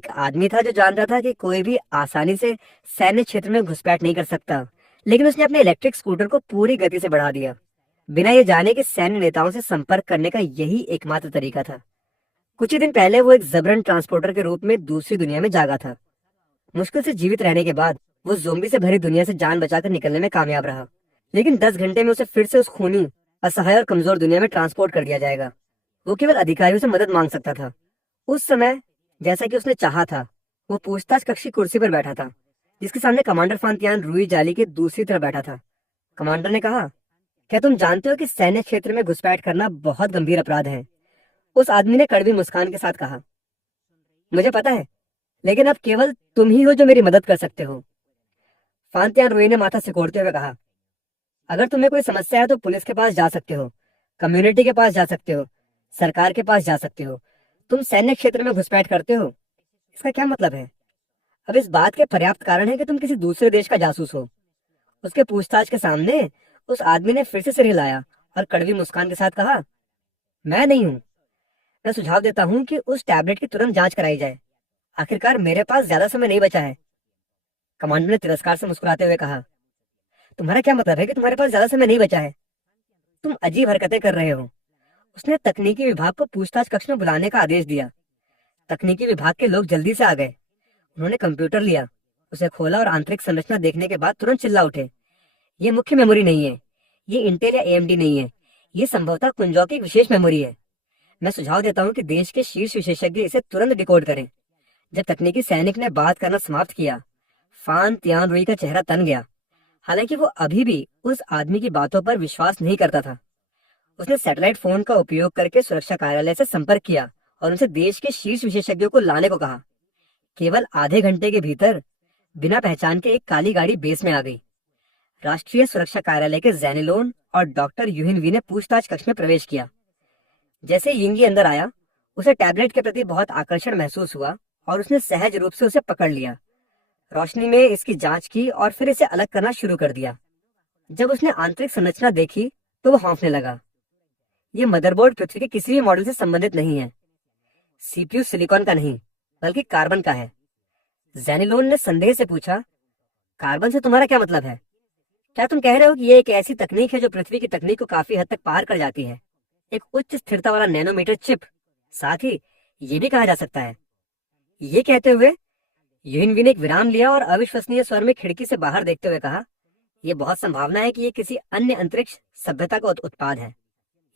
एक आदमी था जो जानता था कि कोई भी आसानी से सैन्य क्षेत्र में घुसपैठ नहीं कर सकता, लेकिन उसने अपने इलेक्ट्रिक स्कूटर को पूरी गति से बढ़ा दिया, बिना ये जाने कि सैन्य नेताओं से संपर्क करने का यही एकमात्र तरीका था। कुछ ही दिन पहले वो एक जबरन ट्रांसपोर्टर के रूप में दूसरी दुनिया में जागा था। मुश्किल से जीवित रहने के बाद वो जोम्बी से भरी दुनिया से जान बचाकर निकलने में कामयाब रहा, लेकिन 10 घंटे में उसे फिर से उस खूनी, असहाय और कमजोर दुनिया में ट्रांसपोर्ट कर दिया जाएगा। वो केवल अधिकारियों से मदद मांग सकता था। उस समय, जैसा कि उसने चाहा था, वो पूछताछ कक्ष की कुर्सी पर बैठा था, जिसके सामने कमांडर फांतियान रुई जाली के दूसरी तरफ बैठा था। कमांडर ने कहा, क्या तुम जानते हो कि सैन्य क्षेत्र में घुसपैठ करना बहुत गंभीर अपराध है? उस आदमी ने कड़वी मुस्कान के साथ कहा, मुझे पता है, लेकिन अब केवल तुम ही हो जो मेरी मदद कर सकते हो। फांतियान रुई ने माथा सिकोड़ते हुए कहा, अगर तुम्हें कोई समस्या है तो पुलिस के पास जा सकते हो, कम्युनिटी के पास जा सकते हो, सरकार के पास जा सकते हो। तुम सैन्य क्षेत्र में घुसपैठ करते हो, इसका क्या मतलब है? अब इस बात के पर्याप्त कारण है कि तुम किसी दूसरे देश का जासूस हो। उसके पूछताछ के सामने उस आदमी ने फिर से सिर हिलाया और कड़वी मुस्कान के साथ कहा, मैं नहीं हूं। मैं सुझाव देता हूं कि उस टैबलेट की तुरंत जांच कराई जाए। आखिरकार मेरे पास ज्यादा समय नहीं बचा है। कमांडर ने तिरस्कार से मुस्कुराते हुए कहा, तुम्हारा क्या मतलब है कि तुम्हारे पास ज्यादा समय नहीं बचा है? तुम अजीब हरकतें कर रहे हो। उसने तकनीकी विभाग को पूछताछ कक्ष में बुलाने का आदेश दिया। तकनीकी विभाग के लोग जल्दी से आ गए। उन्होंने कंप्यूटर लिया, उसे खोला और आंतरिक संरचना देखने के बाद तुरंत चिल्ला उठे, ये मुख्य मेमोरी नहीं है, ये इंटेल या एएमडी नहीं है, ये संभवतः कुंजों की विशेष मेमोरी है। मैं सुझाव देता हूँ कि देश के शीर्ष विशेषज्ञ इसे तुरंत डिकोड करें। जब तकनीकी सैनिक ने बात करना समाप्त किया, फान तियान रुई का चेहरा तन गया। हालांकि वो अभी भी उस आदमी की बातों पर विश्वास नहीं करता था। उसने सैटेलाइट फोन का उपयोग करके सुरक्षा कार्यालय से संपर्क किया और उनसे देश के शीर्ष विशेषज्ञों को लाने को कहा। केवल आधे घंटे के भीतर बिना पहचान के एक काली गाड़ी बेस में आ गई। राष्ट्रीय सुरक्षा कार्यालय के जैनिलोन और डॉक्टर यूहिन वी ने पूछताछ कक्ष में प्रवेश किया। जैसे यिंगी अंदर आया, उसे टैबलेट के प्रति बहुत आकर्षण महसूस हुआ और उसने सहज रूप से उसे पकड़ लिया, रोशनी में इसकी जांच की और फिर इसे अलग करना शुरू कर दिया। जब उसने आंतरिक संरचना देखी तो वो हौंकने लगा। ये मदरबोर्ड पृथ्वी के किसी भी मॉडल से संबंधित नहीं है। सीपीयू सिलिकॉन का नहीं, बल्कि कार्बन का है। जैनिलोन ने संदेह से पूछा, कार्बन से तुम्हारा क्या मतलब है? क्या तुम कह रहे हो कि ये एक ऐसी तकनीक है जो पृथ्वी की तकनीक को काफी हद तक पार कर जाती है? एक उच्च स्थिरता वाला नैनोमीटर चिप। साथ ही ये भी कहा जा सकता है। ये कहते हुए यूएनवी ने एक विराम लिया और अविश्वसनीय स्वर में खिड़की से बाहर देखते हुए कहा, यह बहुत संभावना है कि ये किसी अन्य अंतरिक्ष सभ्यता का उत्पाद है।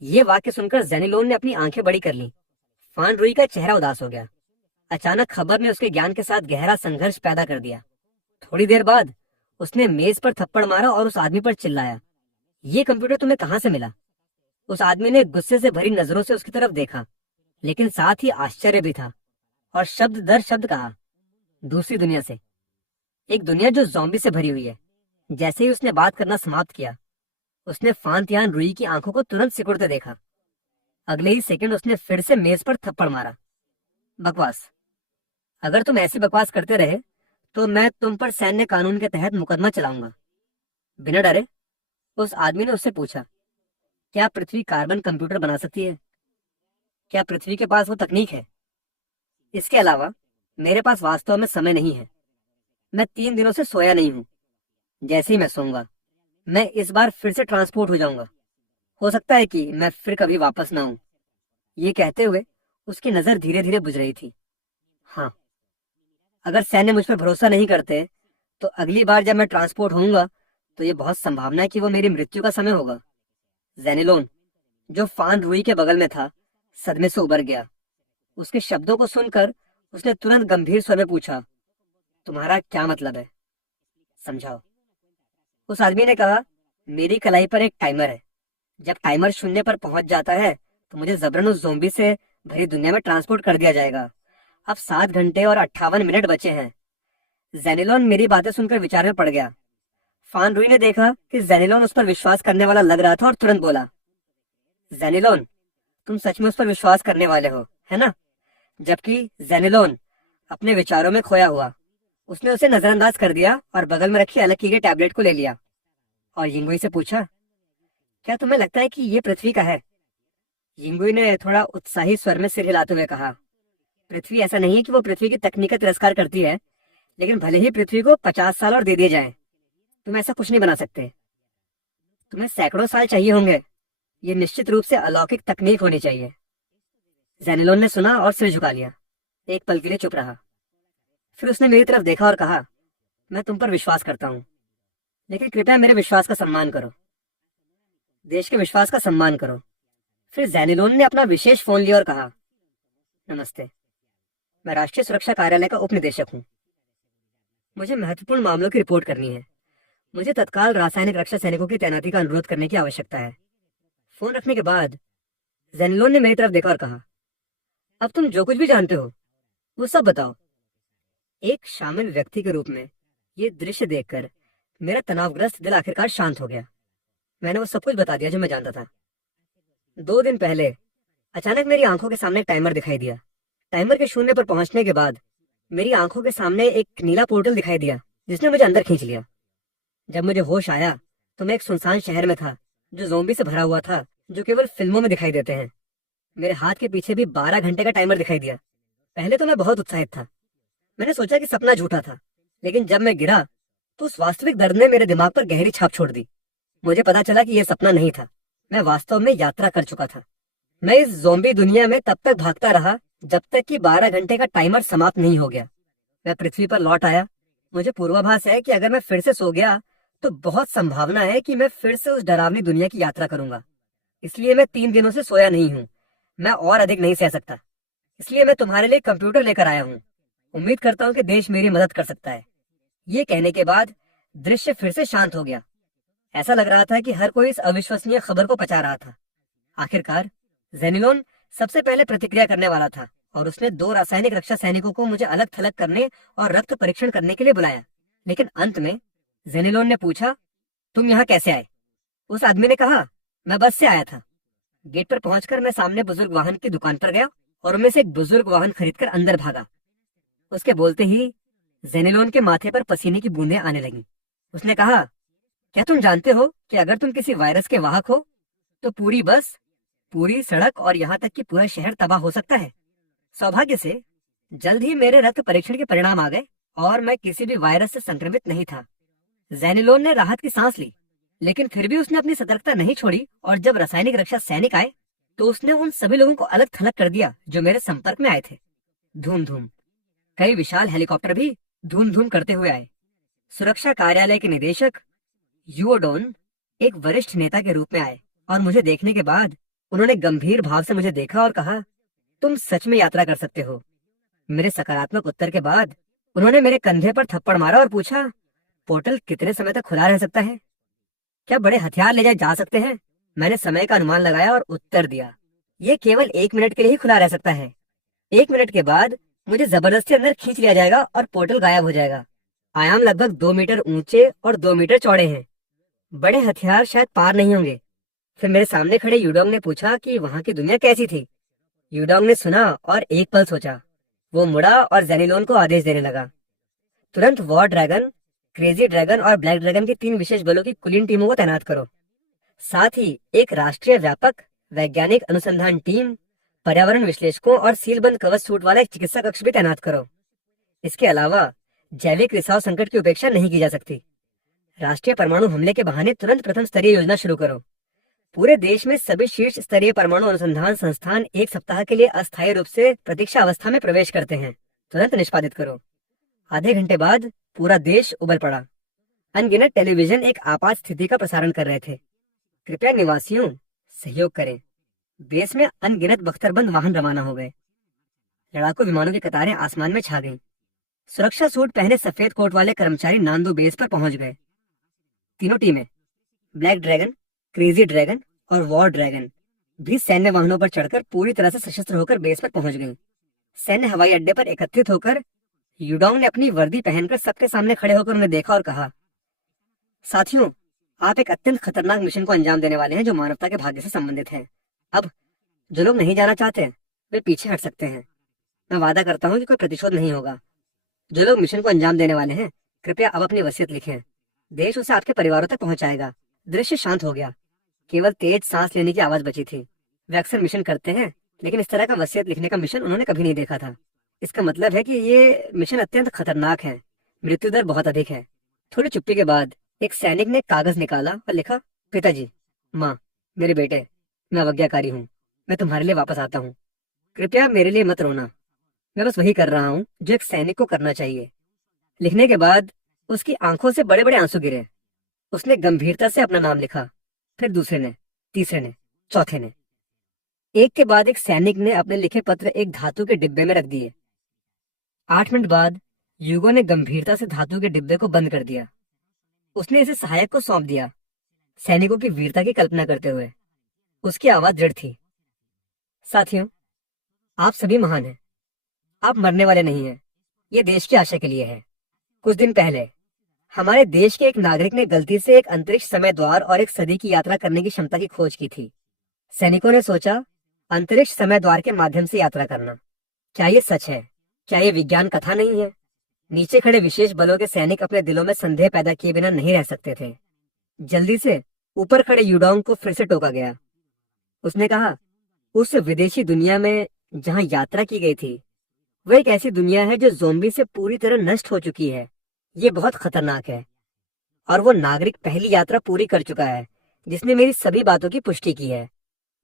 ये वाक्य सुनकर जेनिलोन ने अपनी आंखें बड़ी कर ली। फान रुई का चेहरा उदास हो गया। अचानक खबर ने उसके ज्ञान के साथ गहरा संघर्ष पैदा कर दिया। थोड़ी देर बाद उसने मेज पर थप्पड़ मारा और उस आदमी पर चिल्लाया, ये कंप्यूटर तुम्हें कहाँ से मिला? उस आदमी ने गुस्से से भरी नजरों से उसकी तरफ देखा, लेकिन साथ ही आश्चर्य भी था, और शब्द दर शब्द कहा, दूसरी दुनिया से। एक दुनिया जो ज़ॉम्बी से भरी हुई है। जैसे ही उसने बात करना समाप्त किया, उसने फान तियान रुई की आंखों को तुरंत सिकुड़ते देखा। अगले ही सेकंड उसने फिर से मेज पर थप्पड़ मारा। बकवास। अगर तुम ऐसी बकवास करते रहे तो मैं तुम पर सैन्य कानून के तहत मुकदमा चलाऊंगा। बिना डरे उस आदमी ने उससे पूछा, क्या पृथ्वी कार्बन कंप्यूटर बना सकती है? क्या पृथ्वी के पास वो तकनीक है? इसके अलावा मेरे पास वास्तव में समय नहीं है। मैं 3 दिनों से सोया नहीं हूँ। जैसे ही मैं सोऊंगा, मैं इस बार फिर से ट्रांसपोर्ट हो जाऊंगा। हो सकता है कि मैं फिर कभी वापस ना आऊं। ये कहते हुए उसकी नजर धीरे धीरे बुझ रही थी। हाँ, अगर सैन्य मुझ पर भरोसा नहीं करते तो अगली बार जब मैं ट्रांसपोर्ट होऊंगा तो ये बहुत संभावना है कि वो मेरी मृत्यु का समय होगा। जेनिलोन, जो फान रुई के बगल में था, सदमे से उबर गया। उसके शब्दों को सुनकर उसने तुरंत गंभीर स्वर में पूछा, तुम्हारा क्या मतलब है? समझाओ। उस आदमी ने कहा, मेरी कलाई पर एक टाइमर है। जब टाइमर शून्य पर पहुंच जाता है तो मुझे जबरन उस ज़ोंबी से भरी दुनिया में ट्रांसपोर्ट कर दिया जाएगा। अब 7 घंटे और 58 मिनट बचे हैं। जेनिलोन मेरी बातें सुनकर विचार में पड़ गया। फान रुई ने देखा कि जेनिलोन उस पर विश्वास करने वाला लग रहा था और तुरंत बोला, जेनिलोन, तुम सच में उस पर विश्वास करने वाले हो, है ना? जबकि जेनिलोन अपने विचारों में खोया हुआ, उसने उसे नजरअंदाज कर दिया और बगल में रखी अलग की गई टैबलेट को ले लिया और यिंगुई से पूछा, क्या तुम्हें लगता है कि ये पृथ्वी का है? यिंगुई ने थोड़ा उत्साही स्वर में सिर हिलाते हुए कहा, पृथ्वी ऐसा नहीं है कि वो पृथ्वी की तकनीक का तिरस्कार करती है, लेकिन भले ही पृथ्वी को 50 साल और दे दिए जाए, तुम ऐसा कुछ नहीं बना सकते। तुम्हें सैकड़ों साल चाहिए होंगे। ये निश्चित रूप से अलौकिक तकनीक होनी चाहिए। जेनिलोन ने सुना और सिर झुका लिया। एक पल के लिए चुप रहा। फिर उसने मेरी तरफ देखा और कहा, मैं तुम पर विश्वास करता हूँ, लेकिन कृपया मेरे विश्वास का सम्मान करो, देश के विश्वास का सम्मान करो। फिर जेनिलोन ने अपना विशेष फोन लिया और कहा, नमस्ते, मैं राष्ट्रीय सुरक्षा कार्यालय का उप निदेशक हूँ। मुझे महत्वपूर्ण मामलों की रिपोर्ट करनी है। मुझे तत्काल रासायनिक रक्षा सैनिकों की तैनाती का अनुरोध करने की आवश्यकता है। फोन रखने के बाद जेनिलोन ने मेरी तरफ देखा और कहा, अब तुम जो कुछ भी जानते हो वो सब बताओ। एक शामिल व्यक्ति के रूप में ये दृश्य देखकर मेरा तनावग्रस्त दिल आखिरकार शांत हो गया। मैंने वो सब कुछ बता दिया जो मैं जानता था। 2 दिन पहले अचानक मेरी आंखों के सामने टाइमर दिखाई दिया। टाइमर के शून्य पर पहुंचने के बाद मेरी आंखों के सामने एक नीला पोर्टल दिखाई दिया जिसने मुझे अंदर खींच लिया। जब मुझे होश आया तो मैं एक सुनसान शहर में था जो ज़ोंबी से भरा हुआ था, जो केवल फिल्मों में दिखाई देते हैं। मेरे हाथ के पीछे भी 12 घंटे का टाइमर दिखाई दिया। पहले तो मैं बहुत उत्साहित था। मैंने सोचा कि सपना झूठा था, लेकिन जब मैं गिरा तो उस वास्तविक दर्द ने मेरे दिमाग पर गहरी छाप छोड़ दी। मुझे पता चला कि यह सपना नहीं था, मैं वास्तव में यात्रा कर चुका था। मैं इस ज़ोंबी दुनिया में तब तक भागता रहा जब तक कि 12 घंटे का टाइमर समाप्त नहीं हो गया। मैं पृथ्वी पर लौट आया। मुझे पूर्वाभास है कि अगर मैं फिर से सो गया तो बहुत संभावना है कि मैं फिर से उस डरावनी दुनिया की यात्रा करूंगा। इसलिए मैं 3 दिनों से सोया नहीं हूँ। मैं और अधिक नहीं सह सकता। इसलिए मैं तुम्हारे लिए कंप्यूटर लेकर आया हूँ। उम्मीद करता हूँ कि देश मेरी मदद कर सकता है। ये कहने के बाद दृश्य फिर से शांत हो गया। ऐसा लग रहा था कि हर कोई इस अविश्वसनीय खबर को पचा रहा था। आखिरकार जेनिलोन सबसे पहले प्रतिक्रिया करने वाला था और उसने 2 रासायनिक रक्षा सैनिकों को मुझे अलग थलग करने और रक्त परीक्षण करने के लिए बुलाया। लेकिन अंत में जेनिलोन ने पूछा, तुम यहाँ कैसे आए? उस आदमी ने कहा, मैं बस से आया था। गेट पर पहुंचकर मैं सामने बुजुर्ग वाहन की दुकान पर गया और उनमें से एक बुजुर्ग वाहन खरीदकर अंदर भागा। उसके बोलते ही जेनिलोन के माथे पर पसीने की बूंदें आने लगी। उसने कहा, क्या तुम जानते हो कि अगर तुम किसी वायरस के वाहक हो तो पूरी बस, पूरी सड़क और यहाँ तक कि पूरा शहर तबाह हो सकता है। सौभाग्य से जल्द ही मेरे रक्त परीक्षण के परिणाम आ गए और मैं किसी भी वायरस से संक्रमित नहीं था। जेनिलोन ने राहत की सांस ली, लेकिन फिर भी उसने अपनी सतर्कता नहीं छोड़ी और जब रासायनिक रक्षा सैनिक आए तो उसने उन सभी लोगों को अलग थलग कर दिया जो मेरे संपर्क में आए थे। धूम धूम। कई विशाल हेलीकॉप्टर भी धूम धूम करते हुए आए। सुरक्षा कार्यालय के निदेशक यूओडोन एक वरिष्ठ नेता के रूप में आए और मुझे देखने के बाद उन्होंने गंभीर भाव से मुझे देखा और कहा, तुम सच में यात्रा कर सकते हो। मेरे सकारात्मक उत्तर के बाद उन्होंने मेरे कंधे पर थप्पड़ मारा और पूछा, पोर्टल कितने समय तक खुला रह सकता है? क्या बड़े हथियार ले जाए जा सकते हैं? मैंने समय का अनुमान लगाया और उत्तर दिया, ये केवल 1 मिनट के लिए ही खुला रह सकता है। 1 मिनट के बाद मुझे जबरदस्ती अंदर खींच लिया जाएगा और पोर्टल गायब हो जाएगा। आयाम लगभग 2 मीटर ऊंचे और 2 मीटर चौड़े हैं। बड़े हथियार शायद पार नहीं होंगे। फिर मेरे सामने खड़े यूडोंग ने पूछा कि वहां की दुनिया कैसी थी। यूडोंग ने सुना और एक पल सोचा। वो मुड़ा और जेनिलोन को आदेश देने लगा, तुरंत वॉर ड्रैगन, क्रेजी ड्रैगन और ब्लैक ड्रैगन की 3 विशेष बलों की कुलीन टीमों को तैनात करो। साथ ही एक राष्ट्रीय व्यापक वैज्ञानिक अनुसंधान टीम, पर्यावरण विश्लेषकों और सीलबंद कवच सूट वाला एक चिकित्सा कक्ष भी तैनात करो। इसके अलावा जैविक रिसाव संकट की उपेक्षा नहीं की जा सकती। राष्ट्रीय परमाणु हमले के बहाने तुरंत प्रथम स्तरीय योजना शुरू करो। पूरे देश में सभी शीर्ष स्तरीय परमाणु अनुसंधान संस्थान 1 सप्ताह के लिए अस्थायी रूप से प्रतीक्षा अवस्था में प्रवेश करते हैं। तुरंत निष्पादित करो। आधे घंटे बाद पूरा देश उबल पड़ा। अनगिनत टेलीविजन एक आपात स्थिति का प्रसारण कर रहे थे। कृपया निवासियों सहयोग करें। बेस में अनगिनत बख्तरबंद वाहन रवाना हो गए। लड़ाकू विमानों की कतारें आसमान में छा गईं। सुरक्षा सूट पहने सफेद कोट वाले कर्मचारी नांदू बेस पर पहुंच गए। तीनों टीमें, ब्लैक ड्रैगन, क्रेजी ड्रैगन और वॉर ड्रैगन, भी सैन्य वाहनों पर चढ़कर पूरी तरह से सशस्त्र होकर बेस पर पहुंच गईं। सैन्य हवाई अड्डे पर एकत्रित होकर यूडोंग ने अपनी वर्दी पहनकर सबके सामने खड़े होकर उन्हें देखा और कहा, साथियों, आप एक अत्यंत खतरनाक मिशन को अंजाम देने वाले हैं जो मानवता के भाग्य से संबंधित है। अब जो लोग नहीं जाना चाहते वे पीछे हट सकते हैं। मैं वादा करता हूँ कि कोई प्रतिशोध नहीं होगा। जो लोग मिशन को अंजाम देने वाले हैं, कृपया अब अपनी वसीयत लिखें। देश उसे आपके परिवारों तक पहुंचाएगा। दृश्य शांत हो गया। केवल तेज सांस लेने की आवाज बची थी। वे अक्सर मिशन करते हैं, लेकिन इस तरह का वसीयत लिखने का मिशन उन्होंने कभी नहीं देखा था। इसका मतलब है कि ये मिशन अत्यंत खतरनाक है, मृत्यु दर बहुत अधिक है। थोड़ी चुप्पी के बाद एक सैनिक ने कागज निकाला और लिखा, पिताजी, माँ, मेरे बेटे, मैं अवज्ञाकारी हूँ। मैं तुम्हारे लिए वापस आता हूँ। कृपया मेरे लिए मत रोना। मैं बस वही कर रहा हूँ जो एक सैनिक को करना चाहिए। लिखने के बाद उसकी आंखों से बड़े बड़े आंसू गिरे। उसने गंभीरता से अपना नाम लिखा, फिर दूसरे ने, तीसरे ने, चौथे ने। एक के बाद एक सैनिक ने अपने लिखे पत्र एक धातु के डिब्बे में रख दिए। 8 मिनट बाद युगो ने गंभीरता से धातु के डिब्बे को बंद कर दिया। उसने इसे सहायक को सौंप दिया, सैनिकों की वीरता की कल्पना करते हुए। उसकी आवाज दृढ़ थी, साथियों, आप सभी महान हैं। आप मरने वाले नहीं हैं। ये देश की आशा के लिए है। कुछ दिन पहले हमारे देश के एक नागरिक ने गलती से एक अंतरिक्ष समय द्वार और एक सदी की यात्रा करने की क्षमता की खोज की थी। सैनिकों ने सोचा, अंतरिक्ष समय द्वार के माध्यम से यात्रा करना, क्या ये सच है? क्या ये विज्ञान कथा नहीं है? नीचे खड़े विशेष बलों के सैनिक अपने दिलों में संदेह पैदा किए बिना नहीं रह सकते थे। जल्दी से ऊपर खड़े यूडोंग को फिर से टोका गया। उसने कहा, उस विदेशी दुनिया में जहां यात्रा की गई थी, वह एक ऐसी दुनिया है जो ज़ोंबी से पूरी तरह नष्ट हो चुकी है। ये बहुत खतरनाक है। और वो नागरिक पहली यात्रा पूरी कर चुका है, जिसने मेरी सभी बातों की पुष्टि की है।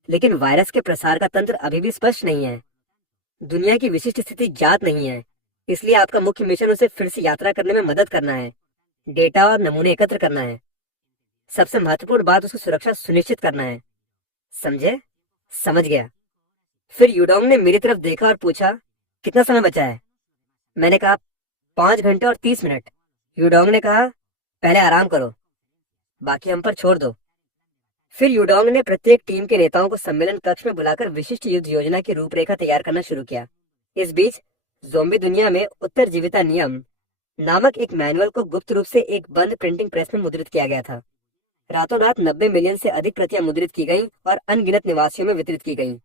लेकिन वायरस के प्रसार का तंत्र अभी भी स्पष्ट नहीं है। दुनिया की विशिष्ट स्थिति ज्ञात नहीं है। इसलिए आपका मुख्य मिशन उसे फिर से यात्रा करने में मदद करना है, डेटा और नमूने एकत्र करना है। सबसे महत्वपूर्ण बात, उसकी सुरक्षा सुनिश्चित करना है। समझे? समझ गया। फिर यूडोंग ने मेरी तरफ देखा और पूछा, कितना समय बचा है? मैंने कहा, 5 घंटे और 30 मिनट। यूडोंग ने कहा, पहले आराम करो, बाकी हम पर छोड़ दो। फिर यूडोंग ने प्रत्येक टीम के नेताओं को सम्मेलन कक्ष में बुलाकर विशिष्ट युद्ध योजना की रूपरेखा तैयार करना शुरू किया। इस बीच ज़ोंबी दुनिया में उत्तरजीविता नियम नामक एक मैनुअल को गुप्त रूप से एक बंद प्रिंटिंग प्रेस में मुद्रित किया गया था। रातों रात 90 मिलियन से अधिक प्रतियां मुद्रित की गईं और अनगिनत निवासियों में वितरित की गईं।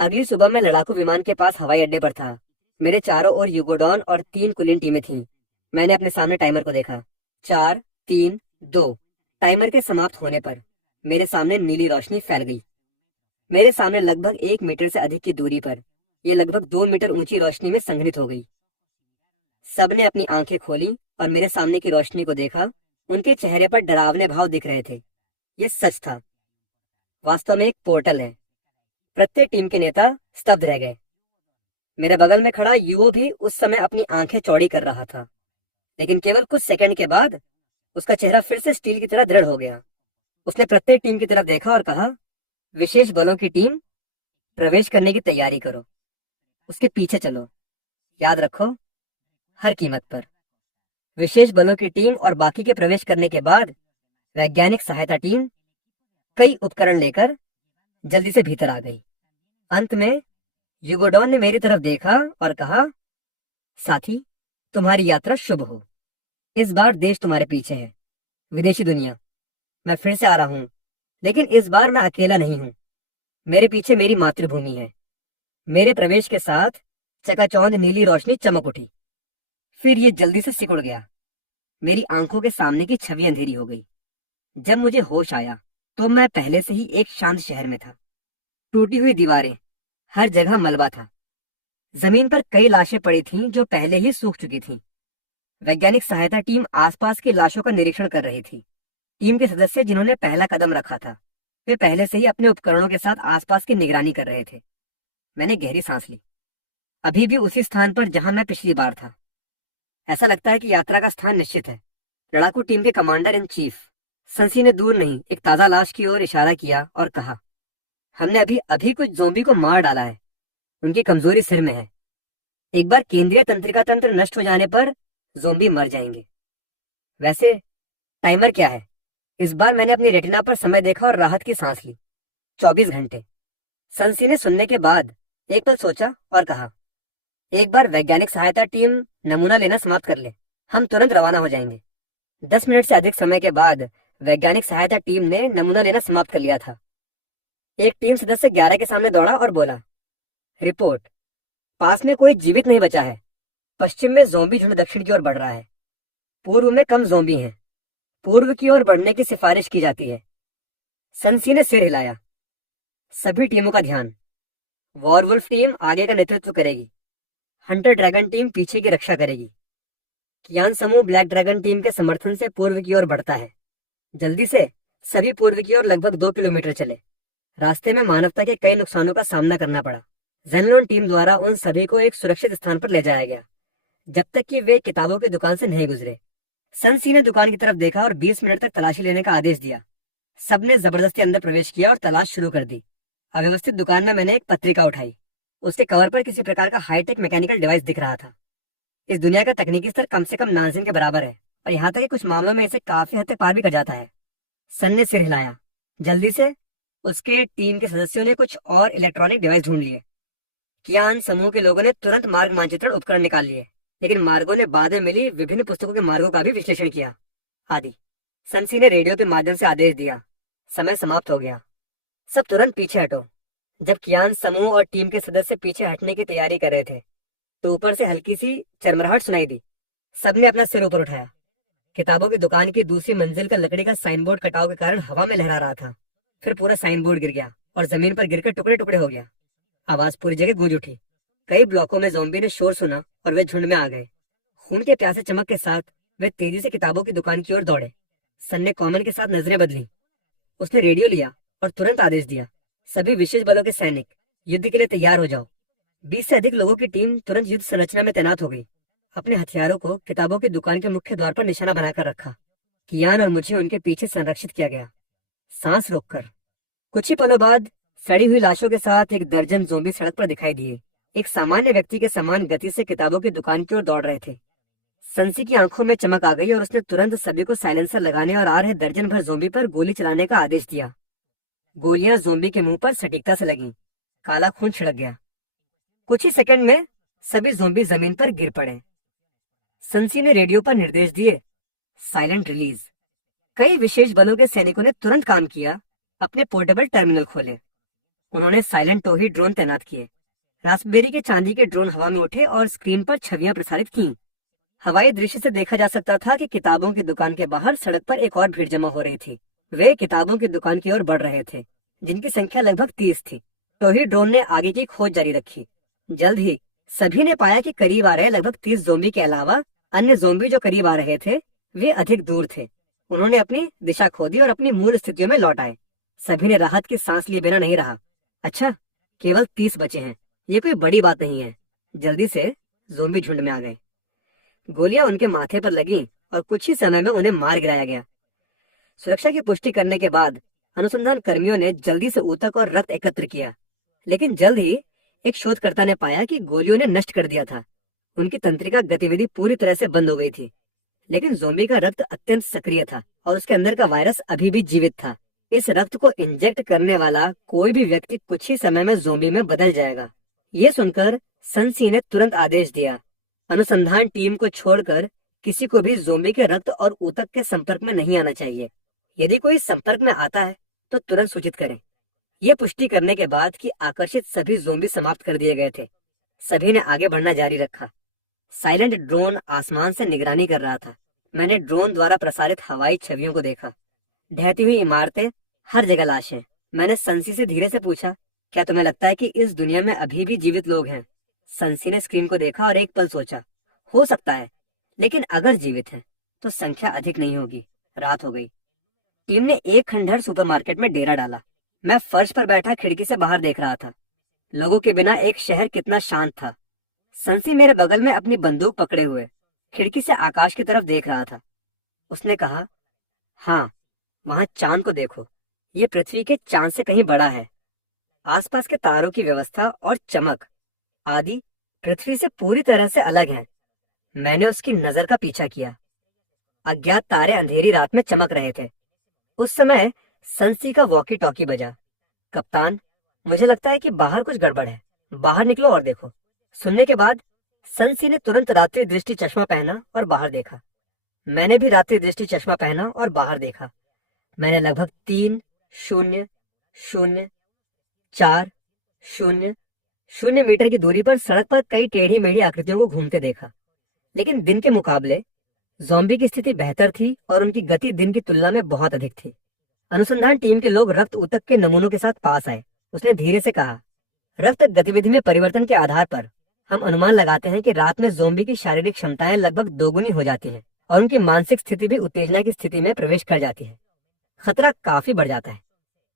अगली सुबह मैं लड़ाकू विमान के पास हवाई अड्डे पर था। मेरे चारों ओर युगोडॉन और 3 कुलीन टीमें थीं। मैंने अपने सामने टाइमर को देखा। 4, 3, 2। टाइमर के समाप्त होने पर मेरे सामने नीली रोशनी फैल गई। मेरे सामने लगभग 1 मीटर से अधिक की दूरी पर यह लगभग 2 मीटर ऊंची रोशनी में संघनित हो गई। सबने अपनी आंखें खोली और मेरे सामने की रोशनी को देखा। उनके चेहरे पर डरावने भाव दिख रहे थे। यह सच था, वास्तव में एक पोर्टल है। प्रत्येक टीम के नेता स्तब्ध रह गए। मेरे बगल में खड़ा युवो भी उस समय अपनी आंखें चौड़ी कर रहा था, लेकिन केवल कुछ सेकंड के बाद उसका चेहरा फिर से स्टील की तरह दृढ़ हो गया। उसने प्रत्येक टीम की तरफ देखा और कहा, विशेष बलों की टीम, प्रवेश करने की तैयारी करो। उसके पीछे चलो। याद रखो, हर कीमत पर। विशेष बलों की टीम और बाकी के प्रवेश करने के बाद वैज्ञानिक सहायता टीम कई उपकरण लेकर जल्दी से भीतर आ गई। अंत में युगोडॉन ने मेरी तरफ देखा और कहा, साथी, तुम्हारी यात्रा शुभ हो। इस बार देश तुम्हारे पीछे है। विदेशी दुनिया, मैं फिर से आ रहा हूं, लेकिन इस बार मैं अकेला नहीं हूं। मेरे पीछे मेरी मातृभूमि है। मेरे प्रवेश के साथ चकाचौंध नीली रोशनी चमक उठी। फिर ये जल्दी से सिकुड़ गया। मेरी आंखों के सामने की छवि अंधेरी हो गई। जब मुझे होश आया तो मैं पहले से ही एक शांत शहर में था। टूटी हुई दीवारें, हर जगह मलबा था। जमीन पर कई लाशें पड़ी थीं जो पहले ही सूख चुकी थीं। वैज्ञानिक सहायता टीम आसपास की लाशों का निरीक्षण कर रही थी। टीम के सदस्य जिन्होंने पहला कदम रखा था, वे पहले से ही अपने उपकरणों के साथ आसपास की निगरानी कर रहे थे। मैंने गहरी सांस ली। अभी भी उसी स्थान पर जहां मैं पिछली बार था। ऐसा लगता है कि यात्रा का स्थान निश्चित है। लड़ाकू टीम के कमांडर इन चीफ संसी ने दूर नहीं एक ताजा लाश की ओर इशारा किया और कहा, हमने अभी अभी कुछ ज़ोंबी को मार डाला है। उनकी कमजोरी सिर में है। एक बार केंद्रीय तंत्रिका तंत्र नष्ट हो जाने पर ज़ोंबी मर जाएंगे। वैसे टाइमर क्या है? इस बार मैंने अपनी रेटिना पर समय देखा और राहत की सांस ली। 24 घंटे। संसी ने सुनने के बाद एक पल सोचा और कहा, एक बार वैज्ञानिक सहायता टीम नमूना लेना समाप्त कर ले, हम तुरंत रवाना हो जाएंगे। 10 मिनट से अधिक समय के बाद वैज्ञानिक सहायता टीम ने नमूना लेना समाप्त कर लिया था। एक टीम सदस्य 11 के सामने दौड़ा और बोला, रिपोर्ट, पास में कोई जीवित नहीं बचा है। पश्चिम में ज़ोंबी झुंड दक्षिण की ओर बढ़ रहा है। पूर्व में कम ज़ोंबी हैं। पूर्व की ओर बढ़ने की सिफारिश की जाती है। संसी ने सिर हिलाया। सभी टीमों का ध्यान। वॉरवुल्फ टीम आगे का नेतृत्व करेगी। हंटर ड्रैगन टीम पीछे की रक्षा करेगी। कियान समूह ब्लैक ड्रैगन टीम के समर्थन से पूर्व की ओर बढ़ता है। जल्दी से सभी पूर्व की ओर लगभग 2 किलोमीटर चले। रास्ते में मानवता के कई नुकसानों का सामना करना पड़ा। जेनलोन टीम द्वारा उन सभी को एक सुरक्षित स्थान पर ले जाया गया, जब तक कि वे किताबों की दुकान से नहीं गुजरे। सन सी ने दुकान की तरफ देखा और 20 मिनट तक तलाशी लेने का आदेश दिया। सबने जबरदस्ती अंदर प्रवेश किया और तलाश शुरू कर दी। अव्यवस्थित दुकान में मैंने एक पत्रिका उठाई। उसके कवर पर किसी प्रकार का हाईटेक मैकेनिकल डिवाइस दिख रहा था। इस दुनिया का तकनीकी स्तर कम से कम नाज़िन के बराबर है, और यहाँ तक कि कुछ मामलों में इसे काफी हद तक पार भी कर जाता है। सन ने सिर हिलाया। जल्दी से उसके टीम के सदस्यों ने कुछ और इलेक्ट्रॉनिक डिवाइस ढूंढ लिए। कियान समूह के लोगों ने तुरंत मार्ग मानचित्रण उपकरण निकाल लिए, लेकिन मार्गों ने बाद में मिली विभिन्न पुस्तकों के मार्गों का भी विश्लेषण किया। आदि सनसी ने रेडियो के माध्यम से आदेश दिया, समय समाप्त हो गया, सब तुरंत पीछे हटो। जब कियान समूह और टीम के सदस्य पीछे हटने की तैयारी कर रहे थे तो ऊपर से हल्की सी चरमराहट सुनाई दी। सबने अपना सिर ऊपर उठाया। किताबों की दुकान की दूसरी मंजिल का लकड़ी का साइन बोर्ड कटाव के कारण हवा में लहरा रहा था। फिर पूरा साइन बोर्ड गिर गया और जमीन पर गिरकर टुकड़े टुकड़े हो गया। आवाज पूरी जगह गूंज उठी। कई ब्लॉकों में ज़ॉम्बी ने शोर सुना और वे झुंड में आ गए। खून के प्यासे चमक के साथ वे तेजी से किताबों की दुकान की ओर दौड़े। सन ने कॉमन के साथ नजरें बदली। उसने रेडियो लिया और तुरंत आदेश दिया, सभी विशेष बलों के सैनिक युद्ध के लिए तैयार हो जाओ। 20 से अधिक लोगों की टीम तुरंत युद्ध संरचना में तैनात हो गई। अपने हथियारों को किताबों की दुकान के मुख्य द्वार पर निशाना बनाकर रखा। कियान और मुझे उनके पीछे संरक्षित किया गया, सांस रोककर। कुछ ही पलों बाद सड़ी हुई लाशों के साथ एक दर्जन ज़ॉम्बी सड़क पर दिखाई दिए। एक सामान्य व्यक्ति के समान गति से किताबों की दुकान की ओर दौड़ रहे थे। संसी की आंखों में चमक आ गई और उसने तुरंत सभी को साइलेंसर लगाने और आ रहे दर्जन भर ज़ॉम्बी पर गोली चलाने का आदेश दिया। गोलियां ज़ॉम्बी के मुंह पर सटीकता से लगीं। काला खून छिड़क गया। कुछ ही सेकंड में सभी ज़ॉम्बी जमीन पर गिर पड़े। संसी ने रेडियो पर निर्देश दिए, साइलेंट रिलीज। कई विशेष बलों के सैनिकों ने तुरंत काम किया। अपने पोर्टेबल टर्मिनल खोले। उन्होंने साइलेंट टोही ड्रोन तैनात किए। रास्पबेरी के चांदी के ड्रोन हवा में उठे और स्क्रीन पर छवियां प्रसारित की। हवाई दृश्य से देखा जा सकता था कि किताबों की दुकान के बाहर सड़क पर एक और भीड़ जमा हो रही थी। वे किताबों की दुकान की ओर बढ़ रहे थे, जिनकी संख्या लगभग 30 थी। टोही ड्रोन ने आगे की खोज जारी रखी। जल्द ही सभी ने पाया कि करीब आ रहे लगभग 30 ज़ॉम्बी के अलावा अन्य ज़ॉम्बी जो करीब आ रहे थे वे अधिक दूर थे। उन्होंने अपनी दिशा खो दी और अपनी मूल स्थितियों में लौट आए। सभी ने राहत की सांस लिए बिना नहीं रहा। अच्छा, केवल 30 बचे हैं, ये कोई बड़ी बात नहीं है। जल्दी से ज़ॉम्बी झुंड में आ गए। गोलियां उनके माथे पर लगीं और कुछ ही समय में उन्हें मार गिराया गया। सुरक्षा की पुष्टि करने के बाद अनुसंधान कर्मियों ने जल्दी से ऊतक और रक्त एकत्र किया, लेकिन जल्द ही एक शोधकर्ता ने पाया कि गोलियों ने नष्ट कर दिया था। उनकी तंत्रिका गतिविधि पूरी तरह से बंद हो गई थी, लेकिन ज़ॉम्बी का रक्त अत्यंत सक्रिय था और उसके अंदर का वायरस अभी भी जीवित था। इस रक्त को इंजेक्ट करने वाला कोई भी व्यक्ति कुछ ही समय में ज़ॉम्बी में बदल जाएगा। ये सुनकर संसी ने तुरंत आदेश दिया, अनुसंधान टीम को छोड़कर किसी को भी ज़ॉम्बी के रक्त और ऊतक के संपर्क में नहीं आना चाहिए। यदि कोई संपर्क में आता है तो तुरंत सूचित करें। ये पुष्टि करने के बाद कि आकर्षित सभी ज़ॉम्बी समाप्त कर दिए गए थे, सभी ने आगे बढ़ना जारी रखा। साइलेंट ड्रोन आसमान से निगरानी कर रहा था। मैंने ड्रोन द्वारा प्रसारित हवाई छवियों को देखा। ढहती हुई इमारतें, हर जगह लाशें। मैंने संसी से धीरे से पूछा, क्या तुम्हें लगता है कि इस दुनिया में अभी भी जीवित लोग हैं? संसी ने स्क्रीन को देखा और एक पल सोचा, हो सकता है, लेकिन अगर जीवित है तो संख्या अधिक नहीं होगी। रात हो गई। टीम ने एक खंडहर सुपरमार्केट में डेरा डाला। मैं फर्श पर बैठा खिड़की से बाहर देख रहा था। लोगों के बिना एक शहर कितना शांत था। संसी मेरे बगल में अपनी बंदूक पकड़े हुए खिड़की से आकाश की तरफ देख रहा था। उसने कहा, हाँ, वहां चांद को देखो, ये पृथ्वी के चांद से कहीं बड़ा है। आसपास के तारों की व्यवस्था और चमक आदि पृथ्वी से पूरी तरह से अलग है। मैंने उसकी नजर का पीछा किया। अज्ञात तारे अंधेरी रात में चमक रहे थे। उस समय संसी का वॉकी टॉकी बजा, कप्तान, मुझे लगता है कि बाहर कुछ गड़बड़ है, बाहर निकलो और देखो। सुनने के बाद संसी ने तुरंत रात्रि दृष्टि चश्मा पहना और बाहर देखा। मैंने भी रात्रि दृष्टि चश्मा पहना और बाहर देखा। मैंने लगभग 3,0,4,0,0 मीटर की दूरी पर सड़क पर कई टेढ़ी मेढ़ी आकृतियों को घूमते देखा, लेकिन दिन के मुकाबले ज़ॉम्बी की स्थिति बेहतर थी और उनकी गति दिन की तुलना में बहुत अधिक थी। अनुसंधान टीम के लोग रक्त ऊतक के नमूनों के साथ पास आए। उसने धीरे से कहा, रक्त गतिविधि में परिवर्तन के आधार पर हम अनुमान लगाते हैं कि रात में ज़ोंबी की शारीरिक क्षमताएं लगभग दोगुनी हो जाती हैं और उनकी मानसिक स्थिति भी उत्तेजना की स्थिति में प्रवेश कर जाती है। खतरा काफी बढ़ जाता है।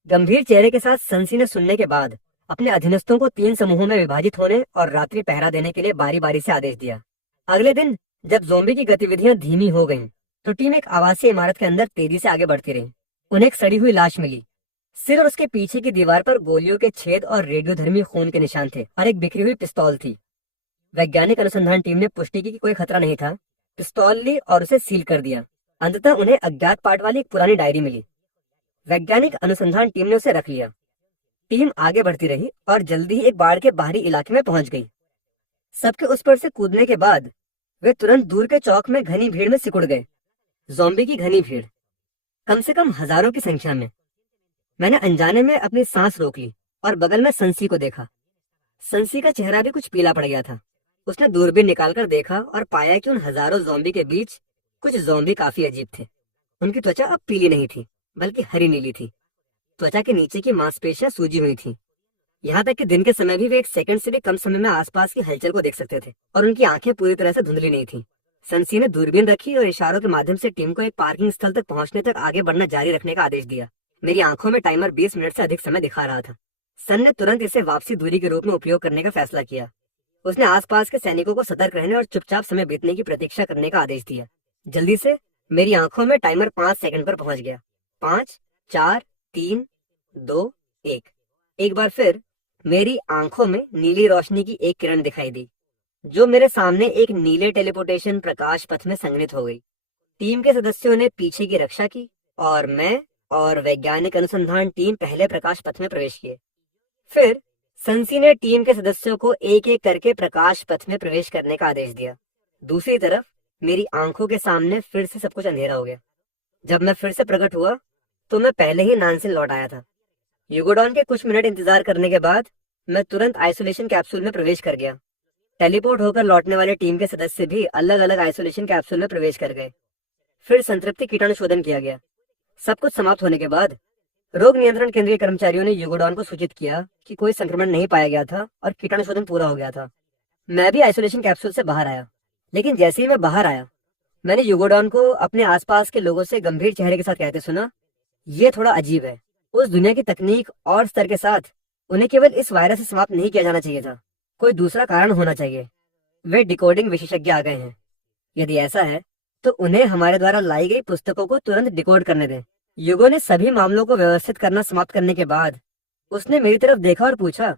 गंभीर चेहरे के साथ संसी ने सुनने के बाद अपने अधीनस्थों को 3 समूहों में विभाजित होने और रात्रि पहरा देने के लिए बारी बारी से आदेश दिया। अगले दिन जब ज़ोंबी की गतिविधियां धीमी हो गईं, तो टीम एक आवासीय इमारत के अंदर तेजी से आगे बढ़ती रही। उन्हें एक सड़ी हुई लाश मिली। सिर और उसके पीछे की दीवार पर गोलियों के छेद और रेडियोधर्मी खून के निशान थे और एक बिखरी हुई पिस्तौल थी। वैज्ञानिक अनुसंधान टीम ने पुष्टि की कि कोई खतरा नहीं था। पिस्तौल ली और उसे सील कर दिया। अंततः उन्हें अज्ञात पाठ वाली एक पुरानी डायरी मिली। वैज्ञानिक अनुसंधान टीम ने उसे रख लिया। टीम आगे बढ़ती रही और जल्दी ही एक बाढ़ के बाहरी इलाके में पहुंच गई। सबके उस पर से कूदने के बाद वे तुरंत दूर के चौक में घनी भीड़ में सिकुड़ गए। ज़ॉम्बी की घनी भीड़, कम से कम हजारों की संख्या में। मैंने अनजाने में अपनी सांस रोक ली और बगल में संसी को देखा। संसी का चेहरा भी कुछ पीला पड़ गया था। उसने दूरबीन निकालकर देखा और पाया कि उन हजारों ज़ॉम्बी के बीच कुछ ज़ॉम्बी काफी अजीब थे। उनकी त्वचा अब पीली नहीं थी, बल्कि हरी नीली थी। त्वचा के नीचे की मांसपेशियां सूजी हुई थी। यहाँ तक कि दिन के समय भी वे 1 सेकंड से भी कम समय में आसपास की हलचल को देख सकते थे और उनकी आंखें पूरी तरह से धुंधली नहीं थी। संसी ने दूरबीन रखी और इशारों के माध्यम से टीम को एक पार्किंग स्थल तक पहुंचने तक आगे बढ़ना जारी रखने का आदेश दिया। मेरी आंखों में टाइमर 20 मिनट से अधिक समय दिखा रहा था। सन ने तुरंत इसे वापसी दूरी के रूप में उपयोग करने का फैसला किया। उसने आसपास के सैनिकों को सतर्क रहने और चुपचाप समय बीतने की प्रतीक्षा करने का आदेश दिया। जल्दी से मेरी आंखों में टाइमर 5 सेकंड पर पहुंच गया। 5, 4, 3, 2, 1। एक बार फिर मेरी आंखों में नीली रोशनी की एक किरण दिखाई दी, जो मेरे सामने एक नीले टेलीपोर्टेशन प्रकाश पथ में संग्रहित हो गई। टीम के सदस्यों ने पीछे की रक्षा की और मैं और वैज्ञानिक अनुसंधान टीम पहले प्रकाश पथ में प्रवेश किए। फिर संसी ने टीम के सदस्यों को एक एक करके प्रकाश पथ में प्रवेश करने का आदेश दिया। दूसरी तरफ मेरी आंखों के सामने फिर से सब कुछ अंधेरा हो गया। जब मैं फिर से प्रकट हुआ तो मैं पहले ही नानसिन लौट आया था। युगोडॉन के कुछ मिनट इंतजार करने के बाद मैं तुरंत आइसोलेशन कैप्सूल में प्रवेश कर गया। टेलीपोर्ट होकर लौटने वाले टीम के सदस्य भी अलग अलग आइसोलेशन कैप्सूल में प्रवेश कर गए। फिर संतृप्ति कीटाणु शोधन किया गया। सब कुछ समाप्त होने के बाद रोग नियंत्रण केंद्रीय कर्मचारियों ने युगोडॉन को सूचित किया कि कोई संक्रमण नहीं पाया गया था और कीटाणु शोधन पूरा हो गया था। मैं भी आइसोलेशन कैप्सूल से बाहर आया, लेकिन जैसे ही मैं बाहर आया मैंने युगोडॉन को अपने आसपास के लोगों से गंभीर चेहरे के साथ कहते सुना, ये थोड़ा अजीब है। उस दुनिया की तकनीक और स्तर के साथ उन्हें केवल इस वायरस से समाप्त नहीं किया जाना चाहिए था। कोई दूसरा कारण होना चाहिए। वे डिकोडिंग विशेषज्ञ आ गए हैं। यदि ऐसा है तो उन्हें हमारे द्वारा लाई गई पुस्तकों को तुरंत डिकोड करने दें। युगो ने सभी मामलों को व्यवस्थित करना समाप्त करने के बाद उसने मेरी तरफ देखा और पूछा,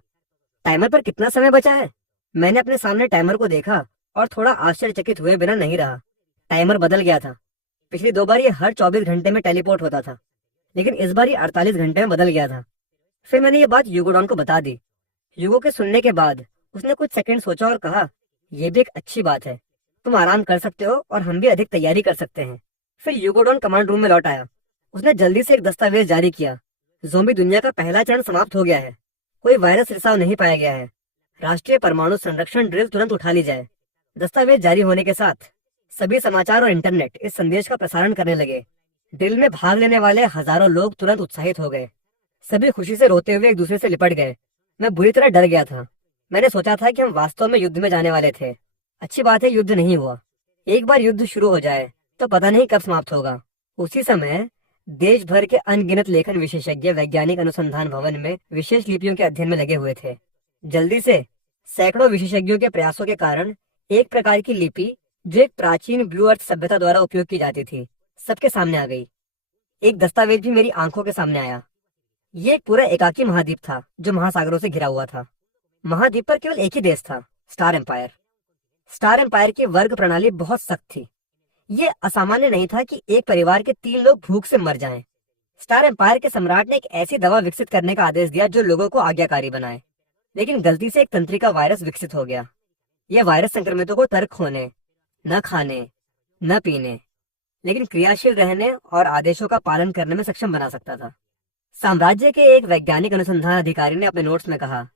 टाइमर पर कितना समय बचा है? मैंने अपने सामने टाइमर को देखा और थोड़ा आश्चर्यचकित हुए बिना नहीं रहा। टाइमर बदल गया था। पिछली 2 बार ये हर 24 घंटे में टेलीपोर्ट होता था, लेकिन इस बार ये 48 घंटे में बदल गया था। फिर मैंने ये बात युगोडॉन को बता दी। युगो के सुनने के बाद उसने कुछ सेकंड सोचा और कहा, यह भी एक अच्छी बात है। तुम आराम कर सकते हो और हम भी अधिक तैयारी कर सकते हैं। फिर युगोडॉन कमांड रूम में लौट आया। उसने जल्दी से एक दस्तावेज जारी किया। ज़ोंबी दुनिया का पहला चरण समाप्त हो गया है। कोई वायरस रिसाव नहीं पाया गया है। राष्ट्रीय परमाणु संरक्षण ड्रिल तुरंत उठा ली जाए। दस्तावेज जारी होने के साथ सभी समाचार और इंटरनेट इस संदेश का प्रसारण करने लगे। ड्रिल में भाग लेने वाले हजारों लोग तुरंत उत्साहित हो गए। सभी खुशी से रोते हुए एक दूसरे से लिपट गए। मैं बुरी तरह डर गया था। मैंने सोचा था कि हम वास्तव में युद्ध में जाने वाले थे। अच्छी बात है युद्ध नहीं हुआ। एक बार युद्ध शुरू हो जाए तो पता नहीं कब समाप्त होगा। उसी समय देश भर के अनगिनत लेखन विशेषज्ञ वैज्ञानिक अनुसंधान भवन में विशेष लिपियों के अध्ययन में लगे हुए थे। जल्दी से सैकड़ों विशेषज्ञों के प्रयासों के कारण एक प्रकार की लिपि जो एक प्राचीन ब्लू अर्थ सभ्यता द्वारा उपयोग की जाती थी, सबके सामने आ गई। एक दस्तावेज भी मेरी आंखों के सामने आया। ये एक पूरा एकाकी महाद्वीप था जो महासागरों से घिरा हुआ था। महाद्वीप पर केवल एक ही देश था, स्टार एम्पायर। स्टार एम्पायर की वर्ग प्रणाली बहुत सख्त थी। ये असामान्य नहीं था कि एक परिवार के 3 लोग भूख से मर जाएं। स्टार एम्पायर के सम्राट ने एक ऐसी दवा विकसित करने का आदेश दिया जो लोगों को आज्ञाकारी बनाए, लेकिन गलती से एक तंत्रिका वायरस विकसित हो गया। यह वायरस संक्रमितों को तर्क खोने, न खाने, न पीने, लेकिन क्रियाशील रहने और आदेशों का पालन करने में सक्षम बना सकता था। साम्राज्य के एक वैज्ञानिक अनुसंधान अधिकारी ने अपने नोट्स में कहा,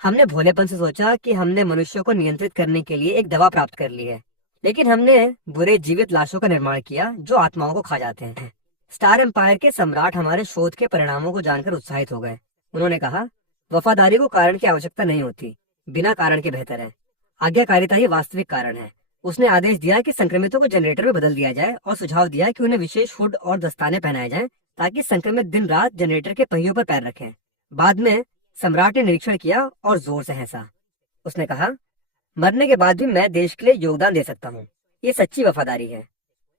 हमने भोलेपन से सोचा कि हमने मनुष्यों को नियंत्रित करने के लिए एक दवा प्राप्त कर ली है, लेकिन हमने बुरे जीवित लाशों का निर्माण किया जो आत्माओं को खा जाते हैं। स्टार एम्पायर के सम्राट हमारे शोध के परिणामों को जानकर उत्साहित हो गए। उन्होंने कहा, वफादारी को कारण की आवश्यकता नहीं होती, बिना कारण के बेहतर है। आज्ञाकारिता ही वास्तविक कारण है। उसने आदेश दिया कि संक्रमितों को जनरेटर में बदल दिया जाए और सुझाव दिया कि उन्हें विशेष हुड और दस्ताने पहनाए जाएं ताकि संक्रमित दिन रात जनरेटर के पहियों पर पैर रखें। बाद में सम्राट ने निरीक्षण किया और जोर से हंसा। उसने कहा, मरने के बाद भी मैं देश के लिए योगदान दे सकता हूँ। ये सच्ची वफादारी है।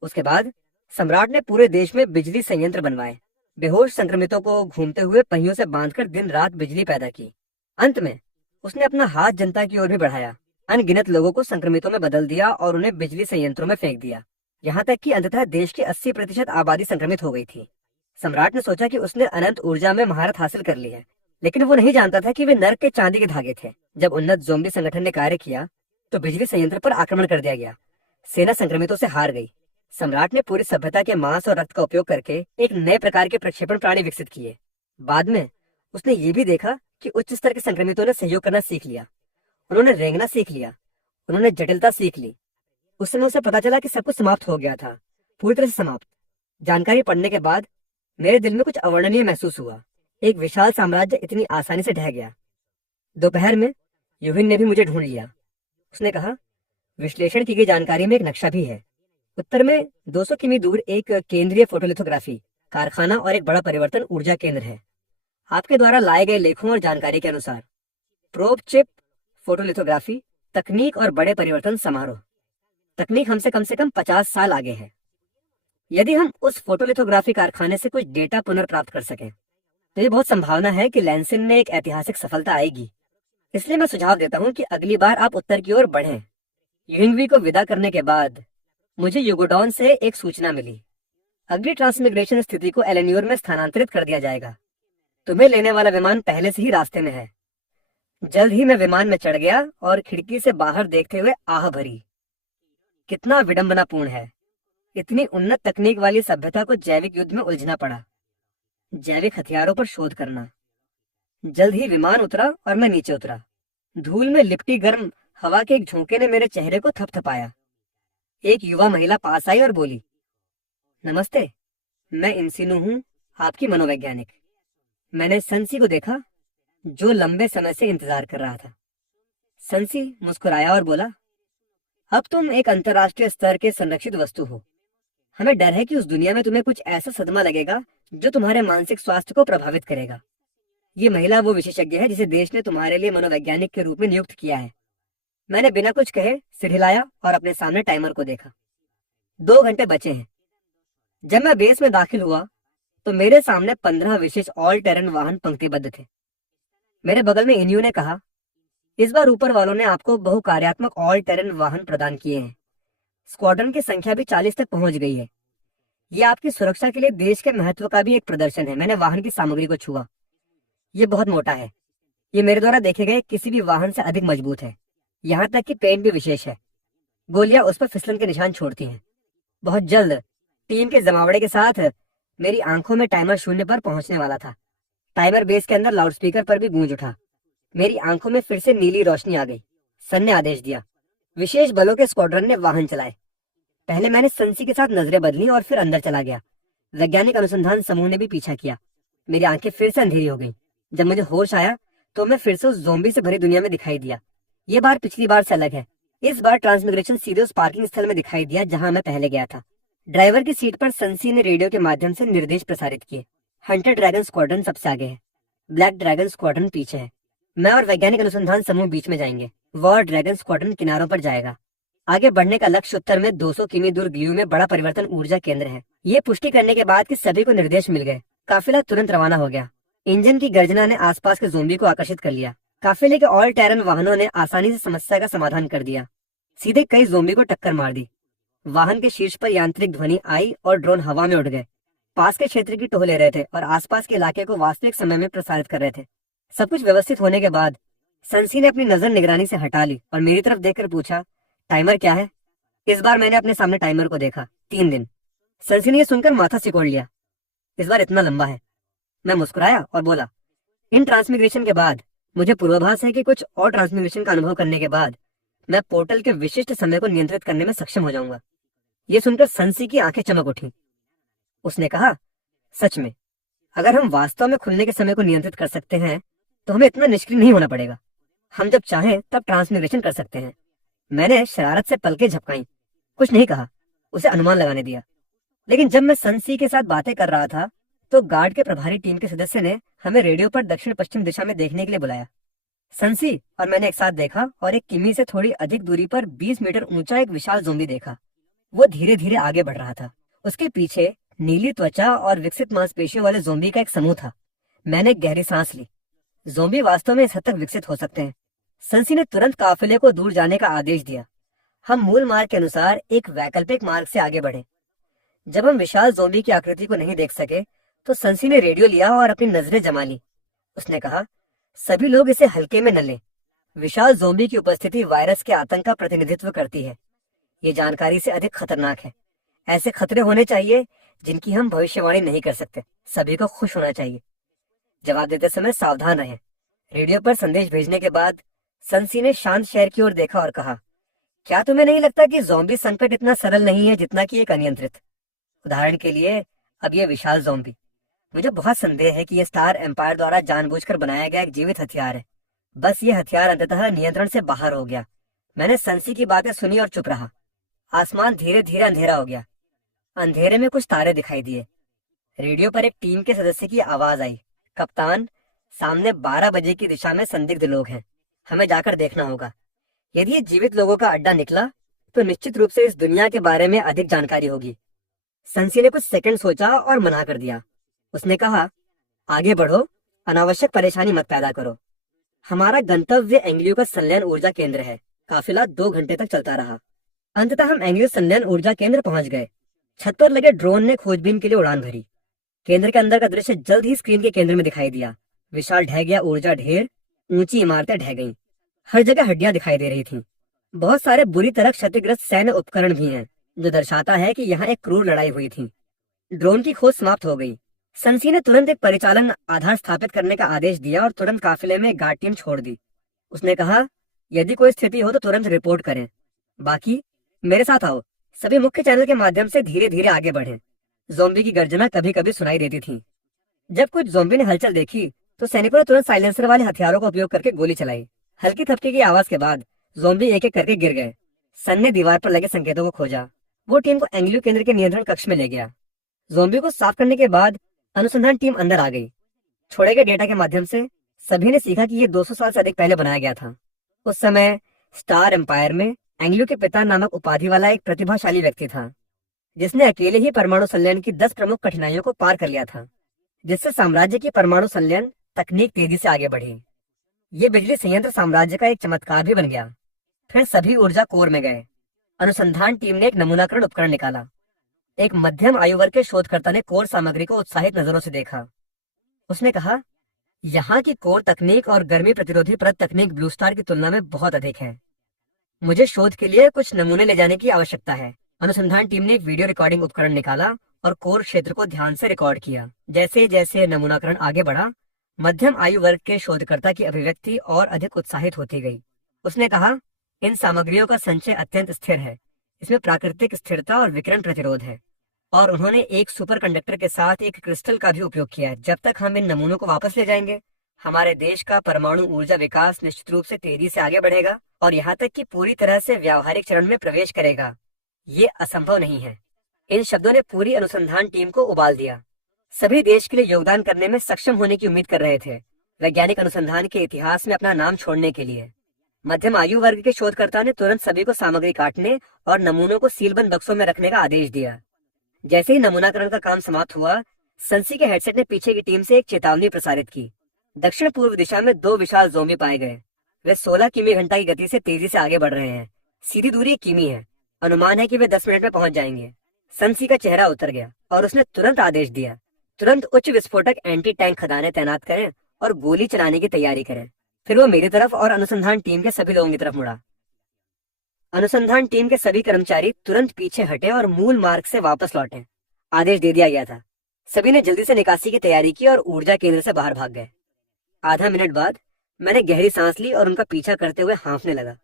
उसके बाद सम्राट ने पूरे देश में बिजली संयंत्र बनवाए, बेहोश संक्रमितों को घूमते हुए पहियों से बांधकर दिन रात बिजली पैदा की। अंत में उसने अपना हाथ जनता की ओर भी बढ़ाया, अनगिनत लोगों को संक्रमितों में बदल दिया और उन्हें बिजली संयंत्रों में फेंक दिया, यहाँ तक कि अंततः देश की 80% आबादी संक्रमित हो गई थी। सम्राट ने सोचा कि उसने अनंत ऊर्जा में महारत हासिल कर ली है, लेकिन वो नहीं जानता था कि वे नर्क के चांदी के धागे थे। जब उन्नत ज़ोंबी संगठन ने कार्य किया तो बिजली संयंत्र पर आक्रमण कर दिया गया। सेना संक्रमितों से हार गई। सम्राट ने पूरी सभ्यता के मांस और रक्त का उपयोग करके एक नए प्रकार के प्रक्षेपण प्राणी विकसित किए। बाद में उसने ये भी देखा कि उच्च स्तर के संक्रमितों ने सहयोग करना सीख लिया, उन्होंने रेंगना सीख लिया, उन्होंने जटिलता सीख ली। उस समय उसे पता चला कि सब कुछ समाप्त हो गया था, पूरी तरह से समाप्त। जानकारी पढ़ने के बाद मेरे दिल में कुछ अवर्णनीय महसूस हुआ। एक विशाल साम्राज्य इतनी आसानी से ढह गया। दोपहर में यूहिन ने भी मुझे ढूंढ लिया। उसने कहा, विश्लेषण की गई जानकारी में एक नक्शा भी है। उत्तर में 200 किमी दूर एक केंद्रीय फोटोलिथोग्राफी कारखाना और एक बड़ा परिवर्तन ऊर्जा केंद्र है। आपके द्वारा लाए गए लेखों और जानकारी के अनुसार प्रोब चिप फोटोलिथोग्राफी तकनीक और बड़े परिवर्तन समारोह तकनीक हमसे कम से कम 50 साल आगे है। यदि हम उस फोटोलिथोग्राफी कारखाने से कुछ डेटा पुनर्प्राप्त कर सकें तो ये बहुत संभावना है कि लैंसिन में एक ऐतिहासिक सफलता आएगी। इसलिए मैं सुझाव देता हूँ कि अगली बार आप उत्तर की ओर बढ़ें। यूइंगवी को विदा करने के बाद मुझे युगोडॉन से एक सूचना मिली। अगली ट्रांसमिग्रेशन स्थिति को एलेन्योर में स्थानांतरित कर दिया जाएगा। तुम्हें लेने वाला विमान पहले से ही रास्ते में है। जल्द ही मैं विमान में चढ़ गया और खिड़की से बाहर देखते हुए आह भरी। कितना विडंबनापूर्ण है, इतनी उन्नत तकनीक वाली सभ्यता को जैविक युद्ध में उलझना पड़ा, जैविक हथियारों पर शोध करना। जल्द ही विमान उतरा और मैं नीचे उतरा। धूल में लिपटी गर्म हवा के एक झोंके ने मेरे चेहरे को थपथपाया। एक युवा महिला पास आई और बोली, नमस्ते, मैं इंसिनु हूँ, आपकी मनोवैज्ञानिक। मैंने संसी को देखा जो लंबे समय से इंतजार कर रहा था। संसी मुस्कुराया और बोला, अब तुम एक अंतर्राष्ट्रीय स्तर के संरक्षित वस्तु हो। हमें डर है कि उस दुनिया में तुम्हें कुछ ऐसा सदमा लगेगा जो तुम्हारे मानसिक स्वास्थ्य को प्रभावित करेगा। ये महिला वो विशेषज्ञ है जिसे देश ने तुम्हारे लिए मनोवैज्ञानिक के रूप में नियुक्त किया है। मैंने बिना कुछ कहे सिर हिलाया और अपने सामने टाइमर को देखा। 2 घंटे बचे हैं। जब मैं बेस में दाखिल हुआ तो मेरे सामने 15 विशेष ऑल टेरेन वाहन पंक्तिबद्ध थे। मेरे बगल में इन्यू ने कहा, इस बार ऊपर वालों ने आपको बहुकार्यात्मक ऑल टेरेन वाहन प्रदान किए हैं। स्क्वाड्रन की संख्या भी 40 तक पहुंच गई है। ये आपकी सुरक्षा के लिए देश के महत्व का भी एक प्रदर्शन है। मैंने वाहन की सामग्री को छुआ। ये बहुत मोटा है। ये मेरे द्वारा देखे गए किसी भी वाहन से अधिक मजबूत है। यहाँ तक कि पेंट भी विशेष है। गोलियां उस पर फिसलन के निशान छोड़ती हैं। बहुत जल्द टीम के जमावड़े के साथ मेरी आंखों में टाइमर 0 पर पहुंचने वाला था। टाइमर बेस के अंदर लाउडस्पीकर पर भी गूंज उठा। मेरी आंखों में फिर से नीली रोशनी आ गई। सन ने आदेश दिया। विशेष बलों के स्क्वाड्रन ने वाहन चलाए। पहले मैंने संसी के साथ नजरें बदली और फिर अंदर चला गया। वैज्ञानिक अनुसंधान समूह ने भी पीछा किया। मेरी आंखें फिर से अंधेरी हो गई। जब मुझे होश आया तो मैं फिर से उस ज़ोंबी से भरी दुनिया में दिखाई दिया। ये बार पिछली बार से अलग है। इस बार ट्रांसमिग्रेशन सीधे उस पार्किंग स्थल में दिखाई दिया जहां मैं पहले गया था। ड्राइवर की सीट पर संसी ने रेडियो के माध्यम से निर्देश प्रसारित किए। हंटर ड्रैगन स्क्वाड्रन सबसे आगे है, ब्लैक ड्रैगन स्क्वाड्रन पीछे है। मैं और वैज्ञानिक अनुसंधान समूह बीच में जाएंगे। वॉर ड्रैगन स्क्वाड्रन किनारों पर जाएगा। आगे बढ़ने का लक्ष्य उत्तर में 200 किमी दूर ग्ल्यू में बड़ा परिवर्तन ऊर्जा केंद्र है। ये पुष्टि करने के बाद कि सभी को निर्देश मिल गए, काफिला तुरंत रवाना हो गया। इंजन की गर्जना ने आसपास के ज़ोंबी को आकर्षित कर लिया। काफिले के ऑल टेरन वाहनों ने आसानी से समस्या का समाधान कर दिया। सीधे कई ज़ोंबी को टक्कर मार दी। वाहन के शीर्ष पर यांत्रिक ध्वनि आई और ड्रोन हवा में उड़ गए। पास के क्षेत्र की टोह ले रहे थे और आसपास के इलाके को वास्तविक समय में प्रसारित कर रहे थे। सब कुछ व्यवस्थित होने के बाद संसी ने अपनी नजर निगरानी से हटा ली और मेरी तरफ देखकर पूछा, टाइमर क्या है? इस बार मैंने अपने सामने टाइमर को देखा। 3 दिन। संसी ने यह सुनकर माथा सिकोड़ लिया। इस बार इतना लंबा है। मैं मुस्कुराया और बोला, इन ट्रांसमिग्रेशन के बाद मुझे पूर्वाभास है कि कुछ और ट्रांसमिग्रेशन का अनुभव करने के बाद मैं पोर्टल के विशिष्ट समय को नियंत्रित करने में सक्षम हो जाऊंगा। ये सुनकर संसी की आंखें चमक उठी। उसने कहा, सच में, अगर हम वास्तव में खुलने के समय को नियंत्रित कर सकते हैं तो हमें इतना निष्क्रिय नहीं होना पड़ेगा। हम जब चाहें तब ट्रांसमिग्रेशन कर सकते हैं। मैंने शरारत से पलकें झपकाई, कुछ नहीं कहा, उसे अनुमान लगाने दिया। लेकिन जब मैं सनसी के साथ बातें कर रहा था तो गार्ड के प्रभारी टीम के सदस्य ने हमें रेडियो पर दक्षिण पश्चिम दिशा में देखने के लिए बुलाया। सनसी और मैंने एक साथ देखा और एक किमी से थोड़ी अधिक दूरी पर 20 मीटर ऊंचा एक विशाल ज़ोंबी देखा। वो धीरे धीरे आगे बढ़ रहा था। उसके पीछे नीली त्वचा और विकसित मांसपेशियों वाले ज़ोंबी का एक समूह था। मैंने गहरी सांस ली। ज़ोंबी वास्तव में इस हद तक विकसित हो सकते हैं। सनसी ने तुरंत काफिले को दूर जाने का आदेश दिया। हम मूल मार्ग के अनुसार एक वैकल्पिक मार्ग से आगे बढ़े। जब हम विशाल ज़ोंबी की आकृति को नहीं देख सके तो सनसी ने रेडियो लिया और अपनी नजरें जमा ली। उसने कहा, सभी लोग इसे हल्के में न लें। विशाल ज़ोंबी की उपस्थिति वायरस के आतंक का प्रतिनिधित्व करती है। ये जानकारी से अधिक खतरनाक है। ऐसे खतरे होने चाहिए जिनकी हम भविष्यवाणी नहीं कर सकते। सभी को खुश होना चाहिए। जवाब देते समय सावधान रहें। रेडियो पर संदेश भेजने के बाद सनसी ने शांत शहर की ओर देखा और कहा, क्या तुम्हें नहीं लगता कि ज़ोंबी संकट इतना सरल नहीं है जितना कि एक अनियंत्रित? उदाहरण के लिए, अब ये विशाल ज़ोंबी, मुझे बहुत संदेह है कि यह स्टार एम्पायर द्वारा जानबूझकर बनाया गया एक जीवित हथियार है। बस ये हथियार अंततः नियंत्रण से बाहर हो गया। मैंने सनसी की बातें सुनी और चुप रहा। आसमान धीरे धीरे अंधेरा हो गया। अंधेरे में कुछ तारे दिखाई दिए। रेडियो पर एक टीम के सदस्य की आवाज आई, कप्तान, सामने 12 बजे की दिशा में संदिग्ध लोग हैं। हमें जाकर देखना होगा। यदि ये जीवित लोगों का अड्डा निकला तो निश्चित रूप से इस दुनिया के बारे में अधिक जानकारी होगी। सनसी ने कुछ सेकंड सोचा और मना कर दिया। उसने कहा, आगे बढ़ो, अनावश्यक परेशानी मत पैदा करो। हमारा गंतव्य एंग्लियो का संलयन ऊर्जा केंद्र है। काफिला 2 घंटे तक चलता रहा। अंततः हम एंग्लियो संलयन ऊर्जा केंद्र पहुंच गए। छत पर लगे ड्रोन ने खोजबीन के लिए उड़ान भरी। केंद्र के अंदर का दृश्य जल्द ही स्क्रीन के केंद्र में दिखाई दिया। विशाल ढह गया ऊर्जा ढेर, ऊंची इमारतें ढह गईं। हर जगह हड्डियां दिखाई दे रही थीं। बहुत सारे बुरी तरह क्षतिग्रस्त सैन्य उपकरण भी हैं, जो दर्शाता है कि यहाँ एक क्रूर लड़ाई हुई थी। ड्रोन की खोज समाप्त हो गई। सनसी ने तुरंत एक परिचालन आधार स्थापित करने का आदेश दिया और तुरंत काफिले में गार्ड टीम छोड़ दी। उसने कहा, यदि कोई स्थिति हो तो तुरंत रिपोर्ट करें। बाकी मेरे साथ आओ। सभी मुख्य चैनल के माध्यम से धीरे धीरे आगे बढ़े। ज़ोंबी की गर्जना कभी कभी सुनाई देती थी। जब कुछ ज़ोंबी ने हलचल देखी तो सैनिकों ने तुरंत साइलेंसर वाले हथियारों का उपयोग करके गोली चलाई। हल्की थपकी की आवाज के बाद ज़ोंबी एक एक करके गिर गए। सन ने दीवार पर लगे संकेतों को खोजा। वो टीम को एंग्लियो केंद्र के नियंत्रण कक्ष में ले गया। ज़ोंबी को साफ करने के बाद अनुसंधान टीम अंदर आ गई। छोड़े गए डेटा के माध्यम से सभी ने सीखा कि ये 200 साल से अधिक पहले बनाया गया था। उस समय स्टार एम्पायर में एंग्लियो के पिता नामक उपाधि वाला एक प्रतिभाशाली व्यक्ति था, जिसने अकेले ही परमाणु संलयन की 10 प्रमुख कठिनाइयों को पार कर लिया था, जिससे साम्राज्य की परमाणु संलयन तकनीक तेजी से आगे बढ़ी। ये बिजली संयंत्र साम्राज्य का एक चमत्कार भी बन गया। फिर सभी ऊर्जा कोर में गए। अनुसंधान टीम ने एक नमूनाकरण उपकरण निकाला। एक मध्यम आयु वर्ग के शोधकर्ता ने कोर सामग्री को उत्साहित नजरों से देखा। उसने कहा, यहाँ की कोर तकनीक और गर्मी प्रतिरोधी परत तकनीक ब्लू स्टार की तुलना में बहुत अधिक है। मुझे शोध के लिए कुछ नमूने ले जाने की आवश्यकता है। अनुसंधान टीम ने एक वीडियो रिकॉर्डिंग उपकरण निकाला और कोर क्षेत्र को ध्यान से रिकॉर्ड किया। जैसे जैसे नमूनाकरण आगे बढ़ा, मध्यम आयु वर्ग के शोधकर्ता की अभिव्यक्ति और अधिक उत्साहित होती गई। उसने कहा, इन सामग्रियों का संचय अत्यंत स्थिर है। इसमें प्राकृतिक स्थिरता और विकिरण प्रतिरोध है। और उन्होंने एक सुपर कंडक्टर के साथ एक क्रिस्टल का भी उपयोग किया है। जब तक हम इन नमूनों को वापस ले जाएंगे, हमारे देश का परमाणु ऊर्जा विकास निश्चित रूप से तेजी से आगे बढ़ेगा और यहाँ तक कि पूरी तरह से व्यावहारिक चरण में प्रवेश करेगा। ये असंभव नहीं है। इन शब्दों ने पूरी अनुसंधान टीम को उबाल दिया। सभी देश के लिए योगदान करने में सक्षम होने की उम्मीद कर रहे थे, वैज्ञानिक अनुसंधान के इतिहास में अपना नाम छोड़ने के लिए। मध्यम आयु वर्ग के शोधकर्ता ने तुरंत सभी को सामग्री काटने और नमूनों को सीलबंद बक्सों में रखने का आदेश दिया। जैसे ही नमूनाकरण का काम समाप्त हुआ, सनसी के हेडसेट ने पीछे की टीम से एक चेतावनी प्रसारित की। दक्षिण पूर्व दिशा में 2 विशाल ज़ोंबी पाए गए। वे 16 किमी घंटा की गति से तेजी से आगे बढ़ रहे हैं। सीधी दूरी 1 किमी है। अनुमान है कि वे 10 मिनट में पहुंच जाएंगे। सनसी का चेहरा उतर गया और उसने तुरंत आदेश दिया, तुरंत उच्च विस्फोटक एंटी टैंक खदानें तैनात करें और गोली चलाने की तैयारी करें। फिर वो मेरी तरफ और अनुसंधान टीम के सभी लोगों की तरफ मुड़ा। अनुसंधान टीम के सभी कर्मचारी तुरंत पीछे हटे और मूल मार्ग से वापस लौटे। आदेश दे दिया गया था। सभी ने जल्दी से निकासी की तैयारी की और ऊर्जा केंद्र से बाहर भाग गए। आधा मिनट बाद मैंने गहरी सांस ली और उनका पीछा करते हुए हाँफने लगा।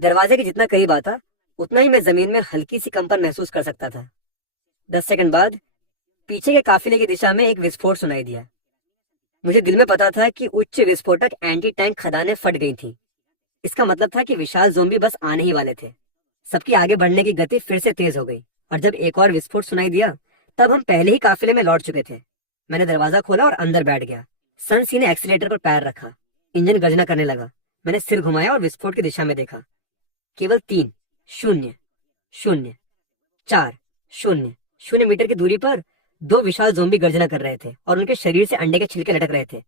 दरवाजे के जितना करीब आता, उतना ही मैं जमीन में हल्की सी कंपन महसूस कर सकता था। 10 सेकंड बाद पीछे के काफिले की दिशा में एक विस्फोट सुनाई दिया। मुझे दिल में पता था कि उच्च विस्फोटक एंटी टैंक खदानें फट गई थीं। इसका मतलब था कि विशाल ज़ोंबी बस आने ही वाले थे। सबकी आगे बढ़ने की गति फिर से तेज हो गई और जब एक और विस्फोट सुनाई दिया तब हम पहले ही काफिले में लौट चुके थे। मैंने दरवाजा खोला और अंदर बैठ गया। सनसी ने एक्सीलेटर पर पैर रखा। इंजन गर्जना करने लगा। मैंने सिर घुमाया और विस्फोट की दिशा में देखा। केवल 3, 0, 0, 4, 0, 0 मीटर की दूरी पर 2 विशाल ज़ोंबी गर्जना कर रहे थे और उनके शरीर से अंडे के छिलके लटक रहे थे।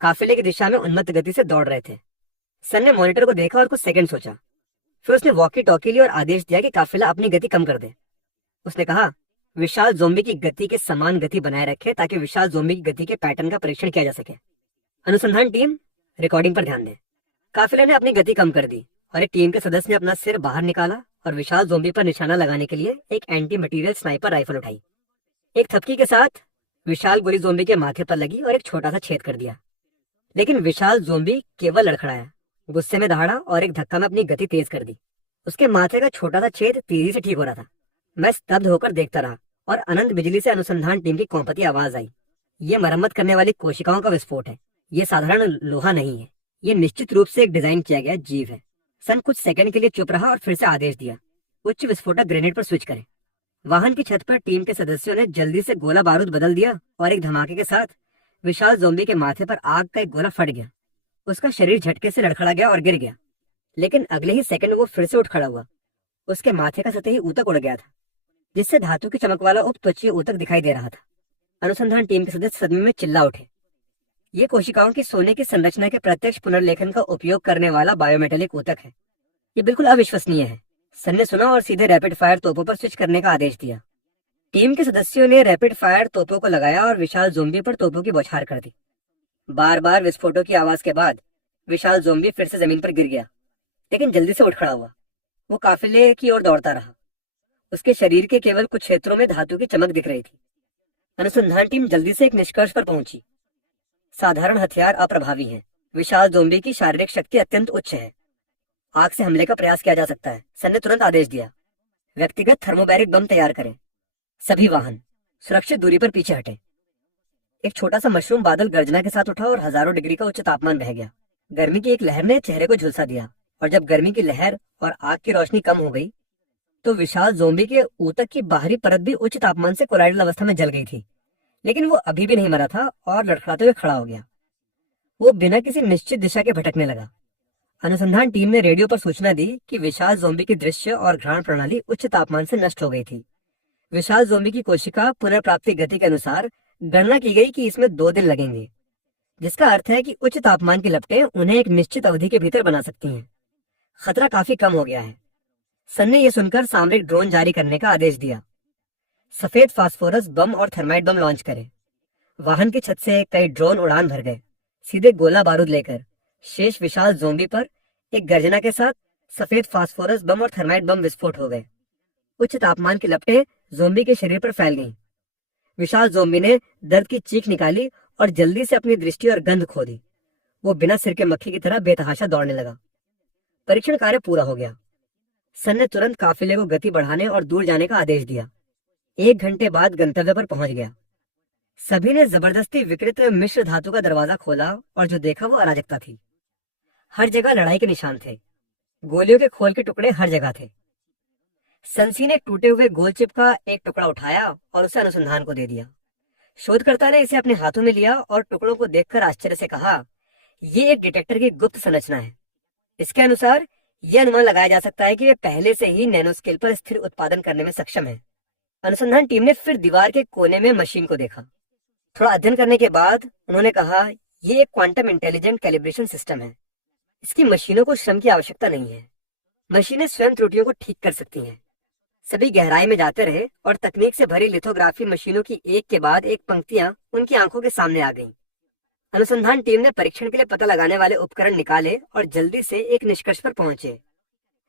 काफिले की दिशा में उन्मत्त गति से दौड़ रहे थे। सन ने मॉनिटर को देखा और कुछ सेकंड सोचा। फिर उसने वॉकी टॉकी ली और आदेश दिया कि काफिला अपनी गति कम कर दे। उसने कहा, विशाल ज़ोंबी की गति के समान गति बनाए रखे ताकि विशाल ज़ोंबी की गति के पैटर्न का परीक्षण किया जा सके। अनुसंधान टीम, रिकॉर्डिंग पर ध्यान दें। काफिले ने अपनी गति कम कर दी और एक टीम के सदस्य ने अपना सिर बाहर निकाला और विशाल ज़ोंबी पर निशाना लगाने के लिए एक एंटी मटीरियल स्नाइपर राइफल उठाई। एक थपकी के साथ विशाल गोली ज़ोंबी के माथे पर लगी और एक छोटा सा छेद कर दिया। लेकिन विशाल ज़ोंबी केवल लड़खड़ाया, गुस्से में दहाड़ा और एक धक्का में अपनी गति तेज कर दी। उसके माथे का छोटा सा छेद तेजी से ठीक हो रहा था। मैं स्तब्ध होकर देखता रहा और अनंत बिजली से अनुसंधान टीम की कौंपती आवाज आई। ये मरम्मत करने वाली कोशिकाओं का विस्फोट है। ये साधारण लोहा नहीं है। ये निश्चित रूप से एक डिजाइन किया गया जीव है। सन कुछ सेकंड के लिए चुप रहा और फिर से आदेश दिया, उच्च विस्फोटक ग्रेनेड पर स्विच करें। वाहन की छत पर टीम के सदस्यों ने जल्दी से गोला बारूद बदल दिया और एक धमाके के साथ विशाल ज़ोंबी के माथे पर आग का एक गोला फट गया। उसका शरीर झटके से लड़खड़ा गया और गिर गया। लेकिन अगले ही सेकंड वो फिर से उठ खड़ा हुआ। उसके माथे का सतही ऊतक उड़ गया था, जिससे धातु की चमक वाला उपत्वचीय ऊतक दिखाई दे रहा था। अनुसंधान टीम के सदस्य सदमे में चिल्ला उठे। ये कोशिकाओं की सोने की संरचना के प्रत्यक्ष पुनर्लेखन का उपयोग करने वाला बायोमेटेलिक ऊतक है। ये बिल्कुल अविश्वसनीय है। सन ने सुना और सीधे रैपिड फायर तोपों पर स्विच करने का आदेश दिया। टीम के सदस्यों ने रैपिड फायर तोपों को लगाया और विशाल ज़ोंबी पर तोपों की बौछार कर दी। बार बार विस्फोटों की आवाज के बाद विशाल ज़ोंबी फिर से जमीन पर गिर गया, लेकिन जल्दी से उठ खड़ा हुआ। वो काफिले की ओर दौड़ता रहा। उसके शरीर के केवल कुछ क्षेत्रों में धातु की चमक दिख रही थी। अनुसंधान टीम जल्दी से एक निष्कर्ष पर पहुंची। साधारण हथियार अप्रभावी हैं। विशाल ज़ोंबी की शारीरिक शक्ति अत्यंत उच्च है। आग से हमले का प्रयास किया जा सकता है। सन ने तुरंत आदेश दिया, व्यक्तिगत थर्मोबैरिक बम तैयार करें। सभी वाहन सुरक्षित दूरी पर पीछे हटे। एक छोटा सा मशरूम बादल गर्जना के साथ उठा और हजारों डिग्री का उच्च तापमान बह गया। गर्मी की एक लहर ने चेहरे को झुलसा दिया और जब गर्मी की लहर और आग की रोशनी कम हो गई तो विशाल ज़ोंबी के ऊतक की बाहरी परत भी उच्च तापमान से कोलाइडल अवस्था में जल गई थी। लेकिन वो अभी भी नहीं मरा था और लड़खड़ाते हुए खड़ा हो गया। वो बिना किसी निश्चित दिशा के भटकने लगा। अनुसंधान टीम ने रेडियो पर सूचना दी कि विशाल ज़ोंबी की दृश्य और घ्राण प्रणाली उच्च तापमान से नष्ट हो गई थी। विशाल ज़ोंबी की कोशिका पुनर्प्राप्ति गति के अनुसार गणना की गई कि इसमें 2 दिन लगेंगे, जिसका अर्थ है कि उच्च तापमान की लपटें उन्हें एक निश्चित अवधि के भीतर बना सकती हैं। खतरा काफी कम हो गया है। सन ने यह सुनकर सामरिक ड्रोन जारी करने का आदेश दिया। सफेद फास्फोरस बम और थर्माइट बम लॉन्च करें। वाहन की छत से कई ड्रोन उड़ान भर गए, सीधे गोला बारूद लेकर। शेष विशाल ज़ोंबी पर एक गर्जना के साथ सफेद फास्फोरस बम और थर्माइट बम विस्फोट हो गए। उच्च तापमान की लपटें ज़ोंबी के शरीर पर फैल गईं। विशाल ज़ोंबी ने दर्द की चीख निकाली और जल्दी से अपनी दृष्टि और गंध खो दी। वो बिना सिर के मक्खी की तरह बेतहाशा दौड़ने लगा। परीक्षण कार्य पूरा हो गया। सन ने तुरंत काफिले को गति बढ़ाने और दूर जाने का आदेश दिया। 1 घंटे बाद गंतव्य पर पहुंच गया। सभी ने जबरदस्ती विकृत मिश्र धातु का दरवाजा खोला और जो देखा वो अराजकता थी। हर जगह लड़ाई के निशान थे। गोलियों के खोल के टुकड़े हर जगह थे। सनसी ने टूटे हुए गोल चिप का एक टुकड़ा उठाया और उसे अनुसंधान को दे दिया। शोधकर्ता ने इसे अपने हाथों में लिया और टुकड़ों को देखकर आश्चर्य से कहा, ये एक डिटेक्टर की गुप्त संरचना है। इसके अनुसार यह अनुमान लगाया जा सकता है कि वे पहले से ही नैनो स्केल पर स्थिर उत्पादन करने में सक्षम है। अनुसंधान टीम ने फिर दीवार के कोने में मशीन को देखा। थोड़ा अध्ययन करने के बाद उन्होंने कहा, यह एक क्वांटम इंटेलिजेंट कैलिब्रेशन सिस्टम है। इसकी मशीनों को श्रम की आवश्यकता नहीं है। मशीनें स्वयं त्रुटियों को ठीक कर सकती हैं। सभी गहराई में जाते रहे और तकनीक से भरी लिथोग्राफी मशीनों की एक के बाद एक पंक्तियां उनकी आंखों के सामने आ गईं। अनुसंधान टीम ने परीक्षण के लिए पता लगाने वाले उपकरण निकाले और जल्दी से एक निष्कर्ष पर पहुंचे।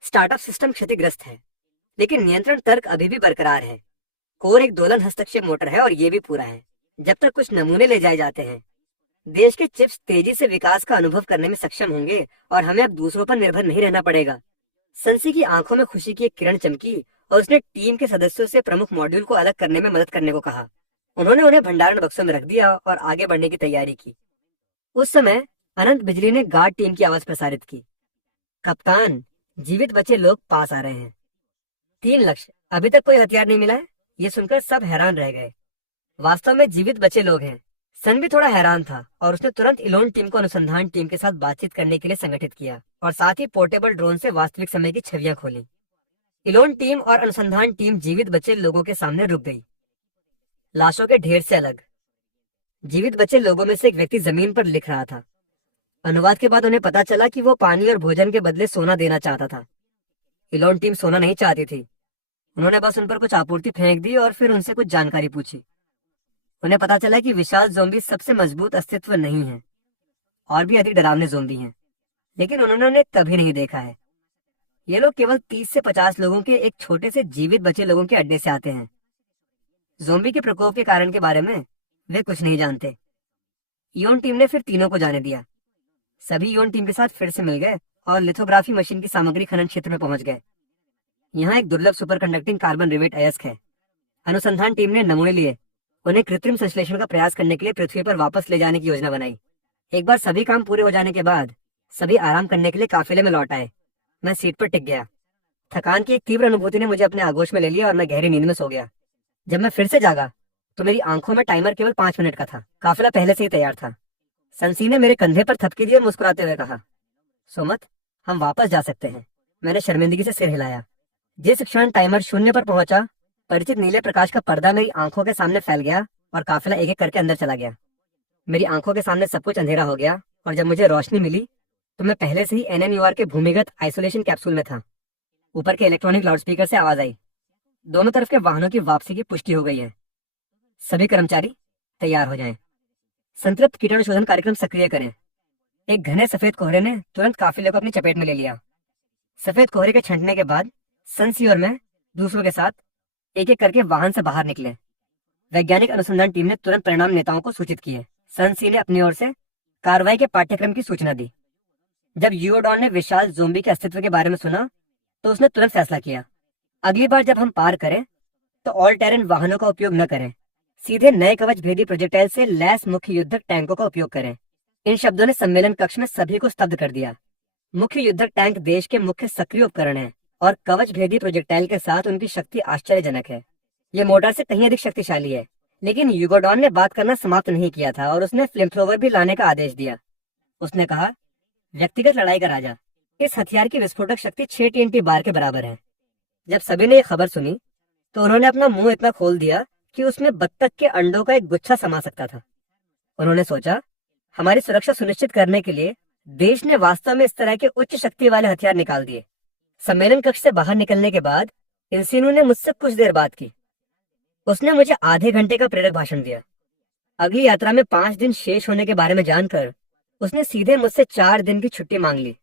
स्टार्टअप सिस्टम क्षतिग्रस्त है, लेकिन नियंत्रण तर्क अभी भी बरकरार है। कोर एक दोलन हस्तक्षेप मोटर है और ये भी पूरा है जब तक कुछ नमूने ले जाए जाते हैं। देश के चिप्स तेजी से विकास का अनुभव करने में सक्षम होंगे और हमें अब दूसरों पर निर्भर नहीं रहना पड़ेगा। सनसी की आंखों में खुशी की एक किरण चमकी और उसने टीम के सदस्यों से प्रमुख मॉड्यूल को अलग करने में मदद करने को कहा। उन्होंने उन्हें भंडारण बक्सों में रख दिया और आगे बढ़ने की तैयारी की। उस समय अनंत बिजली ने गार्ड टीम की आवाज प्रसारित की। कप्तान, जीवित बचे लोग पास आ रहे हैं। 3 लक्ष्य, अभी तक कोई हथियार नहीं मिला है। ये सुनकर सब हैरान रह गए। वास्तव में जीवित बचे लोग हैं। सन भी थोड़ा हैरान था और उसने तुरंत इलोन टीम को अनुसंधान टीम के साथ बातचीत करने के लिए संगठित किया और साथ ही पोर्टेबल ड्रोन से वास्तविक समय की छवियां खोली। इलोन टीम और अनुसंधान टीम जीवित बचे लोगों के सामने रुक गई, लाशों के ढेर से अलग। जीवित बचे लोगों में से एक व्यक्ति जमीन पर लिख रहा था। अनुवाद के बाद उन्हें पता चला कि वो पानी और भोजन के बदले सोना देना चाहता था। इलोन टीम सोना नहीं चाहती थी। उन्होंने बस उन पर कुछ आपूर्ति फेंक दी और फिर उनसे कुछ जानकारी पूछी। उन्हें पता चला कि विशाल ज़ोंबी सबसे मजबूत अस्तित्व नहीं है, और भी अधिक डरावने ज़ोंबी हैं, लेकिन उन्होंने उन्हें कभी नहीं देखा है। ये लोग केवल 30 से 50 लोगों के एक छोटे से जीवित बचे लोगों के अड्डे से आते हैं। ज़ोंबी के प्रकोप के कारण के बारे में वे कुछ नहीं जानते। इयोन टीम ने फिर तीनों को जाने दिया। सभी इयोन टीम के साथ फिर से मिल गए और लिथोग्राफी मशीन की सामग्री खनन क्षेत्र में पहुंच गए। यहाँ एक दुर्लभ सुपर कंडक्टिंग कार्बन रिवेट अयस्क है। अनुसंधान टीम ने नमूने लिए, उन्हें कृत्रिम संश्लेषण का प्रयास करने के लिए पृथ्वी पर वापस ले जाने की योजना बनाई। एक बार सभी काम पूरे हो जाने के बाद सभी आराम करने के लिए काफिले में लौट आए। मैं सीट पर टिक गया। थकान की एक तीव्र अनुभूति ने मुझे अपने आगोश में ले लिया और मैं गहरी नींद में सो गया। जब मैं फिर से जागा तो मेरी आंखों में टाइमर केवल 5 मिनट का था। काफिला पहले से ही तैयार था। संसी ने मेरे कंधे पर थपकी दी और मुस्कुराते हुए कहा, सुमत, हम वापस जा सकते हैं। मैंने शर्मिंदगी से सिर हिलाया। जिस क्षण टाइमर 0 पर पहुंचा, परिचित नीले प्रकाश का पर्दा मेरी आंखों के सामने फैल गया और काफिला एक एक करके अंदर चला गया। मेरी आंखों के सामने सब कुछ अंधेरा हो गया और जब मुझे रोशनी मिली तो मैं पहले से ही NNUR के भूमिगत आइसोलेशन कैप्सूल में था। ऊपर के इलेक्ट्रॉनिक लाउडस्पीकर से आवाज आई, दोनों तरफ के वाहनों की वापसी की पुष्टि हो गई है। सभी कर्मचारी तैयार हो जाएं। संतृप्त कीटाणु शोधन कार्यक्रम सक्रिय करें। एक घने सफेद कोहरे ने तुरंत काफिले को अपनी चपेट में ले लिया। सफेद कोहरे के छंटने के बाद संसी और मैं दूसरों के साथ एक एक करके वाहन से बाहर निकले। वैज्ञानिक अनुसंधान टीम ने तुरंत परिणाम नेताओं को सूचित किए। संसी ने अपनी ओर से कार्रवाई के पाठ्यक्रम की सूचना दी। जब यूओडॉन ने विशाल ज़ोंबी के अस्तित्व के बारे में सुना तो उसने तुरंत फैसला किया, अगली बार जब हम पार करें तो ऑल टेरेन वाहनों का उपयोग न करें, सीधे नए कवच भेदी प्रोजेक्टाइल से लैस मुख्य युद्धक टैंकों का उपयोग करें। इन शब्दों ने सम्मेलन कक्ष में सभी को स्तब्ध कर दिया। मुख्य युद्धक टैंक देश के मुख्य सक्रिय उपकरण हैं और कवच भेदी प्रोजेक्टाइल के साथ उनकी शक्ति आश्चर्यजनक है। ये मोटर से कहीं अधिक शक्तिशाली है। लेकिन यूगोडॉन ने बात करना समाप्त नहीं किया था और उसने फ्लेमथ्रोवर भी लाने का आदेश दिया। उसने कहा, व्यक्तिगत लड़ाई का राजा, इस हथियार की विस्फोटक शक्ति 6 TNT बार के बराबर है। जब सभी ने ये खबर सुनी तो उन्होंने अपना मुंह इतना खोल दिया कि उसमें बत्तख के अंडों का एक गुच्छा समा सकता था। उन्होंने सोचा, हमारी सुरक्षा सुनिश्चित करने के लिए देश ने वास्तव में इस तरह के उच्च शक्ति वाले हथियार निकाल दिए। सम्मेलन कक्ष से बाहर निकलने के बाद इंसिनू ने मुझसे कुछ देर बात की। उसने मुझे आधे घंटे का प्रेरक भाषण दिया। अगली यात्रा में 5 दिन शेष होने के बारे में जानकर उसने सीधे मुझसे 4 दिन की छुट्टी मांग ली।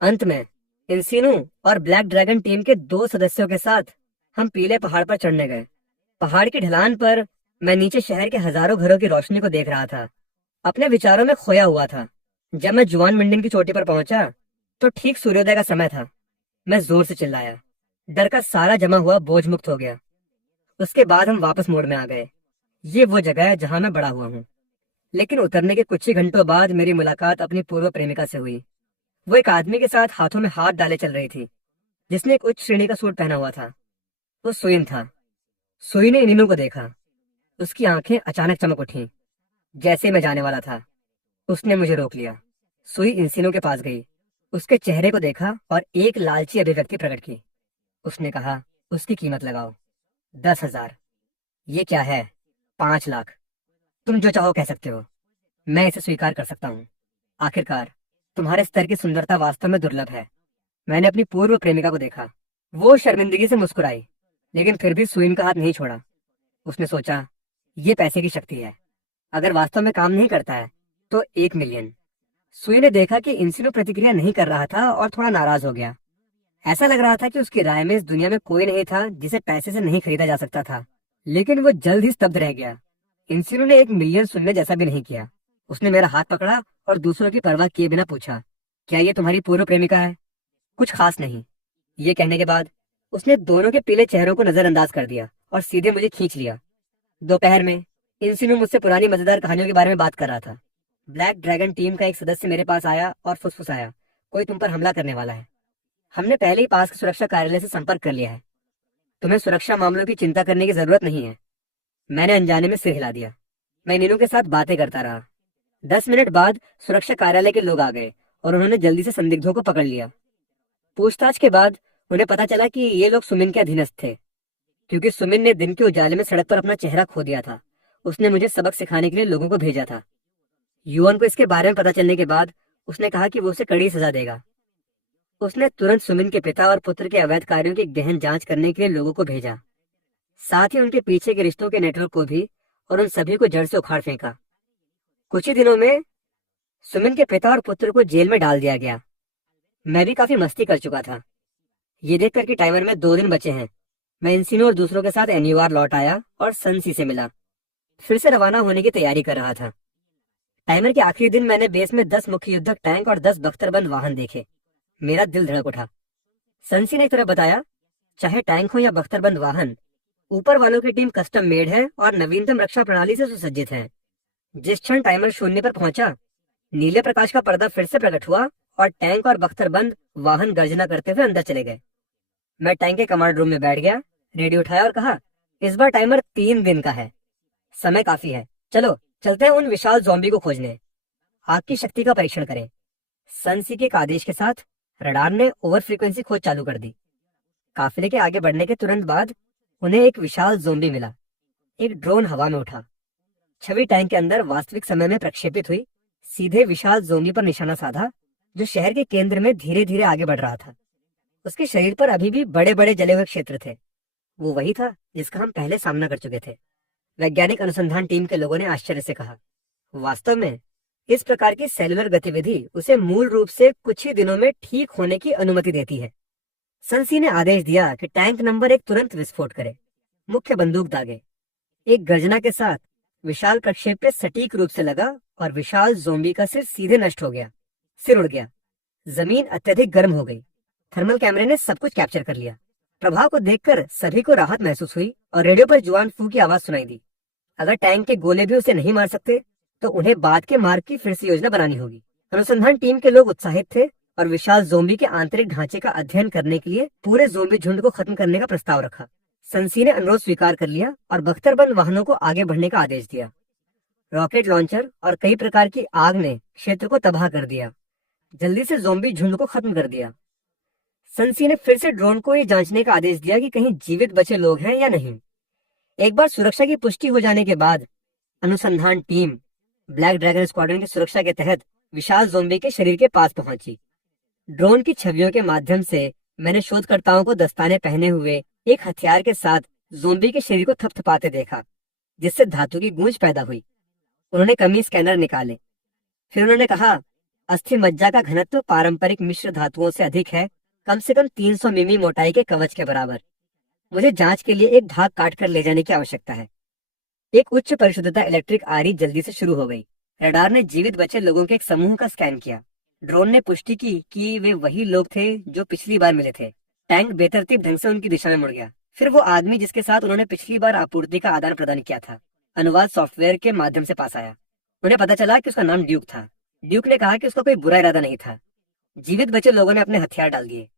अंत में इंसिनू और ब्लैक ड्रैगन टीम के 2 सदस्यों के साथ हम पीले पहाड़ पर चढ़ने गए। पहाड़ की ढलान पर मैं नीचे शहर के हजारों घरों की रोशनी को देख रहा था, अपने विचारों में खोया हुआ था। जब मैं जुआन मिंडिन की चोटी पर पहुंचा तो ठीक सूर्योदय का समय था। मैं जोर से चिल्लाया। डर का सारा जमा हुआ बोझ मुक्त हो गया। उसके बाद हम वापस मोड़ में आ गए। ये वो जगह है जहां मैं बड़ा हुआ हूँ। लेकिन उतरने के कुछ ही घंटों बाद मेरी मुलाकात अपनी पूर्व प्रेमिका से हुई। वो एक आदमी के साथ हाथों में हाथ डाले चल रही थी, जिसने एक उच्च श्रेणी का सूट पहना हुआ था। वो सुइन था। सुई ने इनिनू को देखा। उसकी आंखें अचानक चमक उठी। जैसे मैं जाने वाला था, उसने मुझे रोक लिया। सुई इंसिनो के पास गई, उसके चेहरे को देखा और एक लालची अभिव्यक्ति प्रकट की। उसने कहा, उसकी कीमत लगाओ। 10,000। ये क्या है? 5 लाख। तुम जो चाहो कह सकते हो, मैं इसे स्वीकार कर सकता हूँ। आखिरकार तुम्हारे स्तर की सुंदरता वास्तव में दुर्लभ है। मैंने अपनी पूर्व प्रेमिका को देखा। वो शर्मिंदगी से मुस्कुराई, लेकिन फिर भी सुइन का हाथ नहीं छोड़ा। उसने सोचा, ये पैसे की शक्ति है। अगर वास्तव में काम नहीं करता है तो 1 मिलियन। सुई ने देखा कि इंसिनो प्रतिक्रिया नहीं कर रहा था और थोड़ा नाराज हो गया। ऐसा लग रहा था कि उसकी राय में इस दुनिया में कोई नहीं था जिसे पैसे से नहीं खरीदा जा सकता था। लेकिन वो जल्द ही स्तब्ध रह गया। इंसिनो ने 1 मिलियन सुनने जैसा भी नहीं किया। उसने मेरा हाथ पकड़ा और दूसरों की परवाह किए बिना पूछा, क्या ये तुम्हारी पूर्व प्रेमिका है? कुछ खास नहीं। ये कहने के बाद उसने दोनों के पीले चेहरों को नजरअंदाज कर दिया और सीधे मुझे खींच लिया। दोपहर में इंसिनो मुझसे पुरानी मजेदार कहानियों के बारे में बात कर रहा था। ब्लैक ड्रैगन टीम का एक सदस्य मेरे पास आया और फुसफुसाया, कोई तुम पर हमला करने वाला है। हमने पहले ही पास के सुरक्षा कार्यालय से संपर्क कर लिया है। तुम्हें सुरक्षा मामलों की चिंता करने की जरूरत नहीं है। मैंने अनजाने में सिर हिला दिया। मैं नीनू के साथ बातें करता रहा। 10 मिनट बाद सुरक्षा कार्यालय के लोग आ गए और उन्होंने जल्दी से संदिग्धों को पकड़ लिया। पूछताछ के बाद उन्हें पता चला कि ये लोग सुमिन के अधीनस्थ थे, क्योंकि सुमिन ने दिन के उजाले में सड़क पर अपना चेहरा खो दिया था। उसने मुझे सबक सिखाने के लिए लोगों को भेजा था। युवन को इसके बारे में पता चलने के बाद उसने कहा कि वो उसे कड़ी सजा देगा। उसने तुरंत सुमिन के पिता और पुत्र के अवैध कार्यों की गहन जांच करने के लिए लोगों को भेजा, साथ ही उनके पीछे के रिश्तों के नेटवर्क को भी, और उन सभी को जड़ से उखाड़ फेंका। कुछ ही दिनों में सुमिन के पिता और पुत्र को जेल में डाल दिया गया। मैं भी काफी मस्ती कर चुका था। ये देखकर कि टाइमर में 2 दिन बचे हैं, मैं इंसिनो और दूसरों के साथ एनयूआर लौट आया और सनसी से मिला। फिर से रवाना होने की तैयारी कर रहा था। टाइमर के आखिरी दिन मैंने बेस में 10 मुख्य युद्धक टैंक और 10 बख्तरबंद वाहन देखे। मेरा दिल धड़क उठा। सनसी ने एक तरह बताया, चाहे टैंक हो या बख्तरबंद वाहन, ऊपर वालों की टीम कस्टम मेड है और नवीनतम रक्षा प्रणाली से सुसज्जित है। जिस क्षण टाइमर 0 पर पहुंचा, नीले प्रकाश का पर्दा फिर से प्रकट हुआ और टैंक और बख्तरबंद वाहन गर्जना करते हुए अंदर चले गए। मैं टैंक के कमांड रूम में बैठ गया, रेडियो उठाया और कहा, इस बार टाइमर 3 दिन का है, समय काफी है। चलो चलते हैं उन विशाल ज़ॉम्बी को खोजने। आग की शक्ति का परीक्षण करें। सनसी के एक आदेश के साथ रडार ने ओवर फ्रीक्वेंसी खोज चालू कर दी। काफिले के आगे बढ़ने के तुरंत बाद उन्हें एक विशाल ज़ॉम्बी मिला। एक ड्रोन हवा में उठा। छवि टैंक के अंदर वास्तविक समय में प्रक्षेपित हुई, सीधे विशाल ज़ॉम्बी पर निशाना साधा, जो शहर के केंद्र में धीरे धीरे आगे बढ़ रहा था। उसके शरीर पर अभी भी बड़े बड़े जले हुए क्षेत्र थे। वो वही था जिसका हम पहले सामना कर चुके थे। वैज्ञानिक अनुसंधान टीम के लोगों ने आश्चर्य से कहा, वास्तव में इस प्रकार की सेलुलर गतिविधि उसे मूल रूप से कुछ ही दिनों में ठीक होने की अनुमति देती है। सनसी ने आदेश दिया कि टैंक नंबर 1 तुरंत विस्फोट करे, मुख्य बंदूक दागे। एक गर्जना के साथ विशाल प्रक्षेप्य सटीक रूप से लगा और विशाल ज़ॉम्बी का सिर सीधे नष्ट हो गया। सिर उड़ गया। जमीन अत्यधिक गर्म हो गई। थर्मल कैमरे ने सब कुछ कैप्चर कर लिया। प्रभाव को देखकर सभी को राहत महसूस हुई और रेडियो पर जुआन फू की आवाज सुनाई दी। अगर टैंक के गोले भी उसे नहीं मार सकते तो उन्हें बाद के मार्ग की फिर से योजना बनानी होगी। अनुसंधान टीम के लोग उत्साहित थे और विशाल ज़ॉम्बी के आंतरिक ढांचे का अध्ययन करने के लिए पूरे ज़ॉम्बी झुंड को खत्म करने का प्रस्ताव रखा। सनसी ने अनुरोध स्वीकार कर लिया और बख्तरबंद वाहनों को आगे बढ़ने का आदेश दिया। रॉकेट लॉन्चर और कई प्रकार की आग ने क्षेत्र को तबाह कर दिया, जल्दी से ज़ॉम्बी झुंड को खत्म कर दिया। सनसी ने फिर से ड्रोन को ये जांचने का आदेश दिया कि कहीं जीवित बचे लोग हैं या नहीं। एक बार सुरक्षा की पुष्टि हो जाने के बाद अनुसंधान टीम ब्लैक ड्रैगन स्क्वाड्रन की सुरक्षा के तहत विशाल ज़ॉम्बी के शरीर के पास पहुंची। ड्रोन की छवियों के माध्यम से मैंने शोधकर्ताओं को दस्ताने पहने हुए एक हथियार के साथ ज़ॉम्बी के शरीर को थपथपाते देखा, जिससे धातु की गूंज पैदा हुई। उन्होंने कमी स्कैनर निकाले। फिर उन्होंने कहा, अस्थि मज्जा का घनत्व पारंपरिक मिश्र धातुओं से अधिक है, कम से कम 300 मिमी मोटाई के कवच के बराबर। मुझे जांच के लिए एक धाग काट कर ले जाने की आवश्यकता है। एक उच्च परिशुद्धता इलेक्ट्रिक आरी जल्दी से शुरू हो गई। रडार ने जीवित बचे लोगों के एक समूह का स्कैन किया। ड्रोन ने पुष्टि की कि वे वही लोग थे जो पिछली बार मिले थे। टैंक बेतरतीब ढंग से उनकी दिशा में मुड़ गया। फिर वो आदमी जिसके साथ उन्होंने पिछली बार आपूर्ति का आदान प्रदान किया था, अनुवाद सॉफ्टवेयर के माध्यम से पास आया। उन्हें पता चला कि उसका नाम ड्यूक था। ड्यूक ने कहा कि उसका कोई बुरा इरादा नहीं था। जीवित बचे लोगों ने अपने हथियार डाल दिए।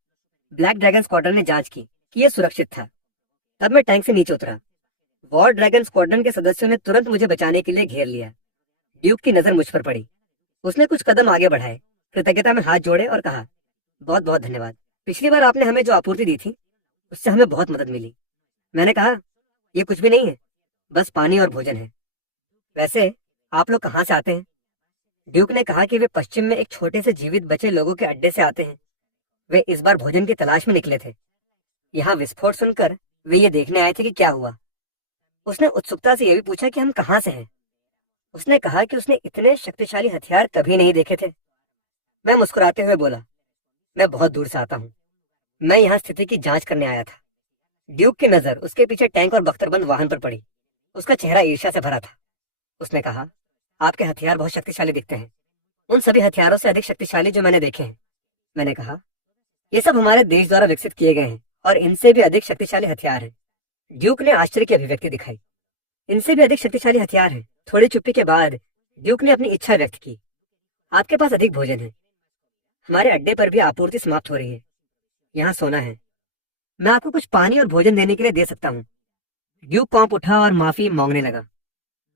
ब्लैक ड्रैगन स्क्वाड्रन ने जांच की कि यह सुरक्षित था। तब मैं टैंक से नीचे उतरा। वॉर ड्रैगन स्क्वाड्रन के सदस्यों ने तुरंत मुझे बचाने के लिए घेर लिया। ड्यूक की नजर मुझ पर पड़ी। उसने कुछ कदम आगे बढ़ाए, कृतज्ञता में हाथ जोड़े और कहा, बहुत बहुत धन्यवाद। पिछली बार आपने हमें जो आपूर्ति दी थी उससे हमें बहुत मदद मिली। मैंने कहा, ये कुछ भी नहीं है, बस पानी और भोजन है। वैसे आप लोग कहाँ से आते हैं? ड्यूक ने कहा कि वे पश्चिम में एक छोटे से जीवित बचे लोगों के अड्डे से आते हैं। वे इस बार भोजन की तलाश में निकले थे। यहाँ विस्फोट सुनकर वे ये देखने आए थे कि क्या हुआ। उसने उत्सुकता से यह भी पूछा कि हम कहाँ से हैं। उसने कहा कि उसने इतने शक्तिशाली हथियार कभी नहीं देखे थे। मैं मुस्कुराते हुए बोला, मैं बहुत दूर से आता हूँ। मैं यहाँ स्थिति की जांच करने आया था। ड्यूक की नजर उसके पीछे टैंक और बख्तरबंद वाहन पर पड़ी। उसका चेहरा ईर्ष्या से भरा था। उसने कहा, आपके हथियार बहुत शक्तिशाली दिखते हैं, उन सभी हथियारों से अधिक शक्तिशाली जो मैंने देखे हैं। मैंने कहा, ये सब हमारे देश द्वारा विकसित किए गए हैं और इनसे भी अधिक शक्तिशाली हथियार हैं। ड्यूक ने आश्चर्य की अभिव्यक्ति दिखाई। इनसे भी अधिक शक्तिशाली हथियार हैं। थोड़ी चुप्पी के बाद ड्यूक ने अपनी इच्छा व्यक्त की, आपके पास अधिक भोजन है। हमारे अड्डे पर भी आपूर्ति समाप्त हो रही है। यहाँ सोना है। मैं आपको कुछ पानी और भोजन देने के लिए दे सकता हूँ। ड्यूक कॉम्प उठा और माफी मांगने लगा।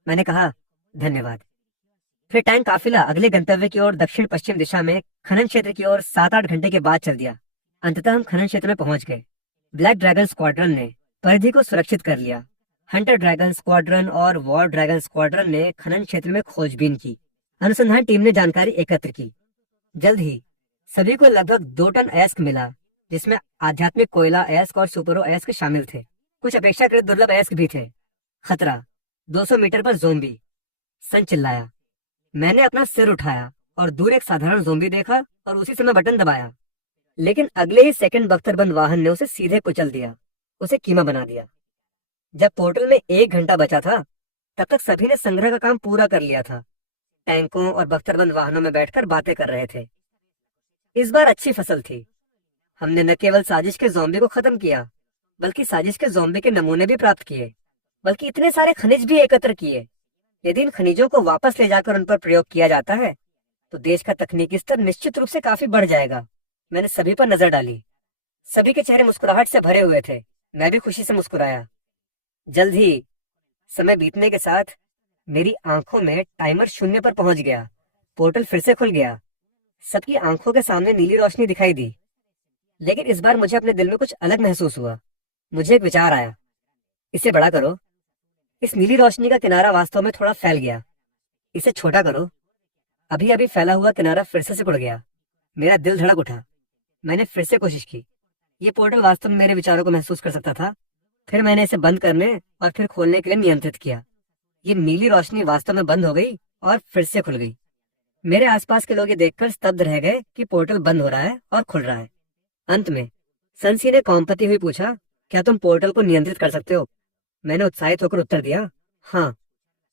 मैंने कहा, धन्यवाद। फिर टैंक काफिला अगले गंतव्य की ओर दक्षिण पश्चिम दिशा में खनन क्षेत्र की ओर 7-8 घंटे के बाद चल दिया। अंततः हम खनन क्षेत्र में पहुंच गए। ब्लैक ड्रैगन स्क्वाड्रन ने परिधि को सुरक्षित कर लिया। हंटर ड्रैगन स्क्वाड्रन और वॉर ड्रैगन स्क्वाड्रन ने खनन क्षेत्र में खोजबीन की। अनुसंधान टीम ने जानकारी एकत्र की। जल्द ही सभी को लगभग 2 टन अयस्क मिला, जिसमें आध्यात्मिक कोयला अयस्क और सुपरो अयस्क शामिल थे। कुछ अपेक्षाकृत दुर्लभ अयस्क भी थे। खतरा, 200 मीटर पर जोम्बी। सन चिल्लाया। मैंने अपना सिर उठाया और दूर एक साधारण जोम्बी देखा और उसी समय बटन दबाया। लेकिन अगले ही सेकंड बख्तरबंद वाहन ने उसे सीधे कुचल दिया, उसे कीमा बना दिया। जब पोर्टल में 1 घंटा बचा था, तब तक सभी ने संग्रह का काम पूरा कर लिया था। टैंकों और बख्तरबंद वाहनों में बैठकर बातें कर रहे थे। इस बार अच्छी फसल थी। हमने न केवल साजिश के जोम्बी को खत्म किया, बल्कि साजिश के जोम्बी के नमूने भी प्राप्त किए, बल्कि इतने सारे खनिज भी एकत्र किए। यदि इन खनिजों को वापस ले जाकर उन पर प्रयोग किया जाता है, तो देश का तकनीकी स्तर निश्चित रूप से काफी बढ़ जाएगा। मैंने सभी पर नजर डाली। सभी के चेहरे मुस्कुराहट से भरे हुए थे। मैं भी खुशी से मुस्कुराया। जल्द ही समय बीतने के साथ मेरी आंखों में टाइमर 0 पर पहुंच गया। पोर्टल फिर से खुल गया। सबकी आंखों के सामने नीली रोशनी दिखाई दी। लेकिन इस बार मुझे अपने दिल में कुछ अलग महसूस हुआ। मुझे एक विचार आया, इसे बड़ा करो। इस नीली रोशनी का किनारा वास्तव में थोड़ा फैल गया। इसे छोटा करो। अभी अभी फैला हुआ किनारा फिर से सिकुड़ गया। मेरा दिल धड़क उठा। मैंने फिर से कोशिश की। ये पोर्टल वास्तव में मेरे विचारों को महसूस कर सकता था। फिर मैंने इसे बंद करने और फिर खोलने के लिए नियंत्रित किया। ये नीली रोशनी वास्तव में बंद हो गई और फिर से खुल गई। मेरे आसपास के लोग ये देखकर स्तब्ध रह गए कि पोर्टल बंद हो रहा है और खुल रहा है। अंत में संसी ने कौंपती हुई पूछा, क्या तुम पोर्टल को नियंत्रित कर सकते हो? मैंने उत्साहित होकर उत्तर दिया, हाँ।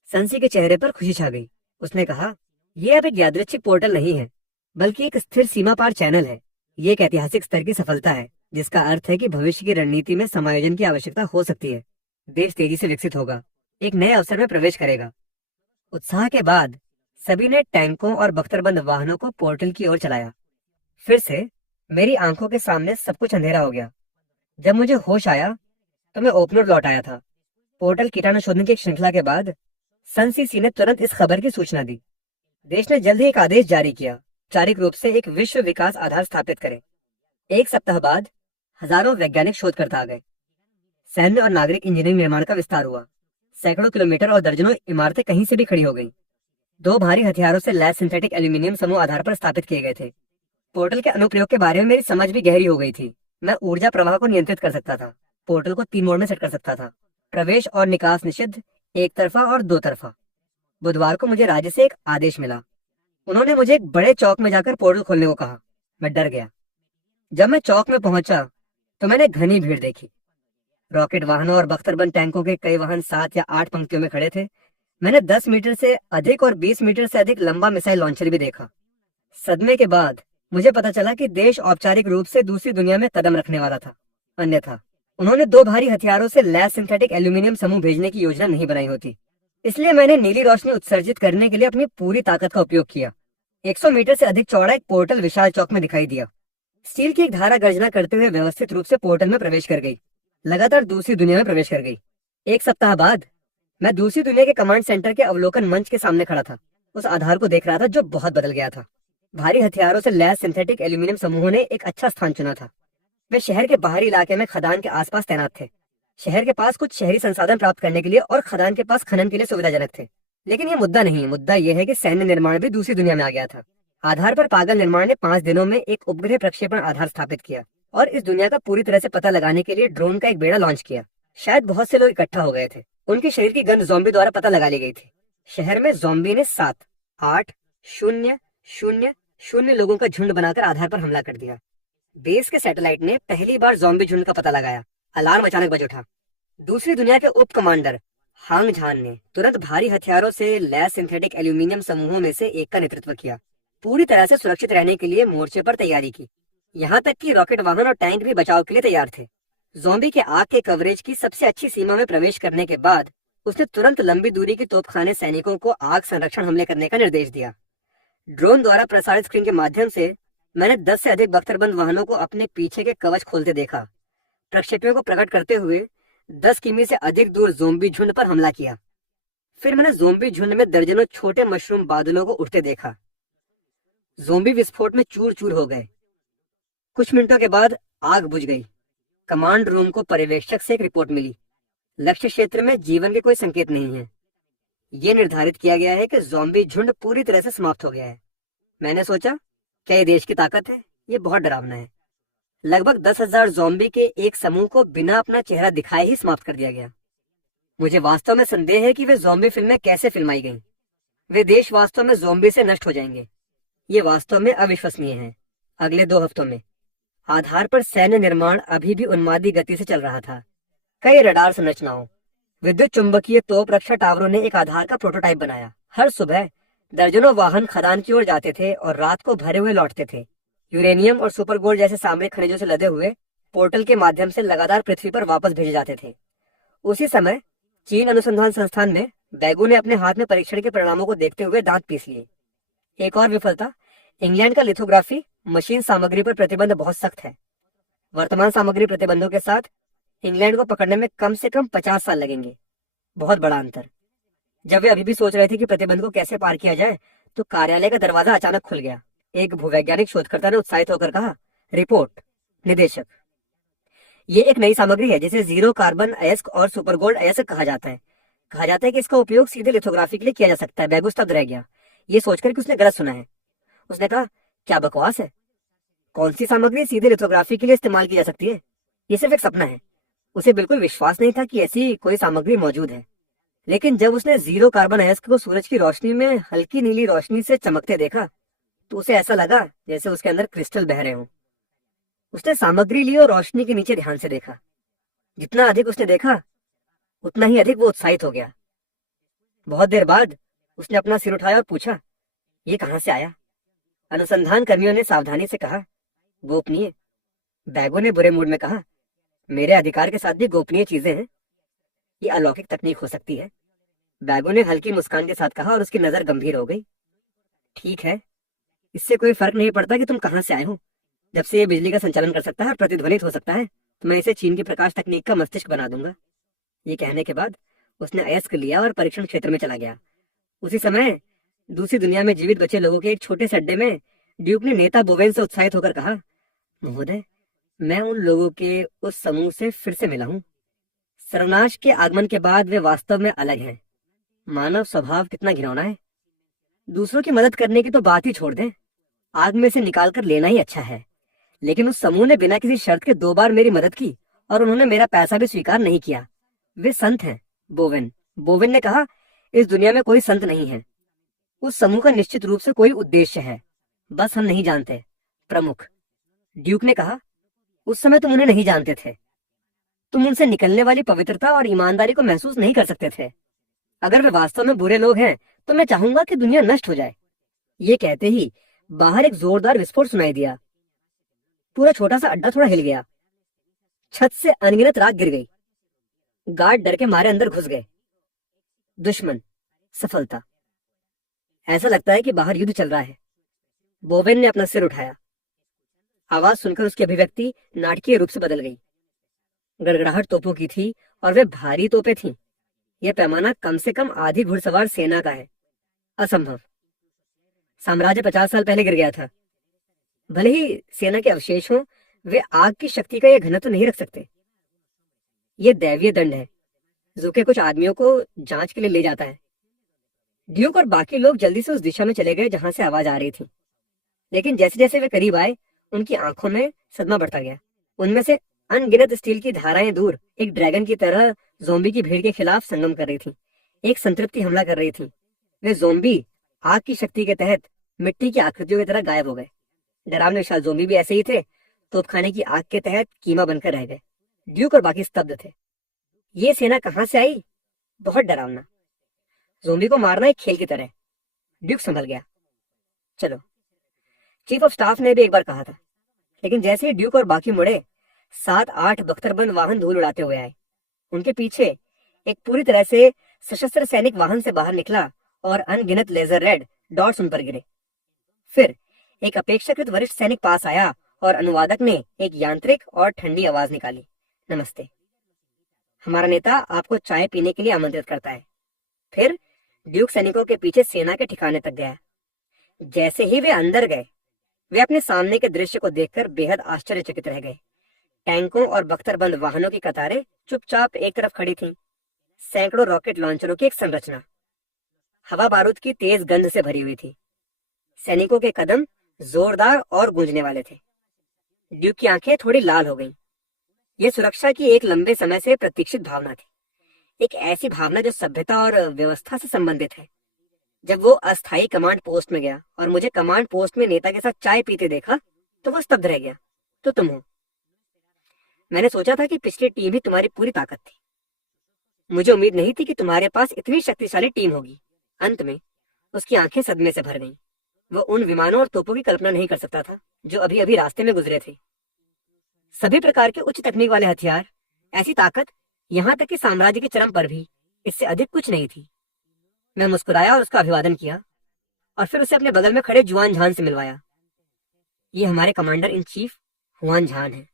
संसी के चेहरे पर खुशी छा गई। उसने कहा, यह अब एक यादृच्छिक पोर्टल नहीं है, बल्कि एक स्थिर सीमा पार चैनल है। ये एक ऐतिहासिक स्तर की सफलता है, जिसका अर्थ है कि भविष्य की रणनीति में समायोजन की आवश्यकता हो सकती है। देश तेजी से विकसित होगा, एक नए अवसर में प्रवेश करेगा। उत्साह के बाद सभी ने टैंकों और बख्तरबंद वाहनों को पोर्टल की ओर चलाया। फिर से मेरी आंखों के सामने सब कुछ अंधेरा हो गया। जब मुझे होश आया तो मैं ओपनर लौट आया था। पोर्टल कीटाणु शोधन की एक श्रृंखला के बाद संसीसी ने तुरंत इस खबर की सूचना दी। देश ने जल्द ही एक आदेश जारी किया, औपचारिक रूप से एक विश्व विकास आधार स्थापित करे। 1 सप्ताह बाद हजारों वैज्ञानिक शोधकर्ता आ गए। सैन्य और नागरिक इंजीनियरिंग निर्माण का विस्तार हुआ। सैकड़ों किलोमीटर और दर्जनों इमारतें कहीं से भी खड़ी हो गईं। 2 भारी हथियारों से लैस सिंथेटिक एल्यूमिनियम समूह आधार पर स्थापित किए गए थे। पोर्टल के अनुप्रयोग के बारे में मेरी समझ भी गहरी हो गई थी। मैं ऊर्जा प्रवाह को नियंत्रित कर सकता था। पोर्टल को 3 मोड में सेट कर सकता था, प्रवेश और निकास निषिद्ध, एक तरफा और 2 तरफा। बुधवार को मुझे राज्य से एक आदेश मिला। उन्होंने मुझे एक बड़े चौक में जाकर पोर्टल खोलने को कहा। मैं डर गया। जब मैं चौक में पहुंचा तो मैंने घनी भीड़ देखी। रॉकेट वाहनों और बख्तरबंद टैंकों के कई वाहन 7 या 8 पंक्तियों में खड़े थे। मैंने 10 मीटर से अधिक और 20 मीटर से अधिक लंबा मिसाइल लॉन्चर भी देखा। सदमे के बाद मुझे पता चला कि देश औपचारिक रूप से दूसरी दुनिया में कदम रखने वाला था। अन्यथा उन्होंने 2 भारी हथियारों से लैस सिंथेटिक एल्यूमिनियम समूह भेजने की योजना नहीं बनाई होती। इसलिए मैंने नीली रोशनी उत्सर्जित करने के लिए अपनी पूरी ताकत का उपयोग किया। 100 मीटर से अधिक चौड़ा एक पोर्टल विशाल चौक में दिखाई दिया। स्टील की एक धारा गर्जना करते हुए व्यवस्थित रूप से पोर्टल में प्रवेश कर गई। लगातार दूसरी दुनिया में प्रवेश कर गई। 1 सप्ताह बाद मैं दूसरी दुनिया के कमांड सेंटर के अवलोकन मंच के सामने खड़ा था। उस आधार को देख रहा था जो बहुत बदल गया था। भारी हथियारों से लैस सिंथेटिक एल्यूमिनियम समूहों ने एक अच्छा स्थान चुना था। वे शहर के बाहरी इलाके में खदान के आसपास तैनात थे। शहर के पास कुछ शहरी संसाधन प्राप्त करने के लिए और खदान के पास खनन के लिए सुविधाजनक थे। लेकिन ये मुद्दा नहीं। मुद्दा यह है कि सैन्य निर्माण भी दूसरी दुनिया में आ गया था। आधार पर पागल निर्माण ने 5 दिनों में एक उपग्रह प्रक्षेपण आधार स्थापित किया और इस दुनिया का पूरी तरह से पता लगाने के लिए ड्रोन का एक बेड़ा लॉन्च किया। शायद बहुत से लोग इकट्ठा हो गए थे। उनके शरीर की गंध ज़ॉम्बी द्वारा पता लगा ली गई थी। शहर में ज़ॉम्बी ने 7, 8, 0, 0, 0 लोगों का झुंड बनाकर आधार पर हमला कर दिया। बेस के सैटेलाइट ने पहली बार ज़ॉम्बी झुंड का पता लगाया। अलार्म अचानक बज उठा। दूसरी दुनिया के उप कमांडर हांग झान ने तुरंत भारी हथियारों से लैस सिंथेटिक एल्यूमिनियम समूहों में से एक का नेतृत्व किया। पूरी तरह से सुरक्षित रहने के लिए मोर्चे पर तैयारी की। यहाँ तक कि रॉकेट वाहन और टैंक भी बचाव के लिए तैयार थे। ज़ॉम्बी के आग के कवरेज की सबसे अच्छी सीमा में प्रवेश करने के बाद उसने तुरंत लंबी दूरी की तोपखाने सैनिकों को आग संरक्षण हमले करने का निर्देश दिया। ड्रोन द्वारा प्रसारित स्क्रीन के माध्यम से मैंने 10 से अधिक बख्तरबंद वाहनों को अपने पीछे के कवच खोलते देखा, प्रक्षेपियों को प्रकट करते हुए 10 किमी से अधिक दूर ज़ोंबी झुंड पर हमला किया। फिर मैंने ज़ोंबी झुंड में दर्जनों छोटे मशरूम बादलों को उठते देखा। ज़ोंबी विस्फोट में चूर चूर हो गए। कुछ मिनटों के बाद आग बुझ गई। कमांड रूम को पर्यवेक्षक से एक रिपोर्ट मिली। लक्ष्य क्षेत्र में जीवन के कोई संकेत नहीं है। ये निर्धारित किया गया है कि ज़ोंबी झुंड पूरी तरह से समाप्त हो गया है। मैंने सोचा, क्या ये देश की ताकत है? ये बहुत डरावना है। लगभग 10,000 ज़ोंबी के एक समूह को बिना अपना चेहरा दिखाए ही समाप्त कर दिया गया। मुझे वास्तव में संदेह है कि वे ज़ोंबी फिल्में कैसे फिल्माई गईं। वे देश वास्तव में ज़ोंबी से नष्ट हो जाएंगे। ये वास्तव में अविश्वसनीय है। अगले 2 हफ्तों में आधार पर सैन्य निर्माण अभी भी उन्मादी गति से चल रहा था। कई रडार संरचनाओं, विद्युत चुंबकीय तोप रक्षा टावरों ने एक आधार का प्रोटोटाइप बनाया। हर सुबह दर्जनों वाहन खदान की ओर जाते थे और रात को भरे हुए लौटते थे। यूरेनियम और सुपर गोल्ड जैसे सामरिक खनिजों से लदे हुए पोर्टल के माध्यम से लगातार पृथ्वी पर वापस भेजे जाते थे। उसी समय चीन अनुसंधान संस्थान में बैगू ने अपने हाथ में परीक्षण के परिणामों को देखते हुए दांत पीस लिए। एक और विफलता, इंग्लैंड का लिथोग्राफी मशीन सामग्री पर प्रतिबंध बहुत सख्त है। वर्तमान सामग्री प्रतिबंधों के साथ इंग्लैंड को पकड़ने में कम से कम 50 साल लगेंगे। बहुत बड़ा अंतर। जब वे अभी भी सोच रहे थे कि प्रतिबंध को कैसे पार किया जाए, तो कार्यालय का दरवाजा अचानक खुल गया। एक भूवैज्ञानिक शोधकर्ता ने उत्साहित होकर कहा, रिपोर्ट निदेशक, ये एक नई सामग्री है जिसे जीरो कार्बन अयस्क और सुपर गोल्ड अयस्क कहा जाता है। कहा जाता है कि इसका उपयोग सीधे लिथोग्राफी के लिए किया जा सकता है। बैगू स्तब्ध रह गया, ये सोचकर कि उसने गलत सुना है। उसने कहा, क्या बकवास है? कौन सी सामग्री सीधे लिथोग्राफी के लिए इस्तेमाल की जा सकती है? ये सिर्फ एक सपना है। उसे बिल्कुल विश्वास नहीं था कि ऐसी कोई सामग्री मौजूद है। लेकिन जब उसने जीरो कार्बन अयस्क को सूरज की रोशनी में हल्की नीली रोशनी से चमकते देखा, तो उसे ऐसा लगा जैसे उसके अंदर क्रिस्टल बह रहे हों। उसने सामग्री ली और रोशनी के नीचे ध्यान से देखा। जितना अधिक उसने देखा, उतना ही अधिक वो उत्साहित हो गया। बहुत देर बाद उसने अपना सिर उठाया और पूछा, ये कहां से आया? अनुसंधान कर्मियों ने सावधानी से कहा, गोपनीय। बैगो ने बुरे मूड में कहा, मेरे अधिकार के साथ भी गोपनीय चीजें हैं? ये अलौकिक तकनीक हो सकती है। बैगो ने हल्की मुस्कान के साथ कहा और उसकी नजर गंभीर हो गई। ठीक है, इससे कोई फर्क नहीं पड़ता कि तुम कहां से आए हो। जब से ये बिजली का संचालन कर सकता है और प्रतिध्वनित हो सकता है, तो मैं इसे चीन की प्रकाश तकनीक का मस्तिष्क बना दूंगा। ये कहने के बाद उसने अयस्क लिया और परीक्षण क्षेत्र में चला गया। उसी समय दूसरी दुनिया में जीवित बचे लोगों के एक छोटे से अड्डे में ड्यूक ने नेता बोवेन से उत्साहित होकर कहा, महोदय, मैं उन लोगों के उस समूह से फिर से मिला हूँ। सर्वनाश के आगमन के बाद वे वास्तव में अलग हैं। मानव स्वभाव कितना घिनौना है। दूसरों की मदद करने की तो बात ही छोड़ दें, आग में से निकाल कर लेना ही अच्छा है। लेकिन उस समूह ने बिना किसी शर्त के 2 बार मेरी मदद की और उन्होंने मेरा पैसा भी स्वीकार नहीं किया। वे संत हैं, बोवेन। बोवेन ने कहा, इस दुनिया में कोई संत नहीं है। उस समूह का निश्चित रूप से कोई उद्देश्य है, बस हम नहीं जानते। प्रमुख, ड्यूक ने कहा, उस समय तुम उन्हें नहीं जानते थे। तुम उनसे निकलने वाली पवित्रता और ईमानदारी को महसूस नहीं कर सकते थे। अगर वे वास्तव में बुरे लोग हैं, तो मैं चाहूंगा कि दुनिया नष्ट हो जाए। ये कहते ही बाहर एक जोरदार विस्फोट सुनाई दिया। पूरा छोटा सा अड्डा थोड़ा हिल गया। छत से अनगिनत राख गिर गई। गार्ड डर के मारे अंदर घुस गए। दुश्मन, सफलता। ऐसा लगता है कि बाहर युद्ध चल रहा है। बोवेन ने अपना सिर उठाया। आवाज सुनकर उसकी अभिव्यक्ति नाटकीय रूप से बदल गई। गड़गड़ाहट तोपों की थी और वे भारी तोपें थीं। यह पैमाना कम से कम आधी घुड़सवार सेना का है। असंभव। साम्राज्य 50 साल पहले गिर गया था। भले ही सेना के अवशेष हों, वे आग की शक्ति का यह घनत्व नहीं रख सकते। यह दैवीय दंड है। जुके कुछ आदमियों को जांच के लिए ले जाता है। ड्यूक और बाकी लोग जल्दी से उस दिशा में चले गए जहां से आवाज आ रही थी। लेकिन जैसे जैसे वे करीब आए, उनकी आंखों में सदमा बढ़ता गया। उनमें से अनगिनत स्टील की धाराएं दूर एक ड्रैगन की तरह ज़ोंबी की भीड़ के खिलाफ संगम कर रही थी। एक संतृप्ति हमला कर रही थी। वे ज़ोंबी आग की शक्ति के तहत मिट्टी की आकृतियों की तरह गायब हो गए। डरावने विशाल ज़ोंबी भी ऐसे ही थे, तोपखाने की आग के तहत कीमा बनकर रह गए। ड्यूक और बाकी स्तब्ध थे। ये सेना कहां से आई? बहुत डरावना। ज़ोंबी को मारना एक खेल की तरह। ड्यूक संभल गया। चलो, चीफ ऑफ स्टाफ ने भी एक बार कहा था। लेकिन जैसे ही ड्यूक और बाकी मुड़े, 7-8 बख्तरबंद वाहन धूल उड़ाते हुए आए। उनके पीछे एक पूरी तरह से सशस्त्र सैनिक वाहन से बाहर निकला और अनगिनत लेजर रेड डॉट्स उन पर गिरे। फिर एक अपेक्षाकृत वरिष्ठ सैनिक पास आया और अनुवादक ने एक यांत्रिक और ठंडी आवाज निकाली, नमस्ते। हमारा नेता आपको चाय पीने के लिए आमंत्रित करता है। फिर ड्यूक सैनिकों के पीछे सेना के ठिकाने तक गया। जैसे ही वे अंदर गए, वे अपने सामने के दृश्य को देखकर बेहद आश्चर्यचकित रह गए। टैंकों और बख्तरबंद वाहनों की कतारें चुपचाप एक तरफ खड़ी थीं। सैकड़ों रॉकेट लॉन्चरों की एक संरचना हवा बारूद की तेज गंध से भरी हुई थी। सैनिकों के कदम जोरदार और गूंजने वाले थे। ड्यूक की आंखें थोड़ी लाल हो गईं। यह सुरक्षा की एक लंबे समय से प्रतीक्षित भावना थी, एक ऐसी भावना जो सभ्यता और व्यवस्था से संबंधित है। जब वो अस्थायी कमांड पोस्ट में गया और मुझे कमांड पोस्ट में नेता के साथ चाय पीते देखा तो वो स्तब्ध रह गया। तो तुम हो। मैंने सोचा था कि पिछली टीम ही तुम्हारी पूरी ताकत थी। मुझे उम्मीद नहीं थी कि तुम्हारे पास इतनी शक्तिशाली टीम होगी। अंत में उसकी आंखें सदमे से भर गईं। वो उन विमानों और तोपों की कल्पना नहीं कर सकता था जो अभी अभी रास्ते में गुजरे थे। सभी प्रकार के उच्च तकनीक वाले हथियार, ऐसी ताकत, यहाँ तक कि साम्राज्य के चरम पर भी इससे अधिक कुछ नहीं थी। मैं मुस्कुराया और उसका अभिवादन किया और फिर उसे अपने बगल में खड़े जुआन झान से मिलवाया। ये हमारे कमांडर इन चीफ हुआन झान है।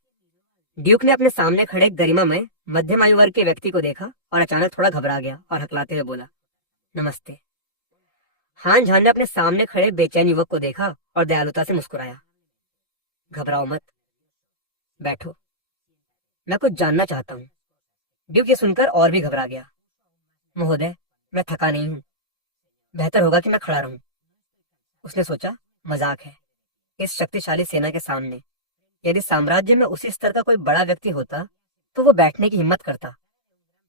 ड्यूक ने अपने सामने खड़े गरिमामय मध्यम आयु वर्ग के व्यक्ति को देखा और अचानक थोड़ा घबरा गया और हकलाते हुए बोला, नमस्ते। हान झान ने अपने सामने खड़े बेचैन युवक को देखा और दयालुता से मुस्कुराया। घबराओ मत, बैठो, मैं कुछ जानना चाहता हूँ। ड्यूक ये सुनकर और भी घबरा गया। महोदय, मैं थका नहीं हूँ, बेहतर होगा कि मैं खड़ा रहूं। उसने सोचा, मजाक है। इस शक्तिशाली सेना के सामने यदि साम्राज्य में उसी स्तर का कोई बड़ा व्यक्ति होता तो वो बैठने की हिम्मत करता।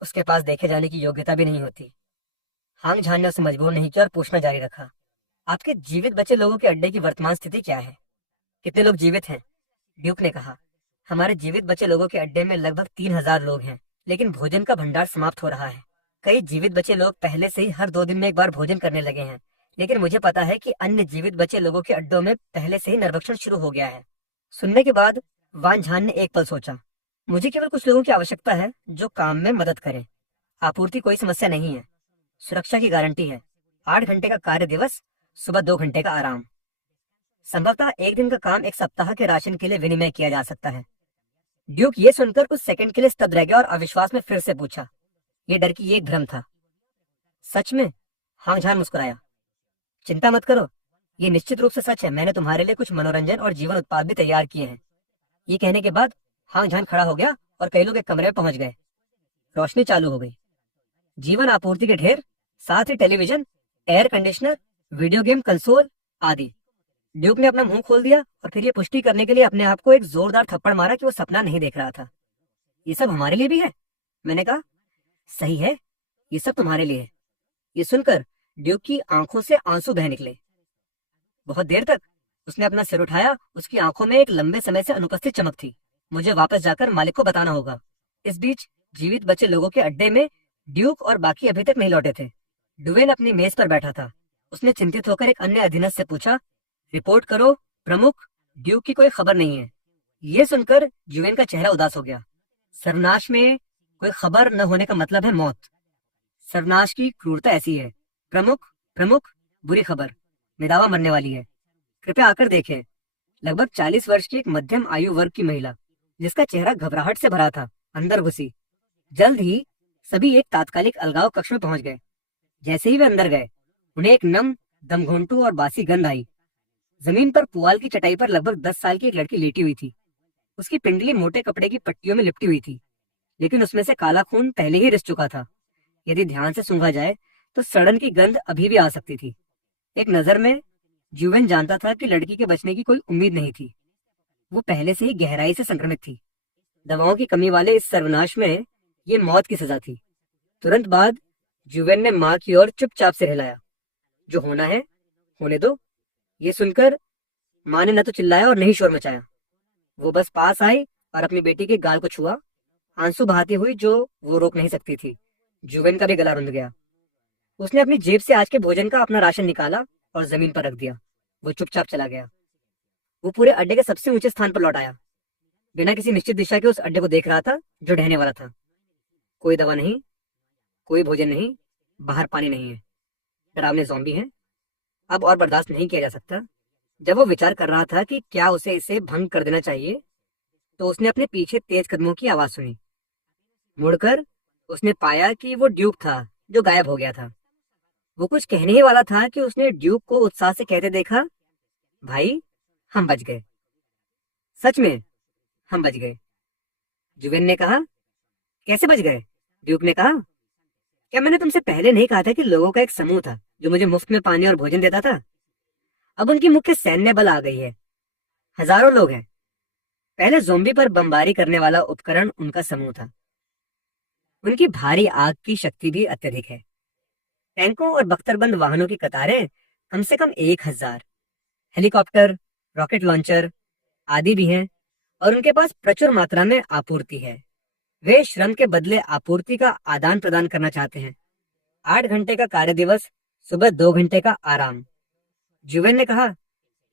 उसके पास देखे जाने की योग्यता भी नहीं होती। हांग झान ने उसे मजबूर नहीं किया और पूछना जारी रखा, आपके जीवित बचे लोगों के अड्डे की वर्तमान स्थिति क्या है? कितने लोग जीवित हैं? ड्यूक ने कहा, हमारे जीवित बचे लोगों के अड्डे में लगभग 3000 लोग हैं, लेकिन भोजन का भंडार समाप्त हो रहा है। कई जीवित बचे लोग पहले से ही हर 2 दिन में एक बार भोजन करने लगे हैं, लेकिन मुझे पता है कि अन्य जीवित बचे लोगों के अड्डों में पहले से ही नरभक्षण शुरू हो गया है। सुनने के बाद वान झान ने एक पल सोचा, मुझे केवल कुछ लोगों की आवश्यकता है जो काम में मदद करें। आपूर्ति कोई समस्या नहीं है, सुरक्षा की गारंटी है। 8 घंटे का कार्य दिवस, सुबह 2 घंटे का आराम। संभवतः एक दिन का काम एक सप्ताह के राशन के लिए विनिमय किया जा सकता है। ड्यूक ये सुनकर कुछ सेकंड के लिए स्तब्ध रह गया और अविश्वास में फिर से पूछा, ये डर की एक भ्रम था? सच में? हांग झान मुस्कुराया। चिंता मत करो, ये निश्चित रूप से सच है। मैंने तुम्हारे लिए कुछ मनोरंजन और जीवन उत्पाद भी तैयार किए हैं। ये कहने के बाद हांग झान खड़ा हो गया और कई लोग एक कमरे में पहुंच गए। रोशनी चालू हो गई। जीवन आपूर्ति के ढेर, साथ ही television, air conditioner, video game console आदि। ड्यूक ने अपना मुंह खोल दिया और फिर ये पुष्टि करने के लिए अपने आप को एक जोरदार थप्पड़ मारा कि वो सपना नहीं देख रहा था। ये सब हमारे लिए भी है? मैंने कहा, सही है, ये सब तुम्हारे लिए है। ये सुनकर ड्यूक की आंखों से आंसू बह निकले। बहुत देर तक उसने अपना सिर उठाया। उसकी आंखों में एक लंबे समय से अनुपस्थित चमक थी। मुझे वापस जाकर मालिक को बताना होगा। इस बीच जीवित बचे लोगों के अड्डे में ड्यूक और बाकी अभी तक नहीं लौटे थे। डुवेन अपनी मेज पर बैठा था। उसने चिंतित होकर एक अन्य अधीनस्थ से पूछा, रिपोर्ट करो प्रमुख, ड्यूक की कोई खबर नहीं है। ये सुनकर जुवेन का चेहरा उदास हो गया। सर्वनाश में कोई खबर न होने का मतलब है मौत। सर्वनाश की क्रूरता ऐसी है। प्रमुख, प्रमुख, बुरी खबर, निदावा मरने वाली है। कृपया आकर देखें। लगभग 40 वर्ष की एक मध्यम आयु वर्ग की महिला, जिसका चेहरा घबराहट से भरा था, अंदर घुसी। जल्द ही सभी एक तात्कालिक अलगाव कक्ष में पहुंच गए। जैसे ही वे अंदर गए, उन्हें एक नम, दमघोंटू और बासी गंध आई। जमीन पर पुआल की चटाई पर लगभग 10 साल की एक लड़की लेटी हुई थी। उसकी पिंडली मोटे कपड़े की पट्टियों में लिपटी हुई थी, लेकिन उसमें से काला खून पहले ही रिस चुका था। यदि ध्यान से सूंघा जाए तो सड़न की गंध अभी भी आ सकती थी। एक नजर में जुवेन जानता था कि लड़की के बचने की कोई उम्मीद नहीं थी। वो पहले से ही गहराई से संक्रमित थी। दवाओं की कमी वाले इस सर्वनाश में ये मौत की सजा थी। तुरंत बाद जुवेन ने माँ की ओर चुपचाप से हिलाया। जो होना है होने दो। ये सुनकर माँ ने न तो चिल्लाया और न ही शोर मचाया। वो बस पास आई और अपनी बेटी के गाल को छुआ, आंसू बहाती हुई, जो वो रोक नहीं सकती थी। जुवेन का भी गला रुंध गया। उसने अपनी जेब से आज के भोजन का अपना राशन निकाला और जमीन पर रख दिया। वो चुपचाप चला गया। वो पूरे अड्डे के सबसे ऊंचे स्थान पर लौट आया। बिना किसी निश्चित दिशा के उस अड्डे को देख रहा था जो ढहने वाला था। कोई दवा नहीं, कोई भोजन नहीं, बाहर पानी नहीं है। डरावने ज़ॉम्बी हैं। अब और बर्दाश्त नहीं किया जा सकता। जब वो विचार कर रहा था कि क्या उसे इसे भंग कर देना चाहिए, तो उसने अपने पीछे तेज कदमों की आवाज सुनी। मुड़कर उसने पाया कि वो ड्यूक था जो गायब हो गया था। वो कुछ कहने ही वाला था कि उसने ड्यूक को उत्साह से कहते देखा, भाई, हम बच गए। सच में हम बच गए, जुवेन ने कहा। कैसे बच गए? ड्यूक ने कहा। क्या मैंने तुमसे पहले नहीं कहा था कि लोगों का एक समूह था जो मुझे मुफ्त में पानी और भोजन देता था? अब उनकी मुख्य सैन्य बल आ गई है। हजारों लोग हैं। पहले जोम्बी पर बमबारी करने वाला उपकरण उनका समूह था। उनकी भारी आग की शक्ति भी अत्यधिक है। टैंकों और बख्तरबंद वाहनों की कतारें कम से कम 1,000। हेलीकॉप्टर, रॉकेट लॉन्चर आदि भी हैं, और उनके पास प्रचुर मात्रा में आपूर्ति है। वे श्रम के बदले आपूर्ति का आदान प्रदान करना चाहते हैं। 8 घंटे का कार्य दिवस, सुबह 2 घंटे का आराम। जुवेन ने कहा,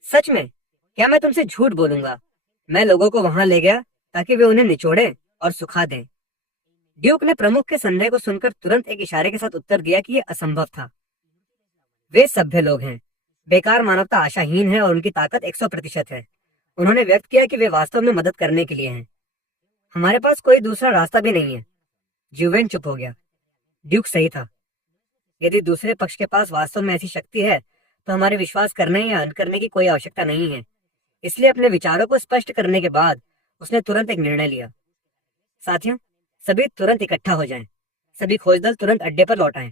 सच में? क्या मैं तुमसे झूठ बोलूंगा? मैं लोगों को वहां ले गया ताकि वे उन्हें निचोड़े और सुखा दें। ड्यूक ने प्रमुख के संदेह को सुनकर तुरंत एक इशारे के साथ उत्तर दिया कि यह असंभव था। वे सभ्य लोग हैं, बेकार मानवता आशाहीन है और उनकी ताकत 100% है। उन्होंने व्यक्त किया कि वे वास्तव में मदद करने के लिए हैं। हमारे पास कोई दूसरा रास्ता भी नहीं है। जुवेन चुप हो गया। ड्यूक सही था। यदि दूसरे पक्ष के पास वास्तव में ऐसी शक्ति है, तो हमारे विश्वास करने या अनकरने की कोई आवश्यकता नहीं है। इसलिए अपने विचारों को स्पष्ट करने के बाद उसने तुरंत एक निर्णय लिया। साथियों, सभी तुरंत इकट्ठा हो जाएं। सभी खोज दल तुरंत अड्डे पर लौट आएं।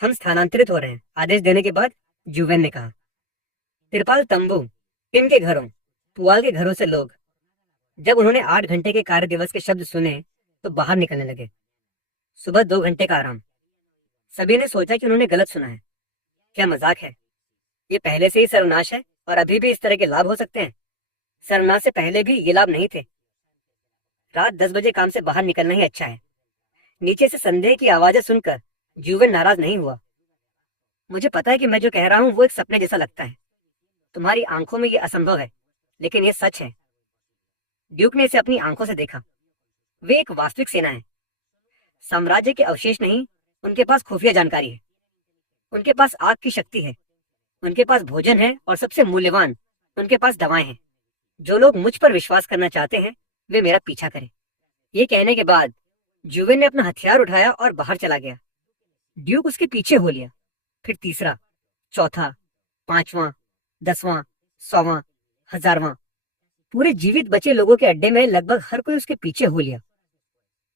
हम स्थानांतरित हो रहे हैं। आदेश देने के बाद जुवेन ने कहा। तिरपाल तंबू, टिन के घरों, पुआल के घरों से लोग, जब उन्होंने 8 घंटे के कार्य दिवस के शब्द सुने तो बाहर निकलने लगे। सुबह 2 घंटे का आराम। सभी ने सोचा कि उन्होंने गलत सुना है। क्या मजाक है? ये पहले से ही सर्वनाश है और अभी भी इस तरह के लाभ हो सकते हैं। सर्वनाश से पहले भी ये लाभ नहीं थे। रात 10 बजे काम से बाहर निकलना ही अच्छा है। नीचे से संदेह की आवाजें सुनकर जुवेन नाराज नहीं हुआ। मुझे पता है कि मैं जो कह रहा हूँ वो एक सपने जैसा लगता है। तुम्हारी आंखों में ये असंभव है, लेकिन ये सच है। ड्यूक ने इसे अपनी आंखों से देखा। वे एक वास्तविक सेना है। साम्राज्य के अवशेष नहीं, उनके पास खुफिया जानकारी है। उनके पास आग की शक्ति है। उनके पास भोजन है और सबसे मूल्यवान, उनके पास दवाएं हैं। जो लोग मुझ पर विश्वास करना चाहते हैं, वे मेरा पीछा करें। ये कहने के बाद जुवेन ने अपना हथियार उठाया और बाहर चला गया। ड्यूक उसके पीछे हो लिया। फिर तीसरा, चौथा, 5वां, 10वां, 100वां, 1000वां। पूरे जीवित बचे लोगों के अड्डे में लगभग हर कोई उसके पीछे हो लिया।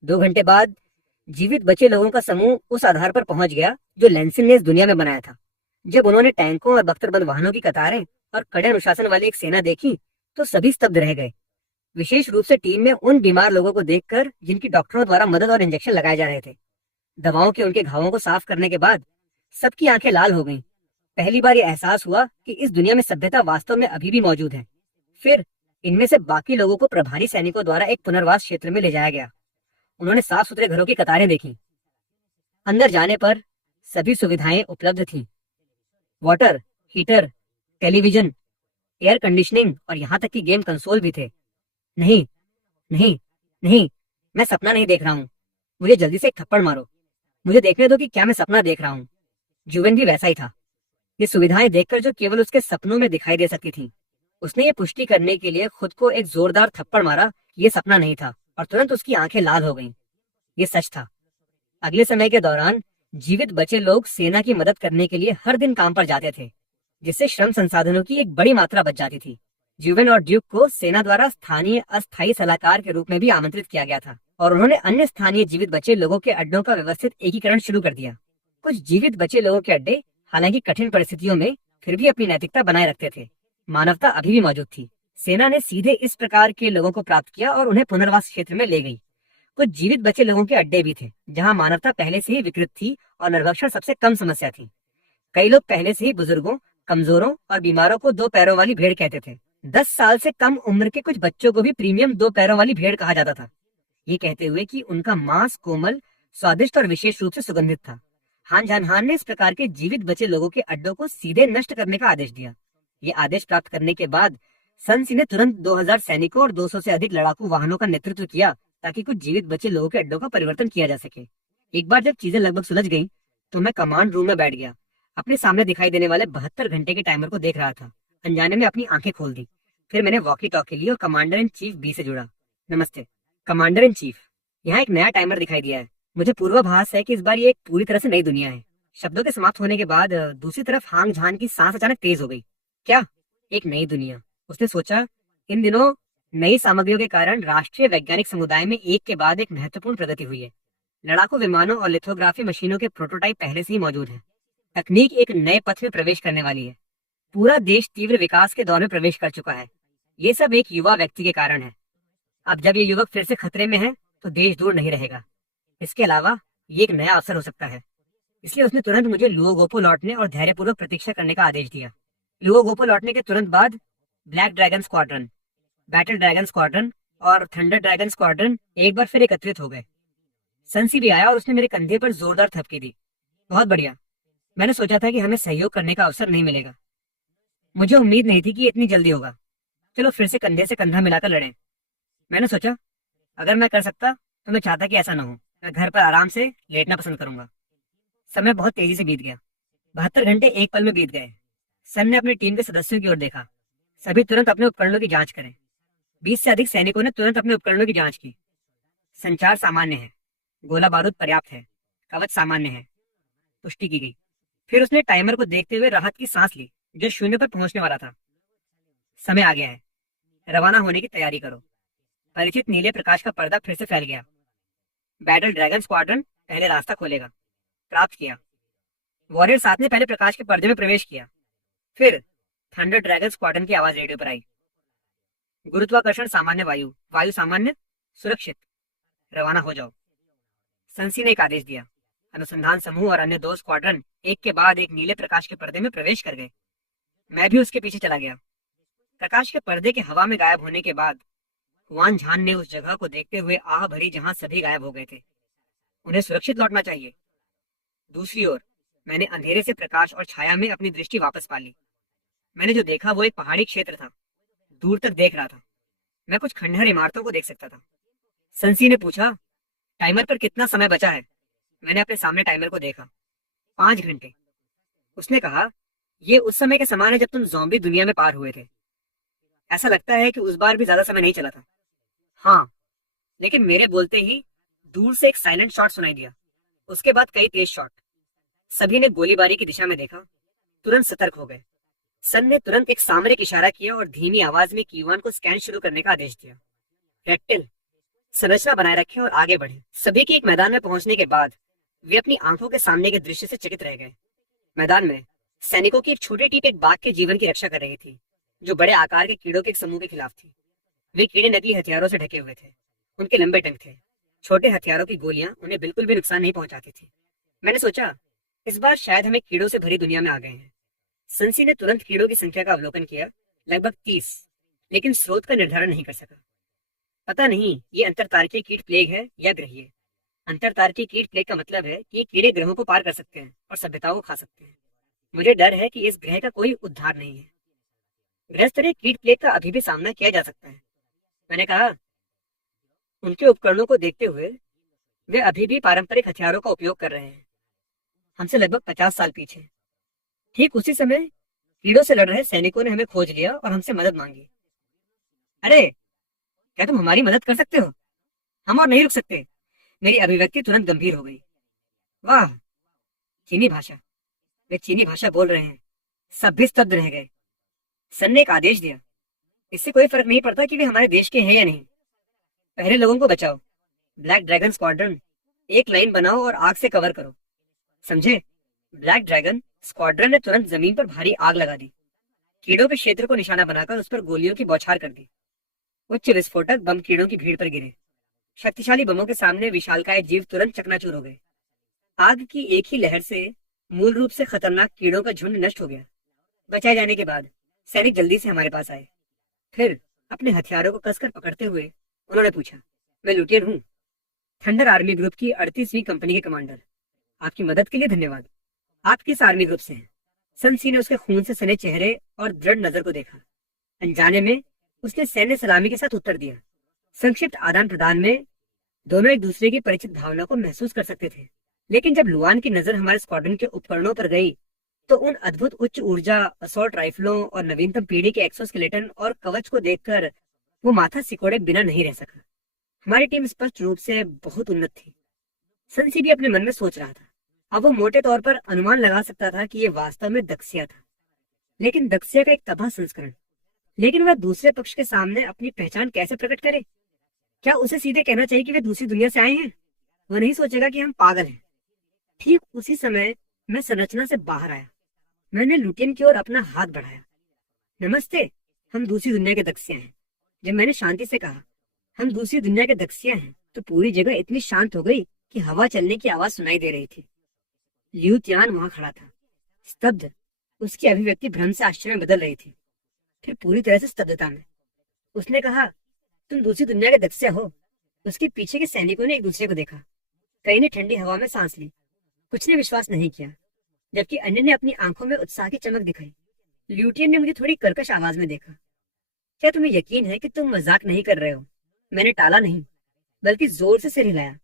2 घंटे बाद जीवित बचे लोगों का समूह उस आधार पर पहुंच गया जो लैंसिन ने इस दुनिया में बनाया था। जब उन्होंने टैंकों और बख्तरबंद वाहनों की कतारें और कड़े अनुशासन वाली एक सेना देखी तो सभी स्तब्ध रह गए। विशेष रूप से टीम में उन बीमार लोगों को देखकर जिनकी डॉक्टरों द्वारा मदद और इंजेक्शन लगाए जा रहे थे। दवाओं के उनके घावों को साफ करने के बाद सबकी आंखें लाल हो गईं। पहली बार यह एहसास हुआ कि इस दुनिया में सभ्यता वास्तव में अभी भी मौजूद है। फिर इनमें से बाकी लोगों को प्रभारी सैनिकों द्वारा एक पुनर्वास क्षेत्र में ले जाया गया। उन्होंने साफ सुथरे घरों की कतारें देखी। अंदर जाने पर सभी सुविधाएं उपलब्ध थी। Water heater, television, air conditioning और यहाँ तक कि गेम कंसोल भी थे। नहीं, नहीं, नहीं, मैं सपना नहीं देख रहा हूँ। मुझे जल्दी से एक थप्पड़ मारो। मुझे देखने दो कि क्या मैं सपना देख रहा हूँ। जुवेन भी वैसा ही था। ये सुविधाएं देखकर जो केवल उसके सपनों में दिखाई दे सकती थी। उसने ये पुष्टि करने के लिए खुद को एक जोरदार थप्पड़ मारा। ये सपना नहीं था और तुरंत उसकी आंखें लाल हो गईं। ये सच था। अगले समय के दौरान जीवित बचे लोग सेना की मदद करने के लिए हर दिन काम पर जाते थे, जिससे श्रम संसाधनों की एक बड़ी मात्रा बच जाती थी। जुवेन और ड्यूक को सेना द्वारा स्थानीय अस्थायी सलाहकार के रूप में भी आमंत्रित किया गया था और उन्होंने अन्य स्थानीय जीवित बचे लोगों के अड्डों का व्यवस्थित एकीकरण शुरू कर दिया। कुछ जीवित बचे लोगों के अड्डे हालांकि कठिन परिस्थितियों में फिर भी अपनी नैतिकता बनाए रखते थे। मानवता अभी भी मौजूद थी। सेना ने सीधे इस प्रकार के लोगों को प्राप्त किया और उन्हें पुनर्वास क्षेत्र में ले गई। कुछ जीवित बचे लोगों के अड्डे भी थे जहां मानवता पहले से ही विकृत थी और निर्भक्षण सबसे कम समस्या थी। कई लोग पहले से ही बुजुर्गों, कमजोरों और बीमारों को 2 पैरों वाली भेड़ कहते थे। 10 साल से कम उम्र के कुछ बच्चों को भी प्रीमियम 2 पैरों वाली भेड़ कहा जाता था, ये कहते हुए कि उनका मांस कोमल, स्वादिष्ट और विशेष रूप से सुगंधित था। हान जानहान ने इस प्रकार के जीवित बचे लोगों के अड्डों को सीधे नष्ट करने का आदेश दिया। ये आदेश प्राप्त करने के बाद सन सी ने तुरंत 2000 सैनिकों और 200 से अधिक लड़ाकू वाहनों का नेतृत्व किया ताकि कुछ जीवित बचे लोगों के अड्डों का परिवर्तन किया जा सके। एक बार जब चीजें लगभग सुलझ गईं, तो मैं कमांड रूम में बैठ गया। अपने सामने दिखाई देने वाले 72 घंटे के टाइमर को देख रहा था। अनजाने में अपनी आंखें खोल दी। फिर मैंने वॉकी टॉकी ली और कमांडर इन चीफ बी से जुड़ा। नमस्ते कमांडर इन चीफ, यहाँ एक नया टाइमर दिखाई दिया है। मुझे पूर्वाभास है कि इस बार ये एक पूरी तरह से नई दुनिया है। शब्दों के समाप्त होने के बाद दूसरी तरफ हांग झान की सांस अचानक तेज हो गई। क्या? एक नई दुनिया? उसने सोचा। इन दिनों नई सामग्रियों के कारण राष्ट्रीय वैज्ञानिक समुदाय में एक के बाद एक महत्वपूर्ण प्रगति हुई है। लड़ाकू विमानों और लिथोग्राफी मशीनों के प्रोटोटाइप पहले से ही मौजूद हैं। तकनीक एक नए पथ में प्रवेश करने वाली है। पूरा देश तीव्र विकास के दौर में प्रवेश कर चुका है। ये सब एक युवा व्यक्ति के कारण है। अब जब ये युवक फिर से खतरे में है तो देश दूर नहीं रहेगा। इसके अलावा ये एक नया अवसर हो सकता है। इसलिए उसने तुरंत मुझे लुओगोपो लौटने और धैर्यपूर्वक प्रतीक्षा करने का आदेश दिया। लुओगोपो लौटने के तुरंत बाद black dragon squadron, battle dragon squadron और थंडर ड्रैगन स्क्वाड्रन एक बार फिर एकत्रित हो गए। सनसी भी आया और उसने मेरे कंधे पर जोरदार थपकी दी। बहुत बढ़िया। मैंने सोचा था कि हमें सहयोग करने का अवसर नहीं मिलेगा। मुझे उम्मीद नहीं थी कि इतनी जल्दी होगा। चलो फिर से कंधे से कंधा मिलाकर लड़ें। मैंने सोचा अगर मैं कर सकता तो मैं चाहता कि ऐसा ना हो। मैं घर पर आराम से लेटना पसंद करूंगा। समय बहुत तेजी से बीत गया। 72 घंटे एक पल में बीत गए। सन ने अपनी टीम के सदस्यों की ओर देखा। सभी तुरंत अपने उपकरणों की जांच करें। 20 से अधिक सैनिकों ने तुरंत अपने उपकरणों की जांच की। संचार सामान्य है, गोला बारूद पर्याप्त है, कवच सामान्य है, पुष्टि की गई। फिर उसने टाइमर को देखते हुए राहत की सांस ली जो शून्य पर पहुंचने वाला था। समय आ गया है, रवाना होने की तैयारी करो। परिचित नीले प्रकाश का पर्दा फिर से फैल गया। बैटल ड्रैगन स्क्वाड्रन पहले रास्ता खोलेगा। प्राप्त किया। वॉरियर 7 ने पहले प्रकाश के पर्दे में प्रवेश किया। फिर थंडर ड्रैगन स्क्वाड्रन की आवाज रेडियो पर आई। गुरुत्वाकर्षण सामान्य, वायु वायु सामान्य, सुरक्षित, रवाना हो जाओ। संसी ने एक आदेश दिया। अनुसंधान समूह और अन्य 2 स्क्वाड्रन एक के बाद एक नीले प्रकाश के पर्दे में प्रवेश कर गए। मैं भी उसके पीछे चला गया। प्रकाश के पर्दे के हवा में गायब होने के बाद हुआन झान ने उस जगह को देखते हुए आह भरी जहां सभी गायब हो गए थे। उन्हें सुरक्षित लौटना चाहिए। दूसरी ओर मैंने अंधेरे से प्रकाश और छाया में अपनी दृष्टि वापस पा ली। मैंने जो देखा वो एक पहाड़ी क्षेत्र था। दूर तक देख रहा था। मैं कुछ खंडहर इमारतों को देख सकता था। संसी ने पूछा, टाइमर पर कितना समय बचा है? मैंने अपने सामने टाइमर को देखा। 5 घंटे। उसने कहा, ये उस समय के समान है जब तुम ज़ॉम्बी दुनिया में पार हुए थे। ऐसा लगता है कि उस बार भी ज्यादा समय नहीं चला था। हाँ, लेकिन मेरे बोलते ही दूर से एक साइलेंट शॉट सुनाई दिया। उसके बाद कई तेज शॉट। सभी ने गोलीबारी की दिशा में देखा। तुरंत सतर्क हो गए। सन ने तुरंत एक सामरिक इशारा किया और धीमी आवाज में कीवान को स्कैन शुरू करने का आदेश दिया। रेक्टिल, संरचना बनाए रखें और आगे बढ़ें। सभी के एक मैदान में पहुंचने के बाद वे अपनी आंखों के सामने के दृश्य से चकित रह गए। मैदान में सैनिकों की एक छोटी टीम एक बाघ के जीवन की रक्षा कर रही थी जो बड़े आकार के कीड़ों के एक समूह के खिलाफ थी। वे कीड़े नकली हथियारों से ढके हुए थे। उनके लंबे टंक थे। छोटे हथियारों की गोलियां उन्हें बिल्कुल भी नुकसान नहीं पहुंचाती थी। मैंने सोचा, इस बार शायद हमें कीड़ों से भरी दुनिया में आ गए हैं। संसी ने तुरंत कीड़ों की संख्या का अवलोकन किया। लगभग 30, लेकिन स्रोत का निर्धारण नहीं कर सका। पता नहीं ये अंतरतारकीय कीट प्लेग है या ग्रहीय। अंतरतारकीय कीट प्लेग का मतलब है कि ये कीड़े ग्रहों को पार कर सकते हैं और सभ्यताओं को खा सकते हैं। मुझे डर है कि इस ग्रह का कोई उद्धार नहीं है। ग्रह स्तरीय कीट प्लेग का अभी भी सामना किया जा सकता है। मैंने कहा, उनके उपकरणों को देखते हुए वे अभी भी पारंपरिक हथियारों का उपयोग कर रहे हैं, हमसे लगभग 50 साल पीछे। ठीक उसी समय कीड़ों से लड़ रहे सैनिकों ने हमें खोज लिया और हमसे मदद मांगी। अरे, क्या तुम हमारी मदद कर सकते हो? हम और नहीं रुक सकते। मेरी अभिव्यक्ति तुरंत गंभीर हो गई। वाह, चीनी भाषा। वे चीनी भाषा बोल रहे हैं। सब भी स्तब्ध रह गए। सन ने एक आदेश दिया। इससे कोई फर्क नहीं पड़ता कि वे हमारे देश के हैं या नहीं। पहले लोगों को बचाओ। ब्लैक ड्रैगन स्क्वाड्रन, एक लाइन बनाओ और आग से कवर करो, समझे? ब्लैक ड्रैगन स्क्वाड्रन ने तुरंत जमीन पर भारी आग लगा दी। कीड़ों के क्षेत्र को निशाना बनाकर उस पर गोलियों की बौछार कर दी। उच्च विस्फोटक बम कीड़ों की भीड़ पर गिरे। शक्तिशाली बमों के सामने विशालकाय जीव तुरंत चकनाचूर हो गए। आग की एक ही लहर से मूल रूप से खतरनाक कीड़ों का झुंड नष्ट हो गया। बचाए जाने के बाद सैनिक जल्दी से हमारे पास आए। फिर अपने हथियारों को कसकर पकड़ते हुए उन्होंने पूछा, मैं लुटेर हूँ, थंडर आर्मी ग्रुप की 38वीं कंपनी के कमांडर। आपकी मदद के लिए धन्यवाद। आप किस आर्मी ग्रुप से हैं? संसी ने उसके खून से सने चेहरे और दृढ़ नजर को देखा। अनजाने में उसने सैन्य सलामी के साथ उत्तर दिया। संक्षिप्त आदान प्रदान में दोनों एक दूसरे की परिचित भावना को महसूस कर सकते थे। लेकिन जब लुआन की नजर हमारे स्क्वाड्रन के उपकरणों पर गई तो उन अद्भुत उच्च ऊर्जा असॉल्ट राइफलों और नवीनतम पीढ़ी के एक्सोस्केलेटन और कवच को देखकर वो माथा सिकोड़े बिना नहीं रह सका। हमारी टीम स्पष्ट रूप से बहुत उन्नत थी। सनसी भी अपने मन में सोच रहा था। अब वो मोटे तौर पर अनुमान लगा सकता था कि ये वास्तव में दक्सिया था, लेकिन दक्सिया का एक तबाह संस्करण। लेकिन वह दूसरे पक्ष के सामने अपनी पहचान कैसे प्रकट करे? क्या उसे सीधे कहना चाहिए कि वे दूसरी दुनिया से आए हैं? वह नहीं सोचेगा कि हम पागल हैं। ठीक उसी समय मैं संरचना से बाहर आया। मैंने लुटियन की ओर अपना हाथ बढ़ाया। नमस्ते, हम दूसरी दुनिया के दक्सिया हैं। जब मैंने शांति से कहा हम दूसरी दुनिया के दक्सिया हैं, तो पूरी जगह इतनी शांत हो गई कि हवा चलने की आवाज सुनाई दे रही थी। लियू तियान वहां खड़ा था, स्तब्ध। उसकी अभिव्यक्ति भ्रम से आश्चर्य में बदल रही थी, फिर पूरी तरह से स्तब्धता में। उसने कहा, तुम दूसरी दुनिया के दक्सिया हो? उसके पीछे के सैनिकों ने एक दूसरे को देखा। कई ने ठंडी हवा में सांस ली, कुछ ने विश्वास नहीं किया, जबकि अन्य ने अपनी आंखों में उत्साह की चमक दिखाई। ल्यूटियन ने मुझे थोड़ी कर्कश आवाज में देखा। क्या तुम्हें यकीन है कि तुम मजाक नहीं कर रहे हो? मैंने टाला नहीं, बल्कि जोर से सिर हिलाया।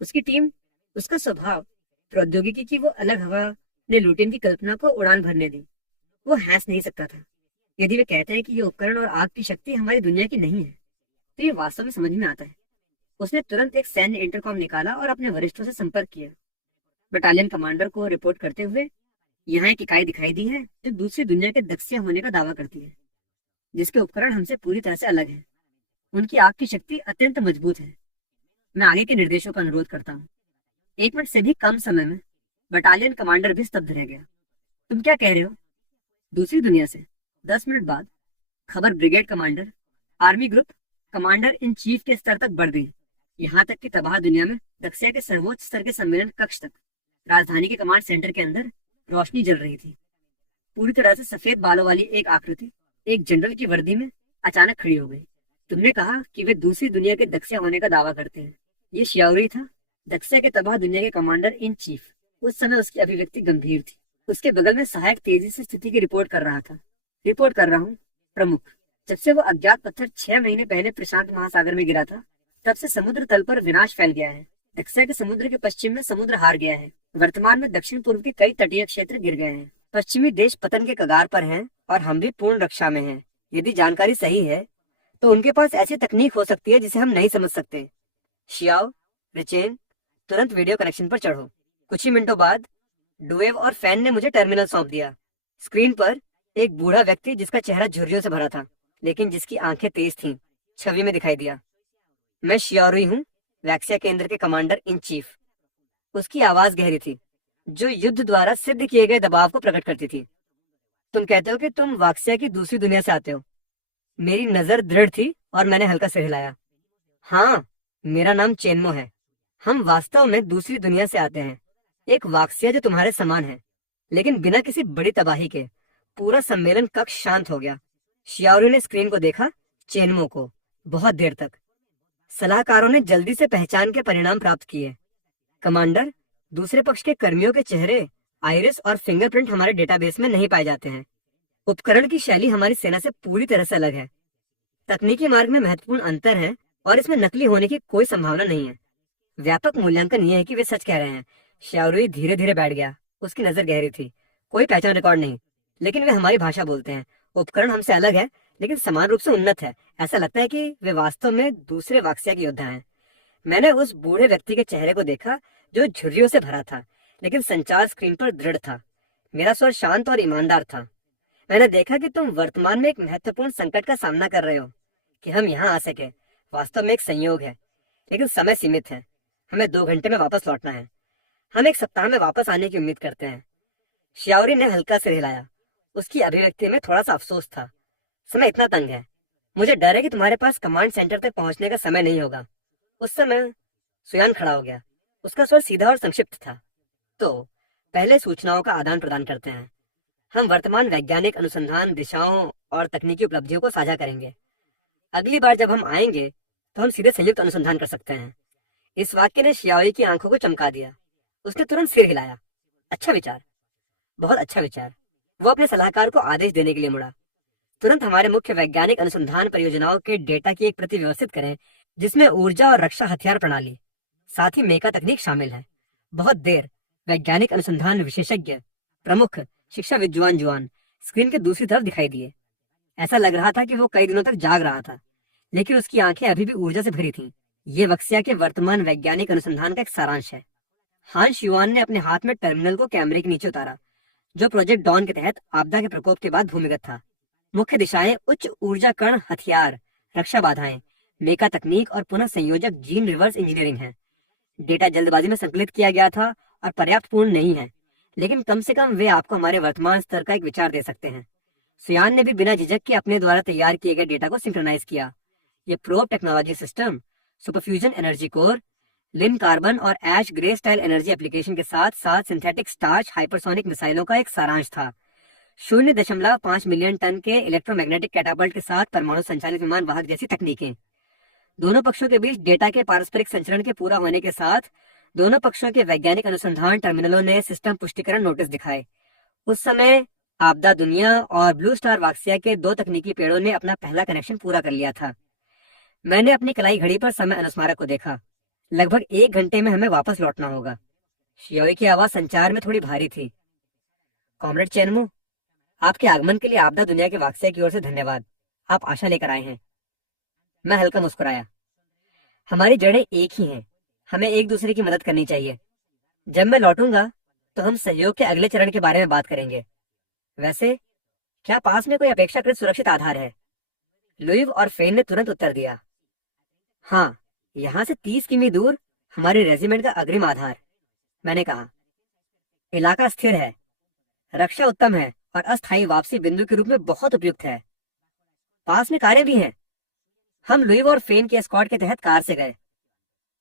उसकी टीम, उसका स्वभाव, प्रौद्योगिकी की वो अलग हवा ने ल्यूटियन की कल्पना को उड़ान भरने दी। वो हंस नहीं सकता था। यदि वे कहते हैं कि ये उपकरण और आग की शक्ति हमारी दुनिया की नहीं है, तो ये वास्तव में समझ में आता है। उसने तुरंत एक सैन्य इंटरकॉम निकाला और अपने वरिष्ठों से संपर्क किया। बटालियन कमांडर को रिपोर्ट करते हुए, यहाँ एक इकाई दिखाई दी है जो दूसरी दुनिया के दक्सिया होने का दावा करती है, जिसके उपकरण हमसे पूरी तरह से अलग हैं। उनकी आग की शक्ति अत्यंत मजबूत है। मैं आगे के निर्देशों का अनुरोध करता हूँ। 1 मिनट से भी कम समय में बटालियन कमांडर भी स्तब्ध रह गया। तुम क्या कह रहे हो? दूसरी दुनिया से? 10 मिनट बाद खबर brigade commander, army group commander in chief के स्तर तक बढ़ गई। यहाँ तक कि तबाह दुनिया में दक्सिया के सर्वोच्च स्तर के सम्मेलन कक्ष तक, राजधानी के कमांड सेंटर के अंदर रोशनी जल रही थी। पूरी तरह से सफेद बालों वाली एक आकृति एक जनरल की वर्दी में अचानक खड़ी हो गई। तुमने कहा कि वे दूसरी दुनिया के दक्सिया होने का दावा करते हैं। ये शियाउरी था, दक्सिया के तबाह दुनिया के कमांडर इन चीफ। उस समय उसकी अभिव्यक्ति गंभीर थी। उसके बगल में सहायक तेजी से स्थिति की रिपोर्ट कर रहा था। रिपोर्ट कर रहा हूँ प्रमुख, जब से वो अज्ञात पत्थर 6 महीने पहले प्रशांत महासागर में गिरा था, तब से समुद्र तल पर विनाश फैल गया है। दक्सिया के समुद्र के पश्चिम में समुद्र हार गया है। वर्तमान में दक्षिण पूर्व के कई तटीय क्षेत्र गिर गए हैं। पश्चिमी देश पतन के कगार पर हैं और हम भी पूर्ण रक्षा में हैं। यदि जानकारी सही है तो उनके पास ऐसी तकनीक हो सकती है जिसे हम नहीं समझ सकते। शियाओ, रिचेन, तुरंत वीडियो कनेक्शन पर चढ़ो। कुछ ही मिनटों बाद डुएव और फैन ने मुझे टर्मिनल सौंप दिया। स्क्रीन पर एक बूढ़ा व्यक्ति जिसका चेहरा झुर्रियों से भरा था, लेकिन जिसकी आंखें तेज थीं, छवि में दिखाई दिया। मैं शियारुई हूँ, वैक्सिया केंद्र के कमांडर इन चीफ। उसकी आवाज गहरी थी, जो युद्ध द्वारा सिद्ध किए गए दबाव को प्रकट करती थी। तुम कहते हो कि तुम वाक्सिया की दूसरी दुनिया से आते हो? मेरी नजर दृढ़ थी और मैंने हल्का सिर हिलाया। हाँ, मेरा नाम चेनमो है। हम वास्तव में दूसरी दुनिया से आते हैं, एक वाक्सिया जो तुम्हारे समान है, लेकिन बिना किसी बड़ी तबाही के। पूरा सम्मेलन कक्ष शांत हो गया। शियाओरी ने स्क्रीन को देखा, चेनमो को, बहुत देर तक। सलाहकारों ने जल्दी से पहचान के परिणाम प्राप्त किए। कमांडर, दूसरे पक्ष के कर्मियों के चेहरे, आइरिस और फिंगरप्रिंट हमारे डेटाबेस में नहीं पाए जाते हैं। उपकरण की शैली हमारी सेना से पूरी तरह से अलग है। तकनीकी मार्ग में महत्वपूर्ण अंतर है और इसमें नकली होने की कोई संभावना नहीं है। व्यापक मूल्यांकन यह है कि वे सच कह रहे हैं। शियाओरी धीरे धीरे बैठ गया। उसकी नजर गहरी थी। कोई पहचान रिकॉर्ड नहीं, लेकिन वे हमारी भाषा बोलते हैं। उपकरण हमसे अलग है, लेकिन समान रूप से उन्नत है। ऐसा लगता है कि वे वास्तव में दूसरे वाक्सिया के योद्धा हैं। मैंने उस बूढ़े व्यक्ति के चेहरे को देखा जो झुर्रियों से भरा था, लेकिन संचार स्क्रीन पर दृढ़ था। मेरा स्वर शांत और ईमानदार था। मैंने देखा कि तुम वर्तमान में एक महत्वपूर्ण संकट का सामना कर रहे हो। कि हम यहाँ आ सके वास्तव में एक संयोग है, लेकिन समय सीमित है। हमें 2 घंटे में वापस लौटना है। हम 1 सप्ताह में वापस आने की उम्मीद करते हैं। शियाओरी ने हल्का सिर हिलाया। उसकी अभिव्यक्ति में थोड़ा सा अफसोस था। समय इतना तंग है। मुझे डर है कि तुम्हारे पास कमांड सेंटर तक पहुंचने का समय नहीं होगा। उस समय सुयान खड़ा हो गया। उसका स्वर सीधा और संक्षिप्त था। तो पहले सूचनाओं का आदान प्रदान करते हैं। हम वर्तमान वैज्ञानिक अनुसंधान दिशाओं और तकनीकी उपलब्धियों को साझा करेंगे। अगली बार जब हम आएंगे तो हम सीधे संयुक्त अनुसंधान कर सकते हैं। इस वाक्य ने शियाओई की आंखों को चमका दिया। उसने तुरंत सिर हिलाया। अच्छा विचार, बहुत अच्छा विचार। वो अपने सलाहकार को आदेश देने के लिए मुड़ा। तुरंत हमारे मुख्य वैज्ञानिक अनुसंधान परियोजनाओं के डेटा की एक प्रति व्यवस्थित करें, जिसमें ऊर्जा और रक्षा हथियार प्रणाली, साथ ही मेका तकनीक शामिल है। बहुत देर। वैज्ञानिक अनुसंधान विशेषज्ञ प्रमुख शिक्षाविद जुआन जुआन स्क्रीन के दूसरी तरफ दिखाई दिए। ऐसा लग रहा था कि वो कई दिनों तक जाग रहा था, लेकिन उसकी आंखें अभी भी ऊर्जा से भरी थीं। ये वक्सिया के वर्तमान वैज्ञानिक अनुसंधान का एक सारांश है। हांस युआन ने अपने हाथ में टर्मिनल को कैमरे के नीचे उतारा, जो प्रोजेक्ट डॉन के तहत आपदा के प्रकोप के बाद भूमिगत था। मुख्य दिशाएं उच्च ऊर्जा कण हथियार, रक्षा बाधाएं, मेका तकनीक और पुनः संयोजक जीन रिवर्स इंजीनियरिंग है। डेटा जल्दबाजी में संकलित किया गया था और पर्याप्त पूर्ण नहीं है, लेकिन कम से कम वे आपको हमारे वर्तमान स्तर का एक विचार दे सकते हैं। सुयान ने भी बिना झिझक के अपने द्वारा तैयार किए गए डेटा को सिंक्रोनाइज किया। ये probe technology system superfusion energy core, लिन कार्बन और ash grey style energy application के साथ साथ सिंथेटिक स्टार्च हाइपरसोनिक मिसाइलों का एक सारांश था। 0.5 मिलियन टन के इलेक्ट्रोमैग्नेटिक कैटापल्ट के साथ परमाणु संचालित विमान वाहक जैसी तकनीकें। दोनों पक्षों के बीच डेटा के पारस्परिक संचरण के पूरा होने के साथ दोनों पक्षों के वैज्ञानिक अनुसंधान टर्मिनलों ने सिस्टम पुष्टिकरण नोटिस दिखाए। उस समय आपदा दुनिया और ब्लू स्टार वाक्सिया के 2 तकनीकी पेड़ों ने अपना पहला कनेक्शन पूरा कर लिया था। मैंने अपनी कलाई घड़ी पर समय अनुस्मारक को देखा। लगभग 1 घंटे में हमें वापस लौटना होगा। शियोई की आवाज संचार में थोड़ी भारी थी। कॉमरेड चेनमू, आपके आगमन के लिए आपदा दुनिया के वाक्सिया की ओर से धन्यवाद। आप आशा लेकर आए हैं। मैं हल्का मुस्कुराया। हमारी जड़ें एक ही हैं, हमें एक दूसरे की मदद करनी चाहिए। जब मैं लौटूंगा तो हम सहयोग के अगले चरण के बारे में बात करेंगे। वैसे क्या पास में कोई अपेक्षाकृत सुरक्षित आधार है? लुइव और फेन ने तुरंत उत्तर दिया। हाँ, यहाँ से 30 किमी दूर हमारे रेजिमेंट का अग्रिम आधार। मैंने कहा, इलाका स्थिर है, रक्षा उत्तम है और अस्थायी वापसी बिंदु के रूप में बहुत उपयुक्त है। पास में कारें भी हैं। हम लुइव और फेन के एस्कॉर्ट के तहत कार से गए।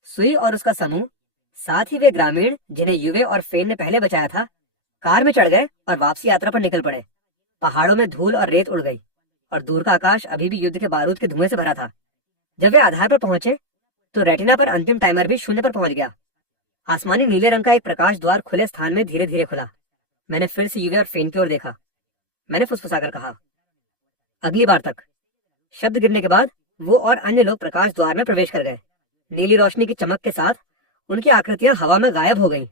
सुई और उसका समूह, साथ ही वे ग्रामीण जिन्हें युवे और फेन ने पहले बचाया था, कार में चढ़ गए और वापसी यात्रा पर निकल पड़े। पहाड़ों में धूल और रेत उड़ गई और दूर का आकाश अभी भी युद्ध के बारूद के धुएं से भरा था। जब वे आधार पर पहुंचे तो रेटिना पर अंतिम टाइमर भी 0 पर पहुंच गया। आसमानी नीले रंग का एक प्रकाश द्वार खुले स्थान में धीरे धीरे खुला। मैंने फिर से युवे और फेन की ओर देखा। मैंने फुसफुसाकर कहा, अगली बार तक। शब्द गिरने के बाद वो और अन्य लोग प्रकाश द्वार में प्रवेश कर गए। नीली रोशनी की चमक के साथ उनकी आकृतियां हवा में गायब हो गईं।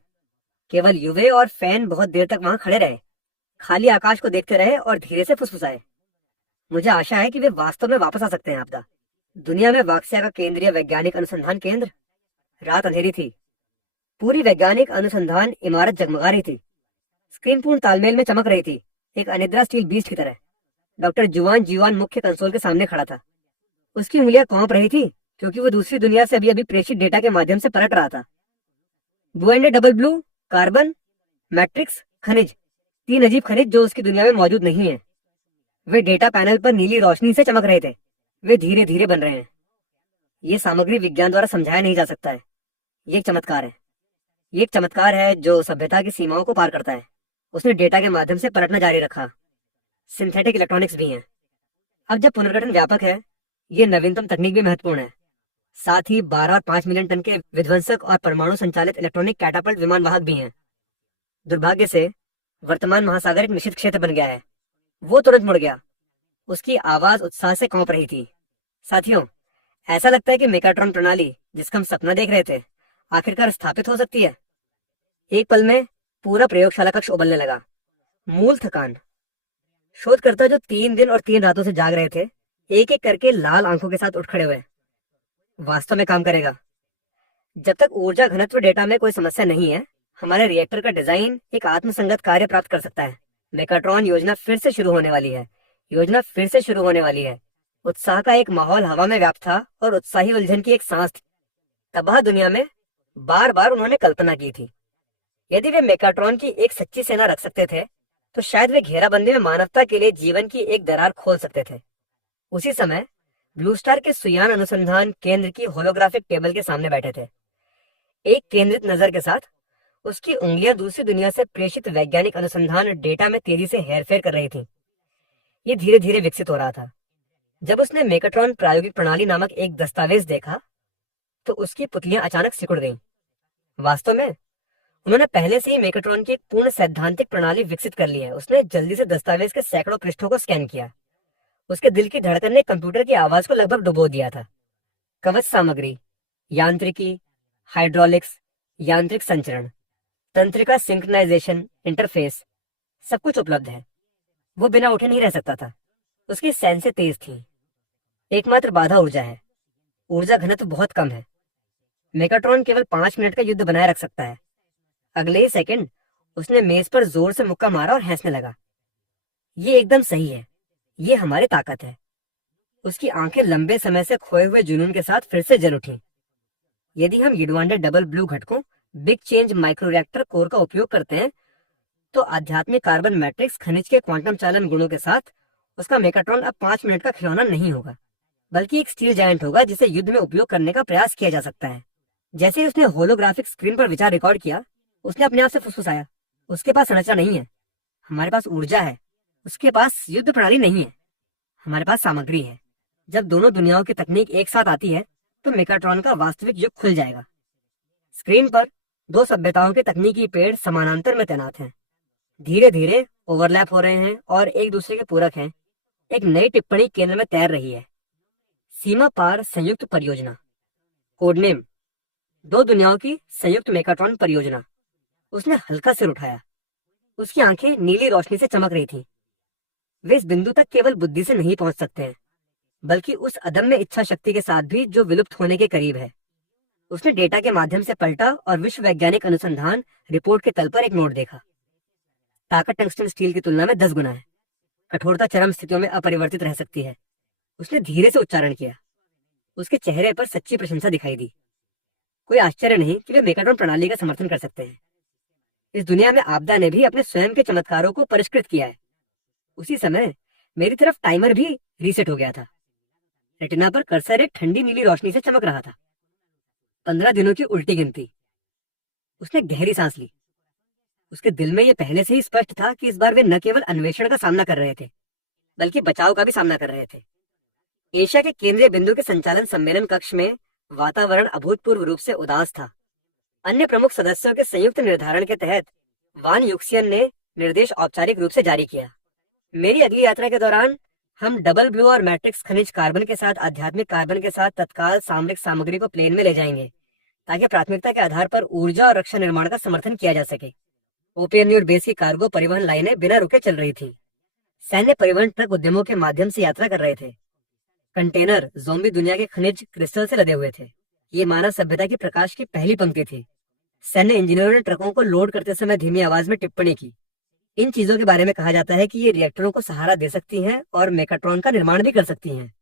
केवल युवे और फैन बहुत देर तक वहां खड़े रहे, खाली आकाश को देखते रहे और धीरे से फुसफुसाए। मुझे आशा है कि वे वास्तव में वापस आ सकते हैं। आपदा दुनिया में वाक्सिया का केंद्रीय वैज्ञानिक अनुसंधान केंद्र। रात अंधेरी थी। पूरी वैज्ञानिक अनुसंधान इमारत जगमगा रही थी। स्क्रीन पूर्ण तालमेल में चमक रही थी, एक अनिद्रा स्टील बीस्ट की तरह। डॉक्टर जुआन जीवान मुख्य कंसोल के सामने खड़ा था। उसकी उंगलियां कांप रही थी क्योंकि वो दूसरी दुनिया से अभी अभी प्रेषित डेटा के माध्यम से पलट रहा था। बुएंडे डबल ब्लू, कार्बन, मैट्रिक्स खनिज, 3 अजीब खनिज जो उसकी दुनिया में मौजूद नहीं है। वे डेटा पैनल पर नीली रोशनी से चमक रहे थे। वे धीरे धीरे बन रहे हैं। ये सामग्री विज्ञान द्वारा समझाया नहीं जा सकता है। ये एक चमत्कार है। ये एक चमत्कार है जो सभ्यता की सीमाओं को पार करता है। उसने डेटा के माध्यम से पलटना जारी रखा। सिंथेटिक इलेक्ट्रॉनिक्स भी हैं। अब जब पुनर्गठन व्यापक है, ये नवीनतम तकनीक भी महत्वपूर्ण है। साथ ही 12 और 5 मिलियन टन के विध्वंसक और परमाणु संचालित इलेक्ट्रॉनिक कैटापल्ट विमान वाहक भी हैं। दुर्भाग्य से वर्तमान महासागर एक निश्चित क्षेत्र बन गया है। वो तुरंत मुड़ गया। उसकी आवाज उत्साह से कांप रही थी। साथियों, ऐसा लगता है कि मेकाट्रॉन प्रणाली जिसका हम सपना देख रहे थे आखिरकार स्थापित हो सकती है। एक पल में पूरा प्रयोगशाला कक्ष उबलने लगा। मूल थकान। शोधकर्ता जो 3 दिन और 3 रातों से जाग रहे थे, एक एक करके लाल आंखों के साथ उठ खड़े हुए। वास्तव में काम करेगा। जब तक ऊर्जा घनत्व डेटा में कोई समस्या नहीं है, हमारे रिएक्टर का डिजाइन एक आत्मसंगत कार्य प्राप्त कर सकता है। मेकाट्रॉन योजना फिर से शुरू होने वाली है। योजना फिर से शुरू होने वाली है। उत्साह का एक माहौल हवा में व्याप्त था और उत्साही उलझन की एक सांस थी। तबाह दुनिया में बार बार उन्होंने कल्पना की थी, यदि वे मेकाट्रॉन की एक सच्ची सेना रख सकते थे तो शायद वे घेराबंदी में मानवता के लिए जीवन की एक दरार खोल सकते थे। उसी समय ब्लू स्टार के सुयान अनुसंधान केंद्र की होलोग्राफिक टेबल के सामने बैठे थे। एक केंद्रित नजर के साथ उसकी उंगलियां दूसरी दुनिया से प्रेषित वैज्ञानिक अनुसंधान डेटा में तेजी से हेरफेर कर रही थीं। ये धीरे धीरे विकसित हो रहा था। जब उसने मेकाट्रॉन प्रायोगिक प्रणाली नामक एक दस्तावेज देखा तो उसकी पुतलियां अचानक सिकुड़ गईं। वास्तव में उन्होंने पहले से ही मेकाट्रॉन की एक पूर्ण सैद्धांतिक प्रणाली विकसित कर ली है। उसने जल्दी से दस्तावेज के सैकड़ों पृष्ठों को स्कैन किया। उसके दिल की धड़कन ने कंप्यूटर की आवाज को लगभग डुबो दिया था। कवच सामग्री, यांत्रिकी, हाइड्रोलिक्स, यांत्रिक संचरण, तंत्रिका सिंक्रोनाइजेशन इंटरफेस, सब कुछ उपलब्ध है। वो बिना उठे नहीं रह सकता था। उसकी सेंसें तेज थी। एकमात्र बाधा ऊर्जा है। ऊर्जा घनत्व बहुत कम है। मेगाट्रॉन केवल 5 मिनट का युद्ध बनाए रख सकता है। अगले ही सेकंड उसने मेज पर जोर से मुक्का मारा और हंसने लगा। ये एकदम सही है। ये हमारी ताकत है। उसकी आंखें लंबे समय से खोए हुए जुनून के साथ फिर से जल उठी। यदि हम युडवांडर डबल ब्लू घटकों big change micro reactor core का उपयोग करते हैं तो आध्यात्मिक कार्बन मैट्रिक्स खनिज के क्वांटम चालन गुणों के साथ उसका मेगाट्रॉन अब 5 मिनट का खिलौना नहीं होगा, बल्कि एक स्टील जायंट होगा जिसे युद्ध में उपयोग करने का प्रयास किया जा सकता है। जैसे ही उसने होलोग्राफिक स्क्रीन पर विचार रिकॉर्ड किया, उसने अपने आप से फुसफुसाया, उसके पास संरचना नहीं है, हमारे पास ऊर्जा है। उसके पास युद्ध प्रणाली नहीं है, हमारे पास सामग्री है। जब दोनों दुनियाओं की तकनीक एक साथ आती है तो मेगाट्रॉन का वास्तविक युग खुल जाएगा। स्क्रीन पर दो सभ्यताओं के तकनीकी पेड़ समानांतर में तैनात हैं, धीरे धीरे ओवरलैप हो रहे हैं और एक दूसरे के पूरक हैं। एक नई टिप्पणी केंद्र में तैर रही है। सीमा पार संयुक्त परियोजना, कोडनेम दो दुनियाओं की संयुक्त मेगाट्रॉन परियोजना। उसने हल्का सिर उठाया। उसकी आंखें नीली रोशनी से चमक रही थीं। वे इस बिंदु तक केवल बुद्धि से नहीं पहुंच सकते हैं, बल्कि उस अदम्य इच्छा शक्ति के साथ भी जो विलुप्त होने के करीब है। उसने डेटा के माध्यम से पलटा और विश्व वैज्ञानिक अनुसंधान रिपोर्ट के तल पर एक नोट देखा। ताकत टंगस्टन स्टील की तुलना में 10 गुना है। कठोरता चरम स्थितियों में अपरिवर्तित रह सकती है। उसने धीरे से उच्चारण किया। उसके चेहरे पर सच्ची प्रशंसा दिखाई दी। कोई आश्चर्य नहीं कि वे मेगाट्रॉन प्रणाली का समर्थन कर सकते हैं। इस दुनिया में आपदा ने भी अपने स्वयं के चमत्कारों को परिष्कृत किया है। उसी समय मेरी तरफ टाइमर भी रीसेट हो गया था। रेटिना पर कर्सर एक ठंडी नीली रोशनी से चमक रहा था। 15 दिनों की उल्टी गिनती। उसने गहरी सांस ली। उसके दिल में यह पहले से ही स्पष्ट था कि इस बार वे न केवल अन्वेषण का सामना कर रहे थे, बल्कि बचाव का भी सामना कर रहे थे। एशिया के केंद्रीय बिंदु के संचालन सम्मेलन कक्ष में वातावरण अभूतपूर्व रूप से उदास था। अन्य प्रमुख सदस्यों के संयुक्त निर्धारण के तहत वान युक्सियन ने निर्देश औपचारिक रूप से जारी किया। मेरी अगली यात्रा के दौरान हम डबल ब्लू और मैट्रिक्स खनिज कार्बन के साथ आध्यात्मिक कार्बन के साथ तत्काल सामरिक सामग्री को प्लेन में ले जाएंगे, ताकि प्राथमिकता के आधार पर ऊर्जा और रक्षा निर्माण का समर्थन किया जा सके। ओपीएनयू बेस की कार्गो परिवहन लाइनें बिना रुके चल रही थी। सैन्य परिवहन ट्रक उद्यमों के माध्यम से यात्रा कर रहे थे। कंटेनर ज़ोंबी दुनिया के खनिज क्रिस्टल से लदे हुए थे। ये मानव सभ्यता की प्रकाश की पहली पंक्ति थी। सैन्य इंजीनियरों ने ट्रकों को लोड करते समय धीमी आवाज में टिप्पणी की। इन चीजों के बारे में कहा जाता है कि ये रिएक्टरों को सहारा दे सकती हैं और मेगाट्रॉन का निर्माण भी कर सकती हैं।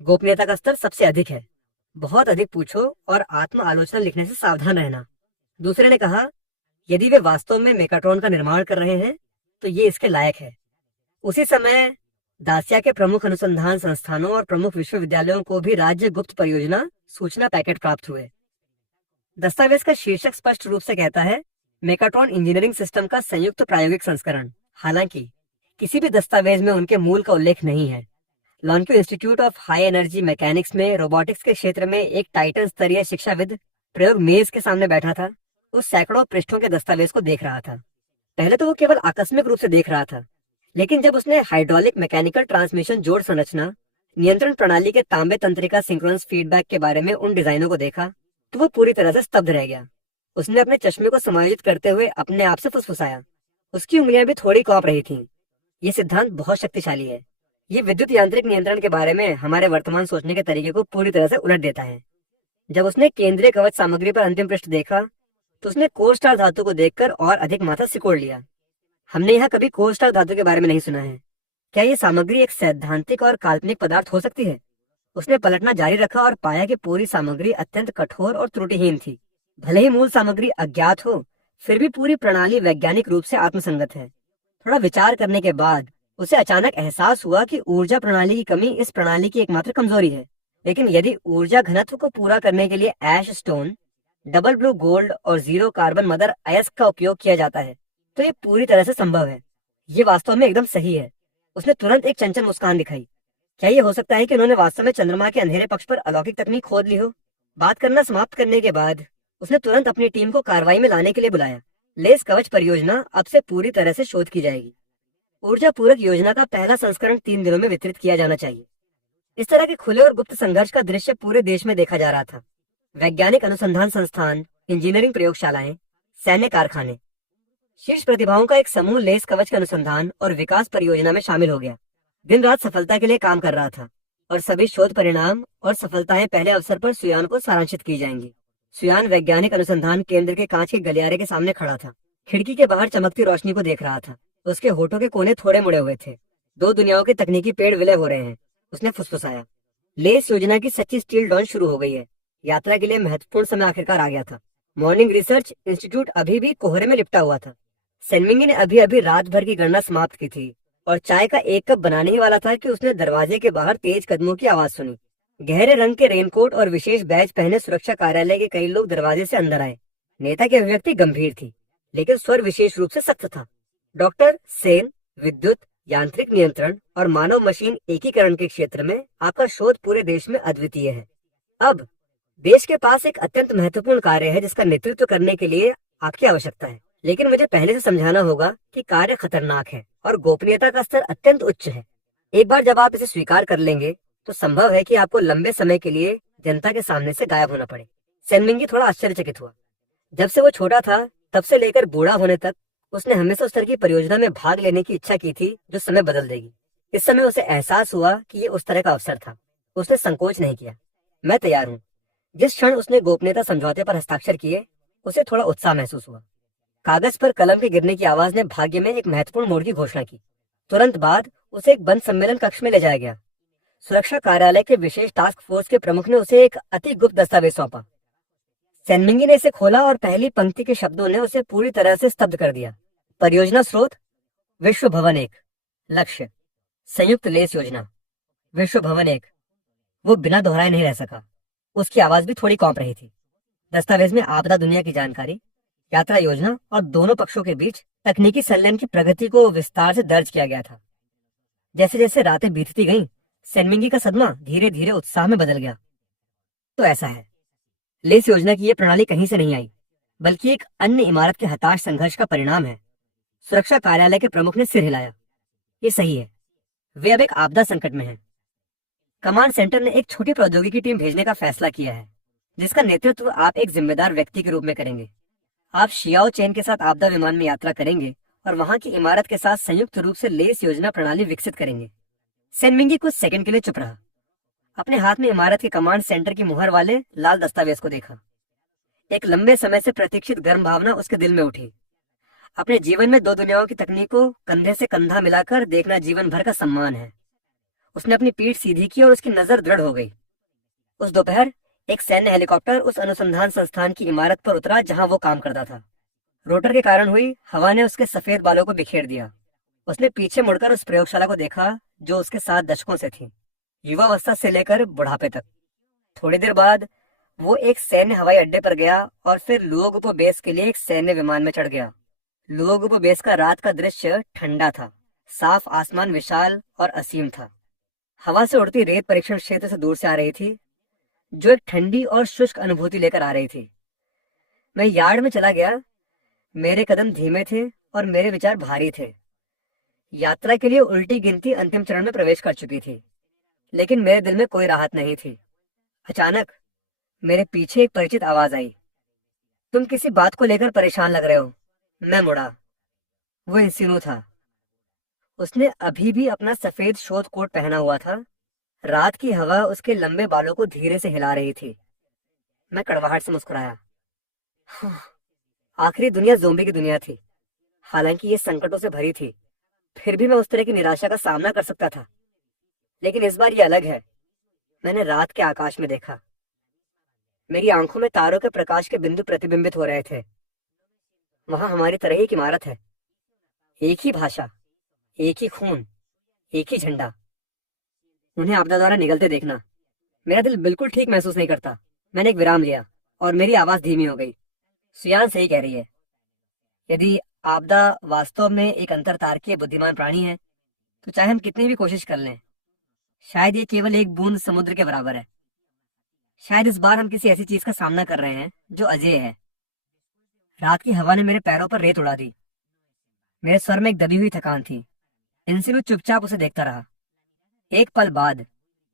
गोपनीयता का स्तर सबसे अधिक है। बहुत अधिक पूछो और आत्म आलोचना लिखने से सावधान रहना। दूसरे ने कहा, यदि वे वास्तव में मेगाट्रॉन का निर्माण कर रहे हैं तो ये इसके लायक है। उसी समय दासिया के प्रमुख अनुसंधान संस्थानों और प्रमुख विश्वविद्यालयों को भी राज्य गुप्त परियोजना सूचना पैकेट प्राप्त हुए। दस्तावेज का शीर्षक स्पष्ट रूप से कहता है, मेगाट्रॉन इंजीनियरिंग सिस्टम का संयुक्त प्रायोगिक संस्करण। हालांकि किसी भी दस्तावेज में उनके मूल का उल्लेख नहीं है। लॉन्क्यू institute of high energy mechanics में रोबोटिक्स के क्षेत्र में एक टाइटन स्तरीय शिक्षाविद प्रयोग मेज के सामने बैठा था। उस सैकड़ों पृष्ठों के दस्तावेज को देख रहा था। पहले तो वो केवल आकस्मिक रूप से देख रहा था, लेकिन जब उसने हाइड्रोलिक मैकेनिकल ट्रांसमिशन जोड़ संरचना, नियंत्रण प्रणाली के तांबे तंत्रिका सिंक्रोनस फीडबैक के बारे में उन डिजाइनों को देखा तो वो पूरी तरह से स्तब्ध रह गया। उसने अपने चश्मे को समायोजित करते हुए अपने आप से फुसफुसाया। उसकी उंगलियां भी थोड़ी कांप रही थीं। ये सिद्धांत बहुत शक्तिशाली है। ये विद्युत यांत्रिक नियंत्रण के बारे में हमारे वर्तमान सोचने के तरीके को पूरी तरह से उलट देता है। जब उसने केंद्रीय कवच सामग्री पर अंतिम पृष्ठ देखा तो उसने कोर स्टार धातु को देखकर और अधिक माथा सिकोड़ लिया। हमने यहाँ कभी कोर स्टार धातु के बारे में नहीं सुना है। क्या ये सामग्री एक सैद्धांतिक और काल्पनिक पदार्थ हो सकती है? उसने पलटना जारी रखा और पाया कि पूरी सामग्री अत्यंत कठोर और त्रुटिहीन थी। भले ही मूल सामग्री अज्ञात हो, फिर भी पूरी प्रणाली वैज्ञानिक रूप से आत्मसंगत है। थोड़ा विचार करने के बाद उसे अचानक एहसास हुआ कि ऊर्जा प्रणाली की कमी इस प्रणाली की एकमात्र कमजोरी है। लेकिन यदि ऊर्जा घनत्व को पूरा करने के लिए ऐश स्टोन, डबल ब्लू गोल्ड और 0 कार्बन मदर अयस्क का उपयोग किया जाता है तो ये पूरी तरह से संभव है। ये वास्तव में एकदम सही है। उसने तुरंत एक चंचल मुस्कान दिखाई। क्या ये हो सकता है कि उन्होंने वास्तव में चंद्रमा के अंधेरे पक्ष पर अलौकिक तकनीक खोद ली हो? बात करना समाप्त करने के बाद उसने तुरंत अपनी टीम को कार्रवाई में लाने के लिए बुलाया। लेस कवच परियोजना अब से पूरी तरह से शोध की जाएगी। ऊर्जा पूरक योजना का पहला संस्करण 3 दिनों में वितरित किया जाना चाहिए। इस तरह के खुले और गुप्त संघर्ष का दृश्य पूरे देश में देखा जा रहा था। वैज्ञानिक अनुसंधान संस्थान, इंजीनियरिंग प्रयोगशालाएं, सैन्य कारखाने, शीर्ष प्रतिभाओं का एक समूह लेस कवच के अनुसंधान और विकास परियोजना में शामिल हो गया। दिन रात सफलता के लिए काम कर रहा था और सभी शोध परिणाम और सफलताएं पहले अवसर पर सुयान को सारांशित की जाएंगी। सुयान वैज्ञानिक अनुसंधान केंद्र के कांच के गलियारे के सामने खड़ा था। खिड़की के बाहर चमकती रोशनी को देख रहा था। उसके होठों के कोने थोड़े मुड़े हुए थे। दो दुनियाओं के तकनीकी पेड़ विलय हो रहे हैं, उसने फुसफुसाया। लेस योजना की सच्ची स्टील डॉन शुरू हो गई है। यात्रा के लिए महत्वपूर्ण समय आखिरकार आ गया था। मॉर्निंग रिसर्च इंस्टीट्यूट अभी भी कोहरे में लिपटा हुआ था। सेनमिंगी ने अभी अभी रात भर की गणना समाप्त की थी और चाय का एक कप बनाने ही वाला था कि उसने दरवाजे के बाहर तेज कदमों की आवाज सुनी। गहरे रंग के रेनकोट और विशेष बैज पहने सुरक्षा कार्यालय के कई लोग दरवाजे से अंदर आए। नेता की अभिव्यक्ति गंभीर थी, लेकिन स्वर विशेष रूप से सख्त था। डॉक्टर सेन, विद्युत, यांत्रिक नियंत्रण और मानव मशीन एकीकरण के क्षेत्र में आपका शोध पूरे देश में अद्वितीय है। अब देश के पास एक अत्यंत महत्वपूर्ण कार्य है जिसका नेतृत्व करने के लिए आपकी आवश्यकता है। लेकिन मुझे पहले से समझाना होगा कि कार्य खतरनाक है और गोपनीयता का स्तर अत्यंत उच्च है। एक बार जब आप इसे स्वीकार कर लेंगे तो संभव है कि आपको लंबे समय के लिए जनता के सामने से गायब होना पड़े। सेनमिंगी थोड़ा आश्चर्यचकित हुआ। जब से वो छोटा था तब से लेकर बूढ़ा होने तक उसने हमेशा उस तरह की परियोजना में भाग लेने की इच्छा की थी जो समय बदल देगी। इस समय उसे एहसास हुआ कि ये उस तरह का अवसर था। उसने संकोच नहीं किया। मैं तैयार हूँ। जिस क्षण उसने गोपनीयता समझौते पर हस्ताक्षर किए उसे थोड़ा उत्साह महसूस हुआ। कागज पर कलम के गिरने की आवाज ने भाग्य में एक महत्वपूर्ण मोड़ की घोषणा की। तुरंत बाद उसे एक बंद सम्मेलन कक्ष में ले जाया गया। सुरक्षा कार्यालय के विशेष टास्क फोर्स के प्रमुख ने उसे एक अति गुप्त दस्तावेज सौंपा। सेनमिंगी ने इसे खोला और पहली पंक्ति के शब्दों ने उसे पूरी तरह से स्तब्ध कर दिया। परियोजना स्रोत विश्व भवन 1, लक्ष्य संयुक्त लेस योजना। विश्व भवन 1। वो बिना दोहराए नहीं रह सका। उसकी आवाज भी थोड़ी कौंप रही थी। दस्तावेज में आपदा दुनिया की जानकारी, यात्रा योजना और दोनों पक्षों के बीच तकनीकी संलयन की प्रगति को विस्तार से दर्ज किया गया था। जैसे जैसे रातें बीतती गईं, सेनमिंगी का सदमा धीरे धीरे उत्साह में बदल गया। तो ऐसा है, लेस योजना की यह प्रणाली कहीं से नहीं आई, बल्कि एक अन्य इमारत के हताश संघर्ष का परिणाम है। सुरक्षा कार्यालय के प्रमुख ने सिर हिलाया। ये सही है, वे अब एक आपदा संकट में हैं। कमांड सेंटर ने एक छोटी प्रौद्योगिकी टीम भेजने का फैसला किया है, जिसका नेतृत्व आप एक जिम्मेदार व्यक्ति के रूप में करेंगे। आप शियाओ चेन के साथ आपदा विमान में यात्रा करेंगे और वहां की इमारत के साथ संयुक्त रूप से लेस योजना प्रणाली विकसित करेंगे। सेनमिंगी कुछ सेकंड के लिए चुप रहा। अपने हाथ में इमारत के कमांड सेंटर की मुहर वाले लाल दस्तावेज को देखा। एक लंबे समय से प्रतीक्षित गर्म भावना उसके दिल में उठी। अपने जीवन में दो दुनियाओं की तकनीक को कंधे से कंधा मिलाकर देखना जीवन भर का सम्मान है। उसने अपनी पीठ सीधी की और उसकी नजर दृढ़ हो गई। उस दोपहर एक सैन्य हेलीकॉप्टर उस अनुसंधान संस्थान की इमारत पर उतरा जहां वो काम करता था। रोटर के कारण हुई हवा ने उसके सफेद बालों को बिखेर दिया। उसने पीछे मुड़कर उस प्रयोगशाला को देखा जो उसके साथ दशकों से थी, युवावस्था से लेकर बुढ़ापे तक। थोड़ी देर बाद वो एक सैन्य हवाई अड्डे पर गया और फिर लुओगुपो बेस के लिए एक सैन्य विमान में चढ़ गया। लुओगुपो बेस का रात का दृश्य ठंडा था। साफ आसमान विशाल और असीम था। हवा से उड़ती रेत परीक्षण क्षेत्र से दूर से आ रही थी, जो एक ठंडी और शुष्क अनुभूति लेकर आ रही थी। मैं यार्ड में चला गया। मेरे कदम धीमे थे और मेरे विचार भारी थे। यात्रा के लिए उल्टी गिनती अंतिम चरण में प्रवेश कर चुकी थी, लेकिन मेरे दिल में कोई राहत नहीं थी। अचानक मेरे पीछे एक परिचित आवाज आई। तुम किसी बात को लेकर परेशान लग रहे हो। मैं मुड़ा। वो इंसिनू था। उसने अभी भी अपना सफेद शोध कोट पहना हुआ था। रात की हवा उसके लंबे बालों को धीरे से हिला रही थी। मैं कड़वाहट से मुस्कुराया। आखिरी दुनिया ज़ोंबी की दुनिया थी। हालांकि ये संकटों से भरी थी, फिर भी मैं उस तरह की निराशा का सामना कर सकता था। लेकिन इस बार ये अलग है। मैंने रात के आकाश में देखा। मेरी आंखों में तारों के प्रकाश के बिंदु प्रतिबिंबित हो रहे थे। वहां हमारी तरह ही एक इमारत है, एक ही भाषा, एक ही खून, एक ही झंडा। उन्हें आपदा द्वारा निगलते देखना मेरा दिल बिल्कुल ठीक महसूस नहीं करता। मैंने एक विराम लिया और मेरी आवाज धीमी हो गई। सुयान सही कह रही है। यदि आपदा वास्तव में एक अंतर तारकीय बुद्धिमान प्राणी है, तो चाहे हम कितनी भी कोशिश कर लें, शायद ये केवल एक बूंद समुद्र के बराबर है। शायद इस बार हम किसी ऐसी चीज का सामना कर रहे हैं जो अजेय है। रात की हवा ने मेरे पैरों पर रेत उड़ा दी। मेरे स्वर में एक दबी हुई थकान थी। इंसिनू चुपचाप उसे देखता रहा। एक पल बाद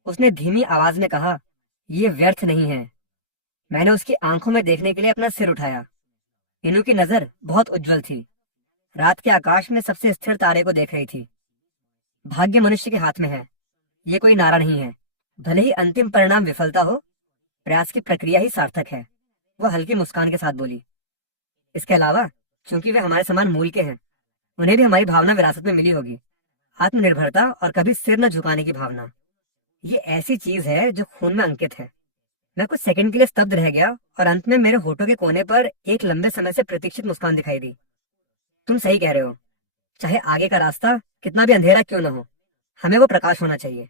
उसने धीमी आवाज में कहा, यह व्यर्थ नहीं है। मैंने उसकी आंखों में देखने के लिए अपना सिर उठाया। इनू की नजर बहुत उज्जवल थी। रात के आकाश में सबसे स्थिर तारे को देख रही थी। भाग्य मनुष्य के हाथ में है, ये कोई नारा नहीं है। भले ही अंतिम परिणाम विफलता हो, प्रयास की प्रक्रिया ही सार्थक है। वो हल्की मुस्कान के साथ बोली। इसके अलावा, चूंकि वे हमारे समान मूल के हैं, उन्हें भी हमारी भावना विरासत में मिली होगी। आत्मनिर्भरता और कभी सिर न झुकाने की भावना। ये ऐसी चीज है जो खून में अंकित है। मैं कुछ सेकंड के लिए स्तब्ध रह गया और अंत में मेरे होठों के कोने पर एक लंबे समय से प्रतीक्षित मुस्कान दिखाई दी। तुम सही कह रहे हो। चाहे आगे का रास्ता कितना भी अंधेरा क्यों न हो, हमें वो प्रकाश होना चाहिए।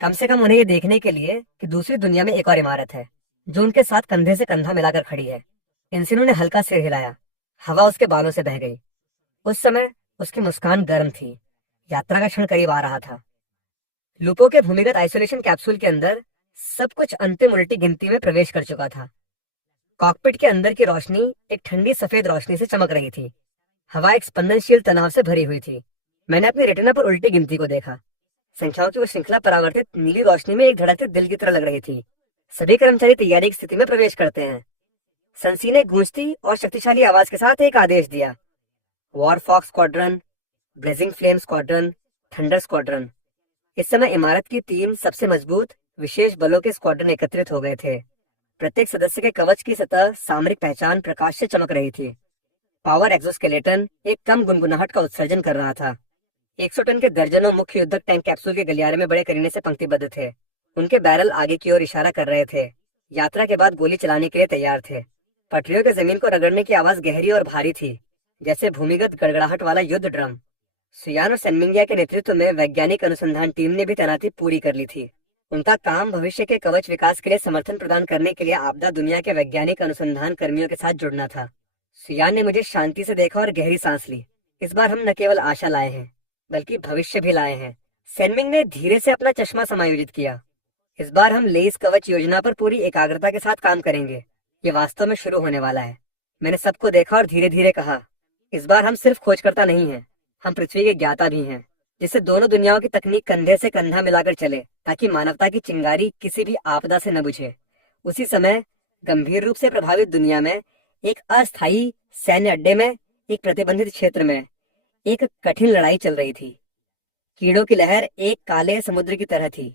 कम से कम उन्हें ये देखने के लिए कि दूसरी दुनिया में एक और इमारत है जो उनके साथ कंधे से कंधा मिलाकर खड़ी है। इंसिनो ने हल्का सिर हिलाया। हवा उसके बालों से बह गई। उस समय उसकी मुस्कान गर्म थी। यात्रा का क्षण करीब आ रहा था। लूपो के भूमिगत आइसोलेशन कैप्सूल के अंदर सब कुछ अंतिम उल्टी गिनती में प्रवेश कर चुका था। कॉकपिट के अंदर की रोशनी एक ठंडी सफेद रोशनी से चमक रही थी। हवा एक स्पंदनशील तनाव से भरी हुई थी। मैंने अपनी रेटिना पर उल्टी गिनती को देखा। संख्याओं की वो श्रृंखला परावर्तित नीली रोशनी में एक धड़कते दिल की तरह लग रही थी। सभी कर्मचारी तैयारी की स्थिति में प्रवेश करते हैं। संसी ने गूंजती और शक्तिशाली आवाज के साथ एक आदेश दिया। War fox squadron, blazing flame squadron, thunder squadron. इस समय इमारत की 3 सबसे मजबूत विशेष बलों के स्क्वाड्रन एकत्रित हो गए थे। प्रत्येक सदस्य के कवच की सतह सामरिक पहचान प्रकाश से चमक रही थी। पावर एक्सोस्केलेटन एक कम गुनगुनाहट का उत्सर्जन कर रहा था। 100 टन के दर्जनों मुख्य युद्धक टैंक कैप्सूल के गलियारे में बड़े करीने से पंक्तिबद्ध थे। उनके बैरल आगे की ओर इशारा कर रहे थे। यात्रा के बाद गोली चलाने के लिए तैयार थे। पटरियों के जमीन को रगड़ने की आवाज गहरी और भारी थी, जैसे भूमिगत गड़गड़ाहट वाला युद्ध ड्रम। सुयान और सेनमिंगिया के नेतृत्व में वैज्ञानिक अनुसंधान टीम ने भी तैनाती पूरी कर ली थी। उनका काम भविष्य के कवच विकास के लिए समर्थन प्रदान करने के लिए आपदा दुनिया के वैज्ञानिक अनुसंधान कर्मियों के साथ जुड़ना था। सुयान ने मुझे शांति से देखा और गहरी सांस ली। इस बार हम न केवल आशा लाए हैं, बल्कि भविष्य भी लाए हैं। सेनमिंग ने धीरे से अपना चश्मा समायोजित किया। इस बार हम लेस कवच योजना पर पूरी एकाग्रता के साथ काम करेंगे। ये वास्तव में शुरू होने वाला है। मैंने सबको देखा और धीरे धीरे कहा, इस बार हम सिर्फ खोजकर्ता नहीं हैं, हम पृथ्वी के ज्ञाता भी हैं, जिससे दोनों दुनियाओं की तकनीक कंधे से कंधा मिलाकर चले, ताकि मानवता की चिंगारी किसी भी आपदा से न बुझे। उसी समय गंभीर रूप से प्रभावित दुनिया में एक अस्थायी सैन्य अड्डे में, एक प्रतिबंधित क्षेत्र में एक कठिन लड़ाई चल रही थी। कीड़ों की लहर एक काले समुद्र की तरह थी,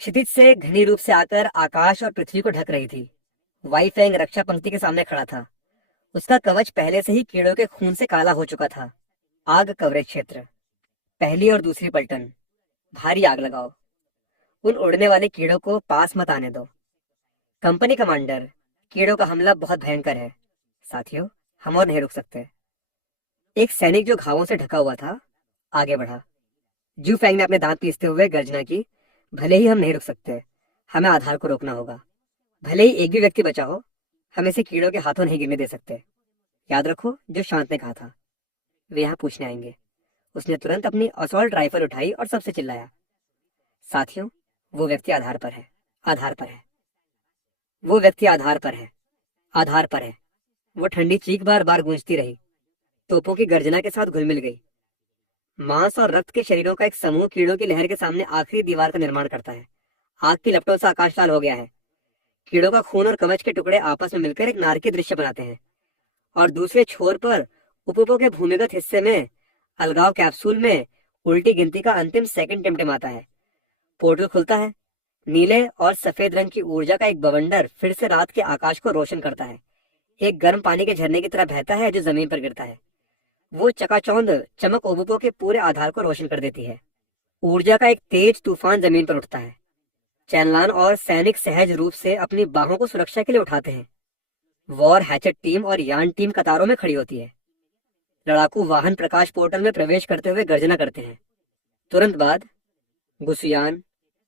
क्षितिज से घनी रूप से आकर आकाश और पृथ्वी को ढक रही थी। वाईफेंग रक्षा पंक्ति के सामने खड़ा था। उसका कवच पहले से ही कीड़ों के खून से काला हो चुका था। आग कवरेज क्षेत्र, पहली और दूसरी पलटन, भारी आग लगाओ। उन उड़ने वाले कीड़ों को पास मत आने दो। कंपनी कमांडर, कीड़ों का हमला बहुत भयंकर है। साथियों, हम और नहीं रुक सकते। एक सैनिक जो घावों से ढका हुआ था आगे बढ़ा। जू फेंग ने अपने दांत पीसते हुए गर्जना की, भले ही हम नहीं रुक सकते, हमें आधार को रोकना होगा। भले ही एक भी व्यक्ति बचा हो, हम इसे कीड़ों के हाथों नहीं गिरने दे सकते। याद रखो जो शांत ने कहा था, वे यहाँ पूछने आएंगे। उसने तुरंत अपनी असॉल्ट राइफल उठाई और सबसे चिल्लाया, साथियों, वो व्यक्ति आधार पर है, आधार पर है, वो व्यक्ति आधार पर है, आधार पर है। वो ठंडी चीख बार बार गूंजती रही, तोपों की गर्जना के साथ घुल मिल गई। मांस और रक्त के शरीरों का एक समूह कीड़ों की लहर के सामने आखिरी दीवार का निर्माण करता है। आग की लपटों से आकाश लाल हो गया है। कीड़ों का खून और कवच के टुकड़े आपस में मिलकर एक नारकीय दृश्य बनाते हैं। और दूसरे छोर पर उपपो के भूमिगत हिस्से में अलगाव कैप्सूल में उल्टी गिनती का अंतिम सेकंड टिमटिमाता है। पोर्टल खुलता है। नीले और सफेद रंग की ऊर्जा का एक बवंडर फिर से रात के आकाश को रोशन करता है। एक गर्म पानी के झरने की तरह बहता है जो जमीन पर गिरता है। वो चकाचौंध चमक ओबुपो के पूरे आधार को रोशन कर देती है। ऊर्जा का एक तेज तूफान जमीन पर उठता है। चैनलान और सैनिक सहज रूप से अपनी बाहों को सुरक्षा के लिए उठाते हैं। वॉर हैचेट टीम और यान टीम कतारों में खड़ी होती है। लड़ाकू वाहन प्रकाश पोर्टल में प्रवेश करते हुए गर्जना करते हैं। तुरंत बाद गुसुयान,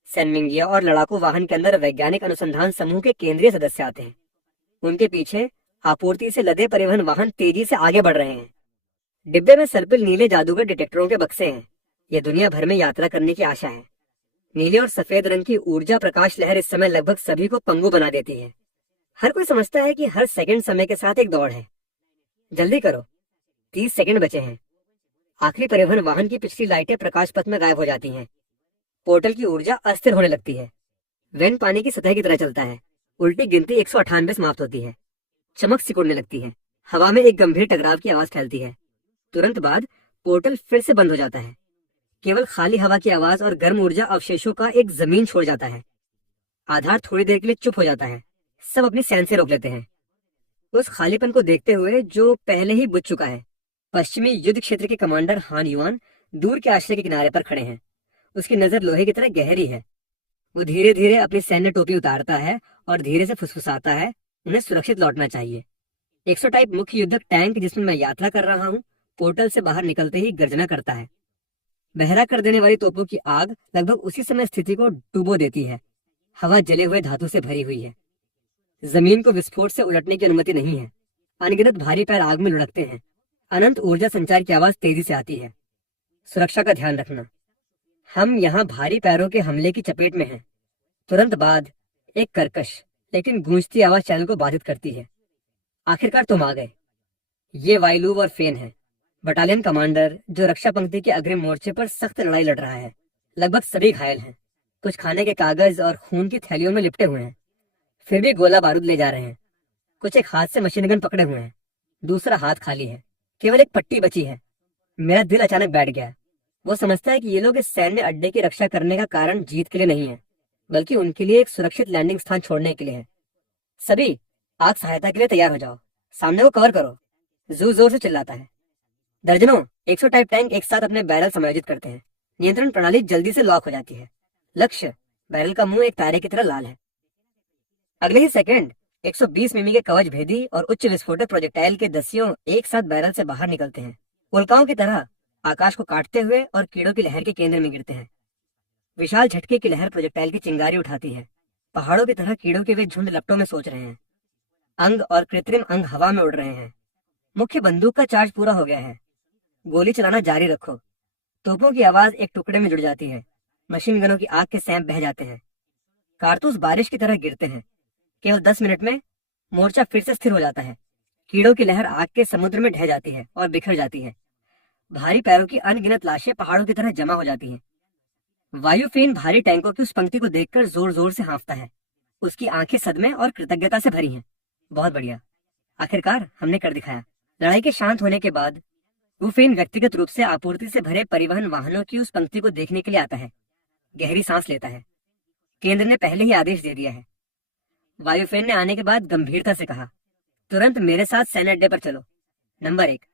सेनमिंगिया और लड़ाकू वाहन के अंदर वैज्ञानिक अनुसंधान समूह के केंद्रीय सदस्य आते हैं। उनके पीछे आपूर्ति से लदे परिवहन वाहन तेजी से आगे बढ़ रहे हैं। डिब्बे में सर्पिल नीले जादूगर डिटेक्टरों के बक्से हैं। यह दुनिया भर में यात्रा करने की आशा है। नीले और सफेद रंग की ऊर्जा प्रकाश लहर इस समय लगभग सभी को पंगु बना देती है। हर कोई समझता है कि हर सेकंड समय के साथ एक दौड़ है। जल्दी करो, 30 सेकंड बचे हैं। आखिरी परिवहन वाहन की पिछली लाइटें प्रकाश पथ में गायब हो जाती हैं। पोर्टल की ऊर्जा अस्थिर होने लगती है। वेंट पानी की सतह की तरह चलता है। उल्टी गिनती 198 समाप्त होती है। चमक सिकुड़ने लगती है। हवा में एक गंभीर टकराव की आवाज फैलती है। तुरंत बाद पोर्टल फिर से बंद हो जाता है। केवल खाली हवा की आवाज और गर्म ऊर्जा अवशेषों का एक जमीन छोड़ जाता है। आधार थोड़ी देर के लिए चुप हो जाता है। सब अपनी सेंस से रोक लेते हैं, उस खालीपन को देखते हुए जो पहले ही बुझ चुका है। पश्चिमी युद्ध क्षेत्र के कमांडर हान युआन दूर के आश्रय के किनारे पर खड़े हैं। उसकी नजर लोहे की तरह गहरी है। वो धीरे धीरे अपनी सैन्य टोपी उतारता है और धीरे से फुसफुसाता है, उन्हें सुरक्षित लौटना चाहिए। 100 टाइप मुख्य युद्धक टैंक जिसमें मैं यात्रा कर रहा हूँ पोर्टल से बाहर निकलते ही गर्जना करता है। बहरा कर देने वाली तोपों की आग लगभग उसी समय स्थिति को डुबो देती है। हवा जले हुए धातु से भरी हुई है। जमीन को विस्फोट से उलटने की अनुमति नहीं है। अनगिनत भारी पैर आग में लुढ़कते हैं। अनंत ऊर्जा संचार की आवाज तेजी से आती है। सुरक्षा का ध्यान रखना, हम यहाँ भारी पैरों के हमले की चपेट में हैं। तुरंत बाद एक कर्कश लेकिन गूंजती आवाज चैनल को बाधित करती है। आखिरकार तुम आ गए। ये वाइलूव और फेन है, बटालियन कमांडर जो रक्षा पंक्ति के अग्रिम मोर्चे पर सख्त लड़ाई लड़ रहा है। लगभग सभी घायल हैं। कुछ खाने के कागज और खून की थैलियों में लिपटे हुए हैं, फिर भी गोला बारूद ले जा रहे हैं। कुछ एक हाथ से मशीन गन पकड़े हुए हैं, दूसरा हाथ खाली है, केवल एक पट्टी बची है। मेरा दिल अचानक बैठ गया। वो समझता है कि ये लोग इस सैन्य अड्डे की रक्षा करने का कारण जीत के लिए नहीं है, बल्कि उनके लिए एक सुरक्षित लैंडिंग स्थान छोड़ने के लिए है। सभी आग सहायता के लिए तैयार हो जाओ, सामने को कवर करो, जू जोर से चिल्लाता है। दर्जनों 100 टाइप टैंक एक साथ अपने बैरल समायोजित करते हैं। नियंत्रण प्रणाली जल्दी से लॉक हो जाती है। लक्ष्य बैरल का मुंह एक तारे की तरह लाल है। अगले ही सेकंड 120 मिमी के कवच भेदी और उच्च विस्फोटक प्रोजेक्टाइल के दसियों एक साथ बैरल से बाहर निकलते हैं, उल्काओं की तरह आकाश को काटते हुए और कीड़ों की लहर के केंद्र में गिरते हैं। विशाल झटके की लहर प्रोजेक्टाइल की चिंगारी उठाती है। पहाड़ों की तरह कीड़ों के वे झुंड लपटों में सोच रहे हैं। अंग और कृत्रिम अंग हवा में उड़ रहे हैं। मुख्य बंदूक का चार्ज पूरा हो गया है। गोली चलाना जारी रखो। तोपों की आवाज एक टुकड़े में जुड़ जाती है। मशीन गनों की आग के सैंप बह जाते हैं। कारतूस बारिश की तरह गिरते हैं। केवल 10 मिनट में मोर्चा फिर से स्थिर हो जाता है। कीड़ों की लहर आग के समुद्र में ढह जाती है और बिखर जाती है। भारी पैरों की अनगिनत लाशें पहाड़ों की तरह जमा हो जाती हैं। वायुफेन भारी टैंकों की उस पंक्ति को देखकर जोर जोर से हाँफता है। उसकी आंखें सदमे और कृतज्ञता से भरी हैं। बहुत बढ़िया, आखिरकार हमने कर दिखाया। लड़ाई के शांत होने के बाद वुफेन व्यक्तिगत रूप से आपूर्ति से भरे परिवहन वाहनों की उस पंक्ति को देखने के लिए आता है। गहरी सांस लेता है। केंद्र ने पहले ही आदेश दे दिया है। वायुफेन ने आने के बाद गंभीरता से कहा, तुरंत मेरे साथ सैन्य अड्डे पर चलो। नंबर 1,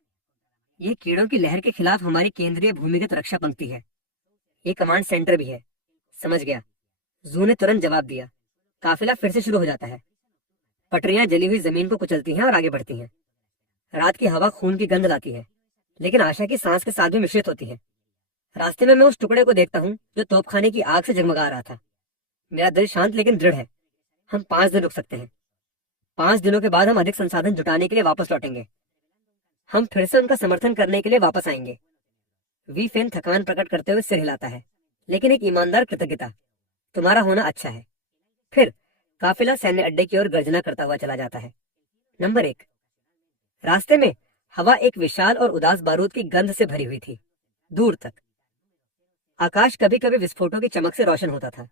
ये कीड़ों की लहर के खिलाफ हमारी केंद्रीय भूमिगत रक्षा पंक्ति है। ये कमांड सेंटर भी है। समझ गया, जू ने तुरंत जवाब दिया। काफिला फिर से शुरू हो जाता है। पटरियां जली हुई जमीन को कुचलती हैं और आगे बढ़ती हैं। रात की हवा खून की गंध लाती है, लेकिन आशा की सांस के साथ भी मिश्रित होती है। रास्ते में मैं उस टुकड़े को देखता हूँ जो तोपखाने की आग से जगमगा रहा था। मेरा दिल शांत लेकिन दृढ़ है। हम 5 दिन रुक सकते हैं। 5 दिनों के बाद हम अधिक संसाधन जुटाने के लिए वापस लौटेंगे। हम फिर से उनका समर्थन करने के लिए वापस आएंगे। वी फेन थकान प्रकट करते हुए सिर हिलाता है, लेकिन एक ईमानदार कृतज्ञता। तुम्हारा होना अच्छा है। फिर काफिला सैन्य अड्डे की ओर गर्जना करता हुआ चला जाता है। नंबर 1, रास्ते में हवा एक विशाल और उदास बारूद की गंध से भरी हुई थी। दूर तक आकाश कभी कभी विस्फोटों की चमक से रोशन होता था।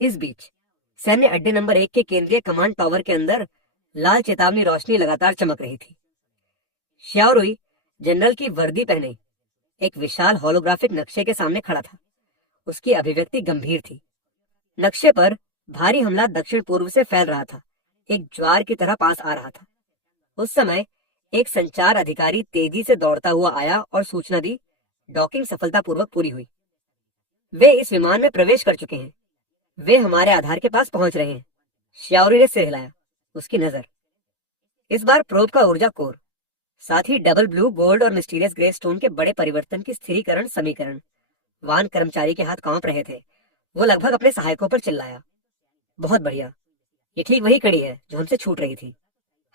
इस बीच सैन्य अड्डे नंबर 1 के केंद्रीय कमांड टावर के अंदर लाल चेतावनी रोशनी लगातार चमक रही थी। श्याओरुई जनरल की वर्दी पहने एक विशाल होलोग्राफिक नक्शे के सामने खड़ा था। उसकी अभिव्यक्ति गंभीर थी। नक्शे पर भारी हमला दक्षिण पूर्व से फैल रहा था, एक ज्वार की तरह पास आ रहा था। उस समय एक संचार अधिकारी तेजी से दौड़ता हुआ आया और सूचना दी, डॉकिंग सफलतापूर्वक पूरी हुई। वे इस विमान में प्रवेश कर चुके हैं। वे हमारे आधार के पास पहुंच रहे हैं। श्याओरुई ने सिर हिलाया। उसकी नजर इस बार प्रोब का ऊर्जा कोर, साथ ही डबल ब्लू, गोल्ड और मिस्टीरियस ग्रे स्टोन के बड़े परिवर्तन की स्थिरीकरण समीकरण। वान कर्मचारी के हाथ कांप रहे थे। वो लगभग अपने सहायकों पर चिल्लाया, बहुत बढ़िया, ये ठीक वही कड़ी है जो हमसे छूट रही थी।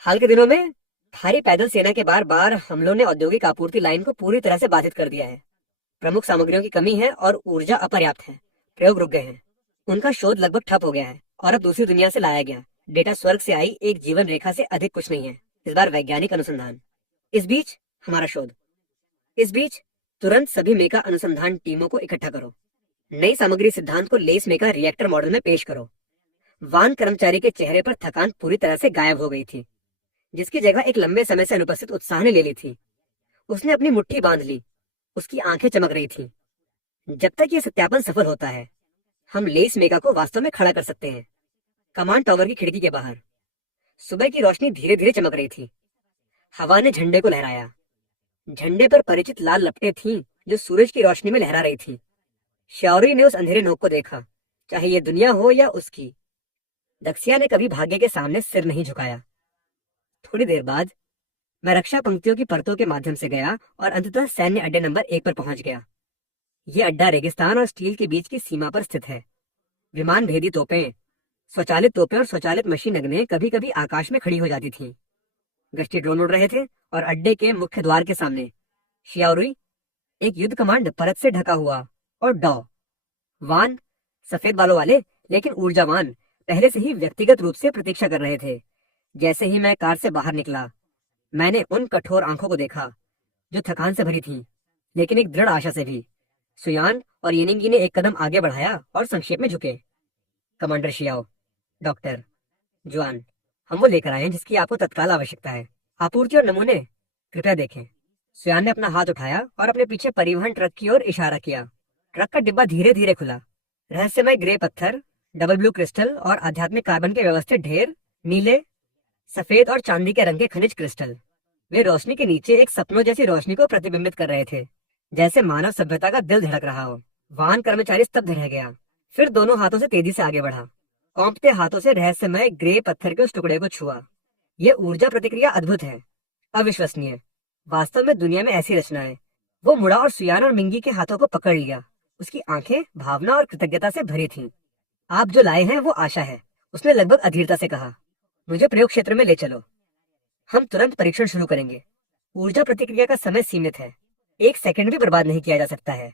हाल के दिनों में भारी पैदल सेना के बार बार हमलों ने औद्योगिक आपूर्ति लाइन को पूरी तरह से बाधित कर दिया है। प्रमुख सामग्रियों की कमी है और ऊर्जा अपर्याप्त है। प्रयोग रुक गए हैं। उनका शोध लगभग ठप हो गया है और अब दूसरी दुनिया से लाया गया डेटा स्वर्ग से आई एक जीवन रेखा से अधिक कुछ नहीं है। इस बार वैज्ञानिक अनुसंधान, इस बीच हमारा शोध। इस बीच तुरंत सभी मेका अनुसंधान टीमों को इकट्ठा करो। नई सामग्री सिद्धांत को लेस मेका रिएक्टर मॉडल में पेश करो। वान कर्मचारी के चेहरे पर थकान पूरी तरह से गायब हो गई थी, जिसकी जगह एक लंबे समय से अनुपस्थित उत्साह ने ले ली थी। उसने अपनी मुट्ठी बांध ली। उसकी आंखें चमक रही थीं। जब तक ये सत्यापन सफल होता है, हम लेस मेका को वास्तव में खड़ा कर सकते हैं। कमांड टावर की खिड़की के बाहर सुबह की रोशनी धीरे धीरे चमक रही थी। हवा ने झंडे को लहराया। झंडे पर परिचित लाल लपटें थीं जो सूरज की रोशनी में लहरा रही थीं। श्याओरी ने उस अंधेरे नोक को देखा, चाहे ये दुनिया हो या उसकी। दक्षिया ने कभी भाग्य के सामने सिर नहीं झुकाया। थोड़ी देर बाद मैं रक्षा पंक्तियों की परतों के माध्यम से गया और अंततः सैन्य अड्डे नंबर 1 पर पहुंच गया। ये अड्डा रेगिस्तान और स्टील के बीच की सीमा पर स्थित है। विमान भेदी तोपें, स्वचालित तोपें और स्वचालित मशीन नगनें कभी कभी आकाश में खड़ी हो जाती थीं। गश्ती ड्रोन उड़ रहे थे और अड्डे के मुख्य द्वार के सामने शियाओरुई, एक युद्ध कमांड परत से ढका हुआ, और डॉ वान, सफेद बालों वाले लेकिन ऊर्जावान, पहले से ही व्यक्तिगत रूप से प्रतीक्षा कर रहे थे। जैसे ही मैं कार से बाहर निकला, मैंने उन कठोर आंखों को देखा जो थकान से भरी थीं, लेकिन एक दृढ़ आशा से भी। सुयान और येनिंगी ने एक कदम आगे बढ़ाया और संक्षेप में झुके। कमांडर शियाओ, डॉक्टर जुआन, हम वो लेकर आए हैं जिसकी आपको तत्काल आवश्यकता है। आपूर्ति और नमूने कृपया देखें। सुयान ने अपना हाथ उठाया और अपने पीछे परिवहन ट्रक की ओर इशारा किया। ट्रक का डिब्बा धीरे धीरे खुला। रहस्यमय ग्रे पत्थर, डबल ब्लू क्रिस्टल और आध्यात्मिक कार्बन के व्यवस्थित ढेर, नीले, सफेद और चांदी के रंग के खनिज क्रिस्टल, वे रोशनी के नीचे एक सपनों जैसी रोशनी को प्रतिबिंबित कर रहे थे, जैसे मानव सभ्यता का दिल धड़क रहा हो। वाहन कर्मचारी स्तब्ध रह गया, फिर दोनों हाथों से तेजी से आगे बढ़ा। कांपते हाथों से रहस्यमय ग्रे पत्थर के उस टुकड़े को छुआ। यह ऊर्जा प्रतिक्रिया अद्भुत है, अविश्वसनीय। वास्तव में दुनिया में ऐसी रचनाएं। वो मुड़ा और सुयान और मिंगी के हाथों को पकड़ लिया। उसकी आंखें भावना और कृतज्ञता से भरी थीं। आप जो लाए हैं वो आशा है, उसने लगभग अधीरता से कहा। मुझे प्रयोग क्षेत्र में ले चलो। हम तुरंत परीक्षण शुरू करेंगे। ऊर्जा प्रतिक्रिया का समय सीमित है, 1 सेकंड भी बर्बाद नहीं किया जा सकता है।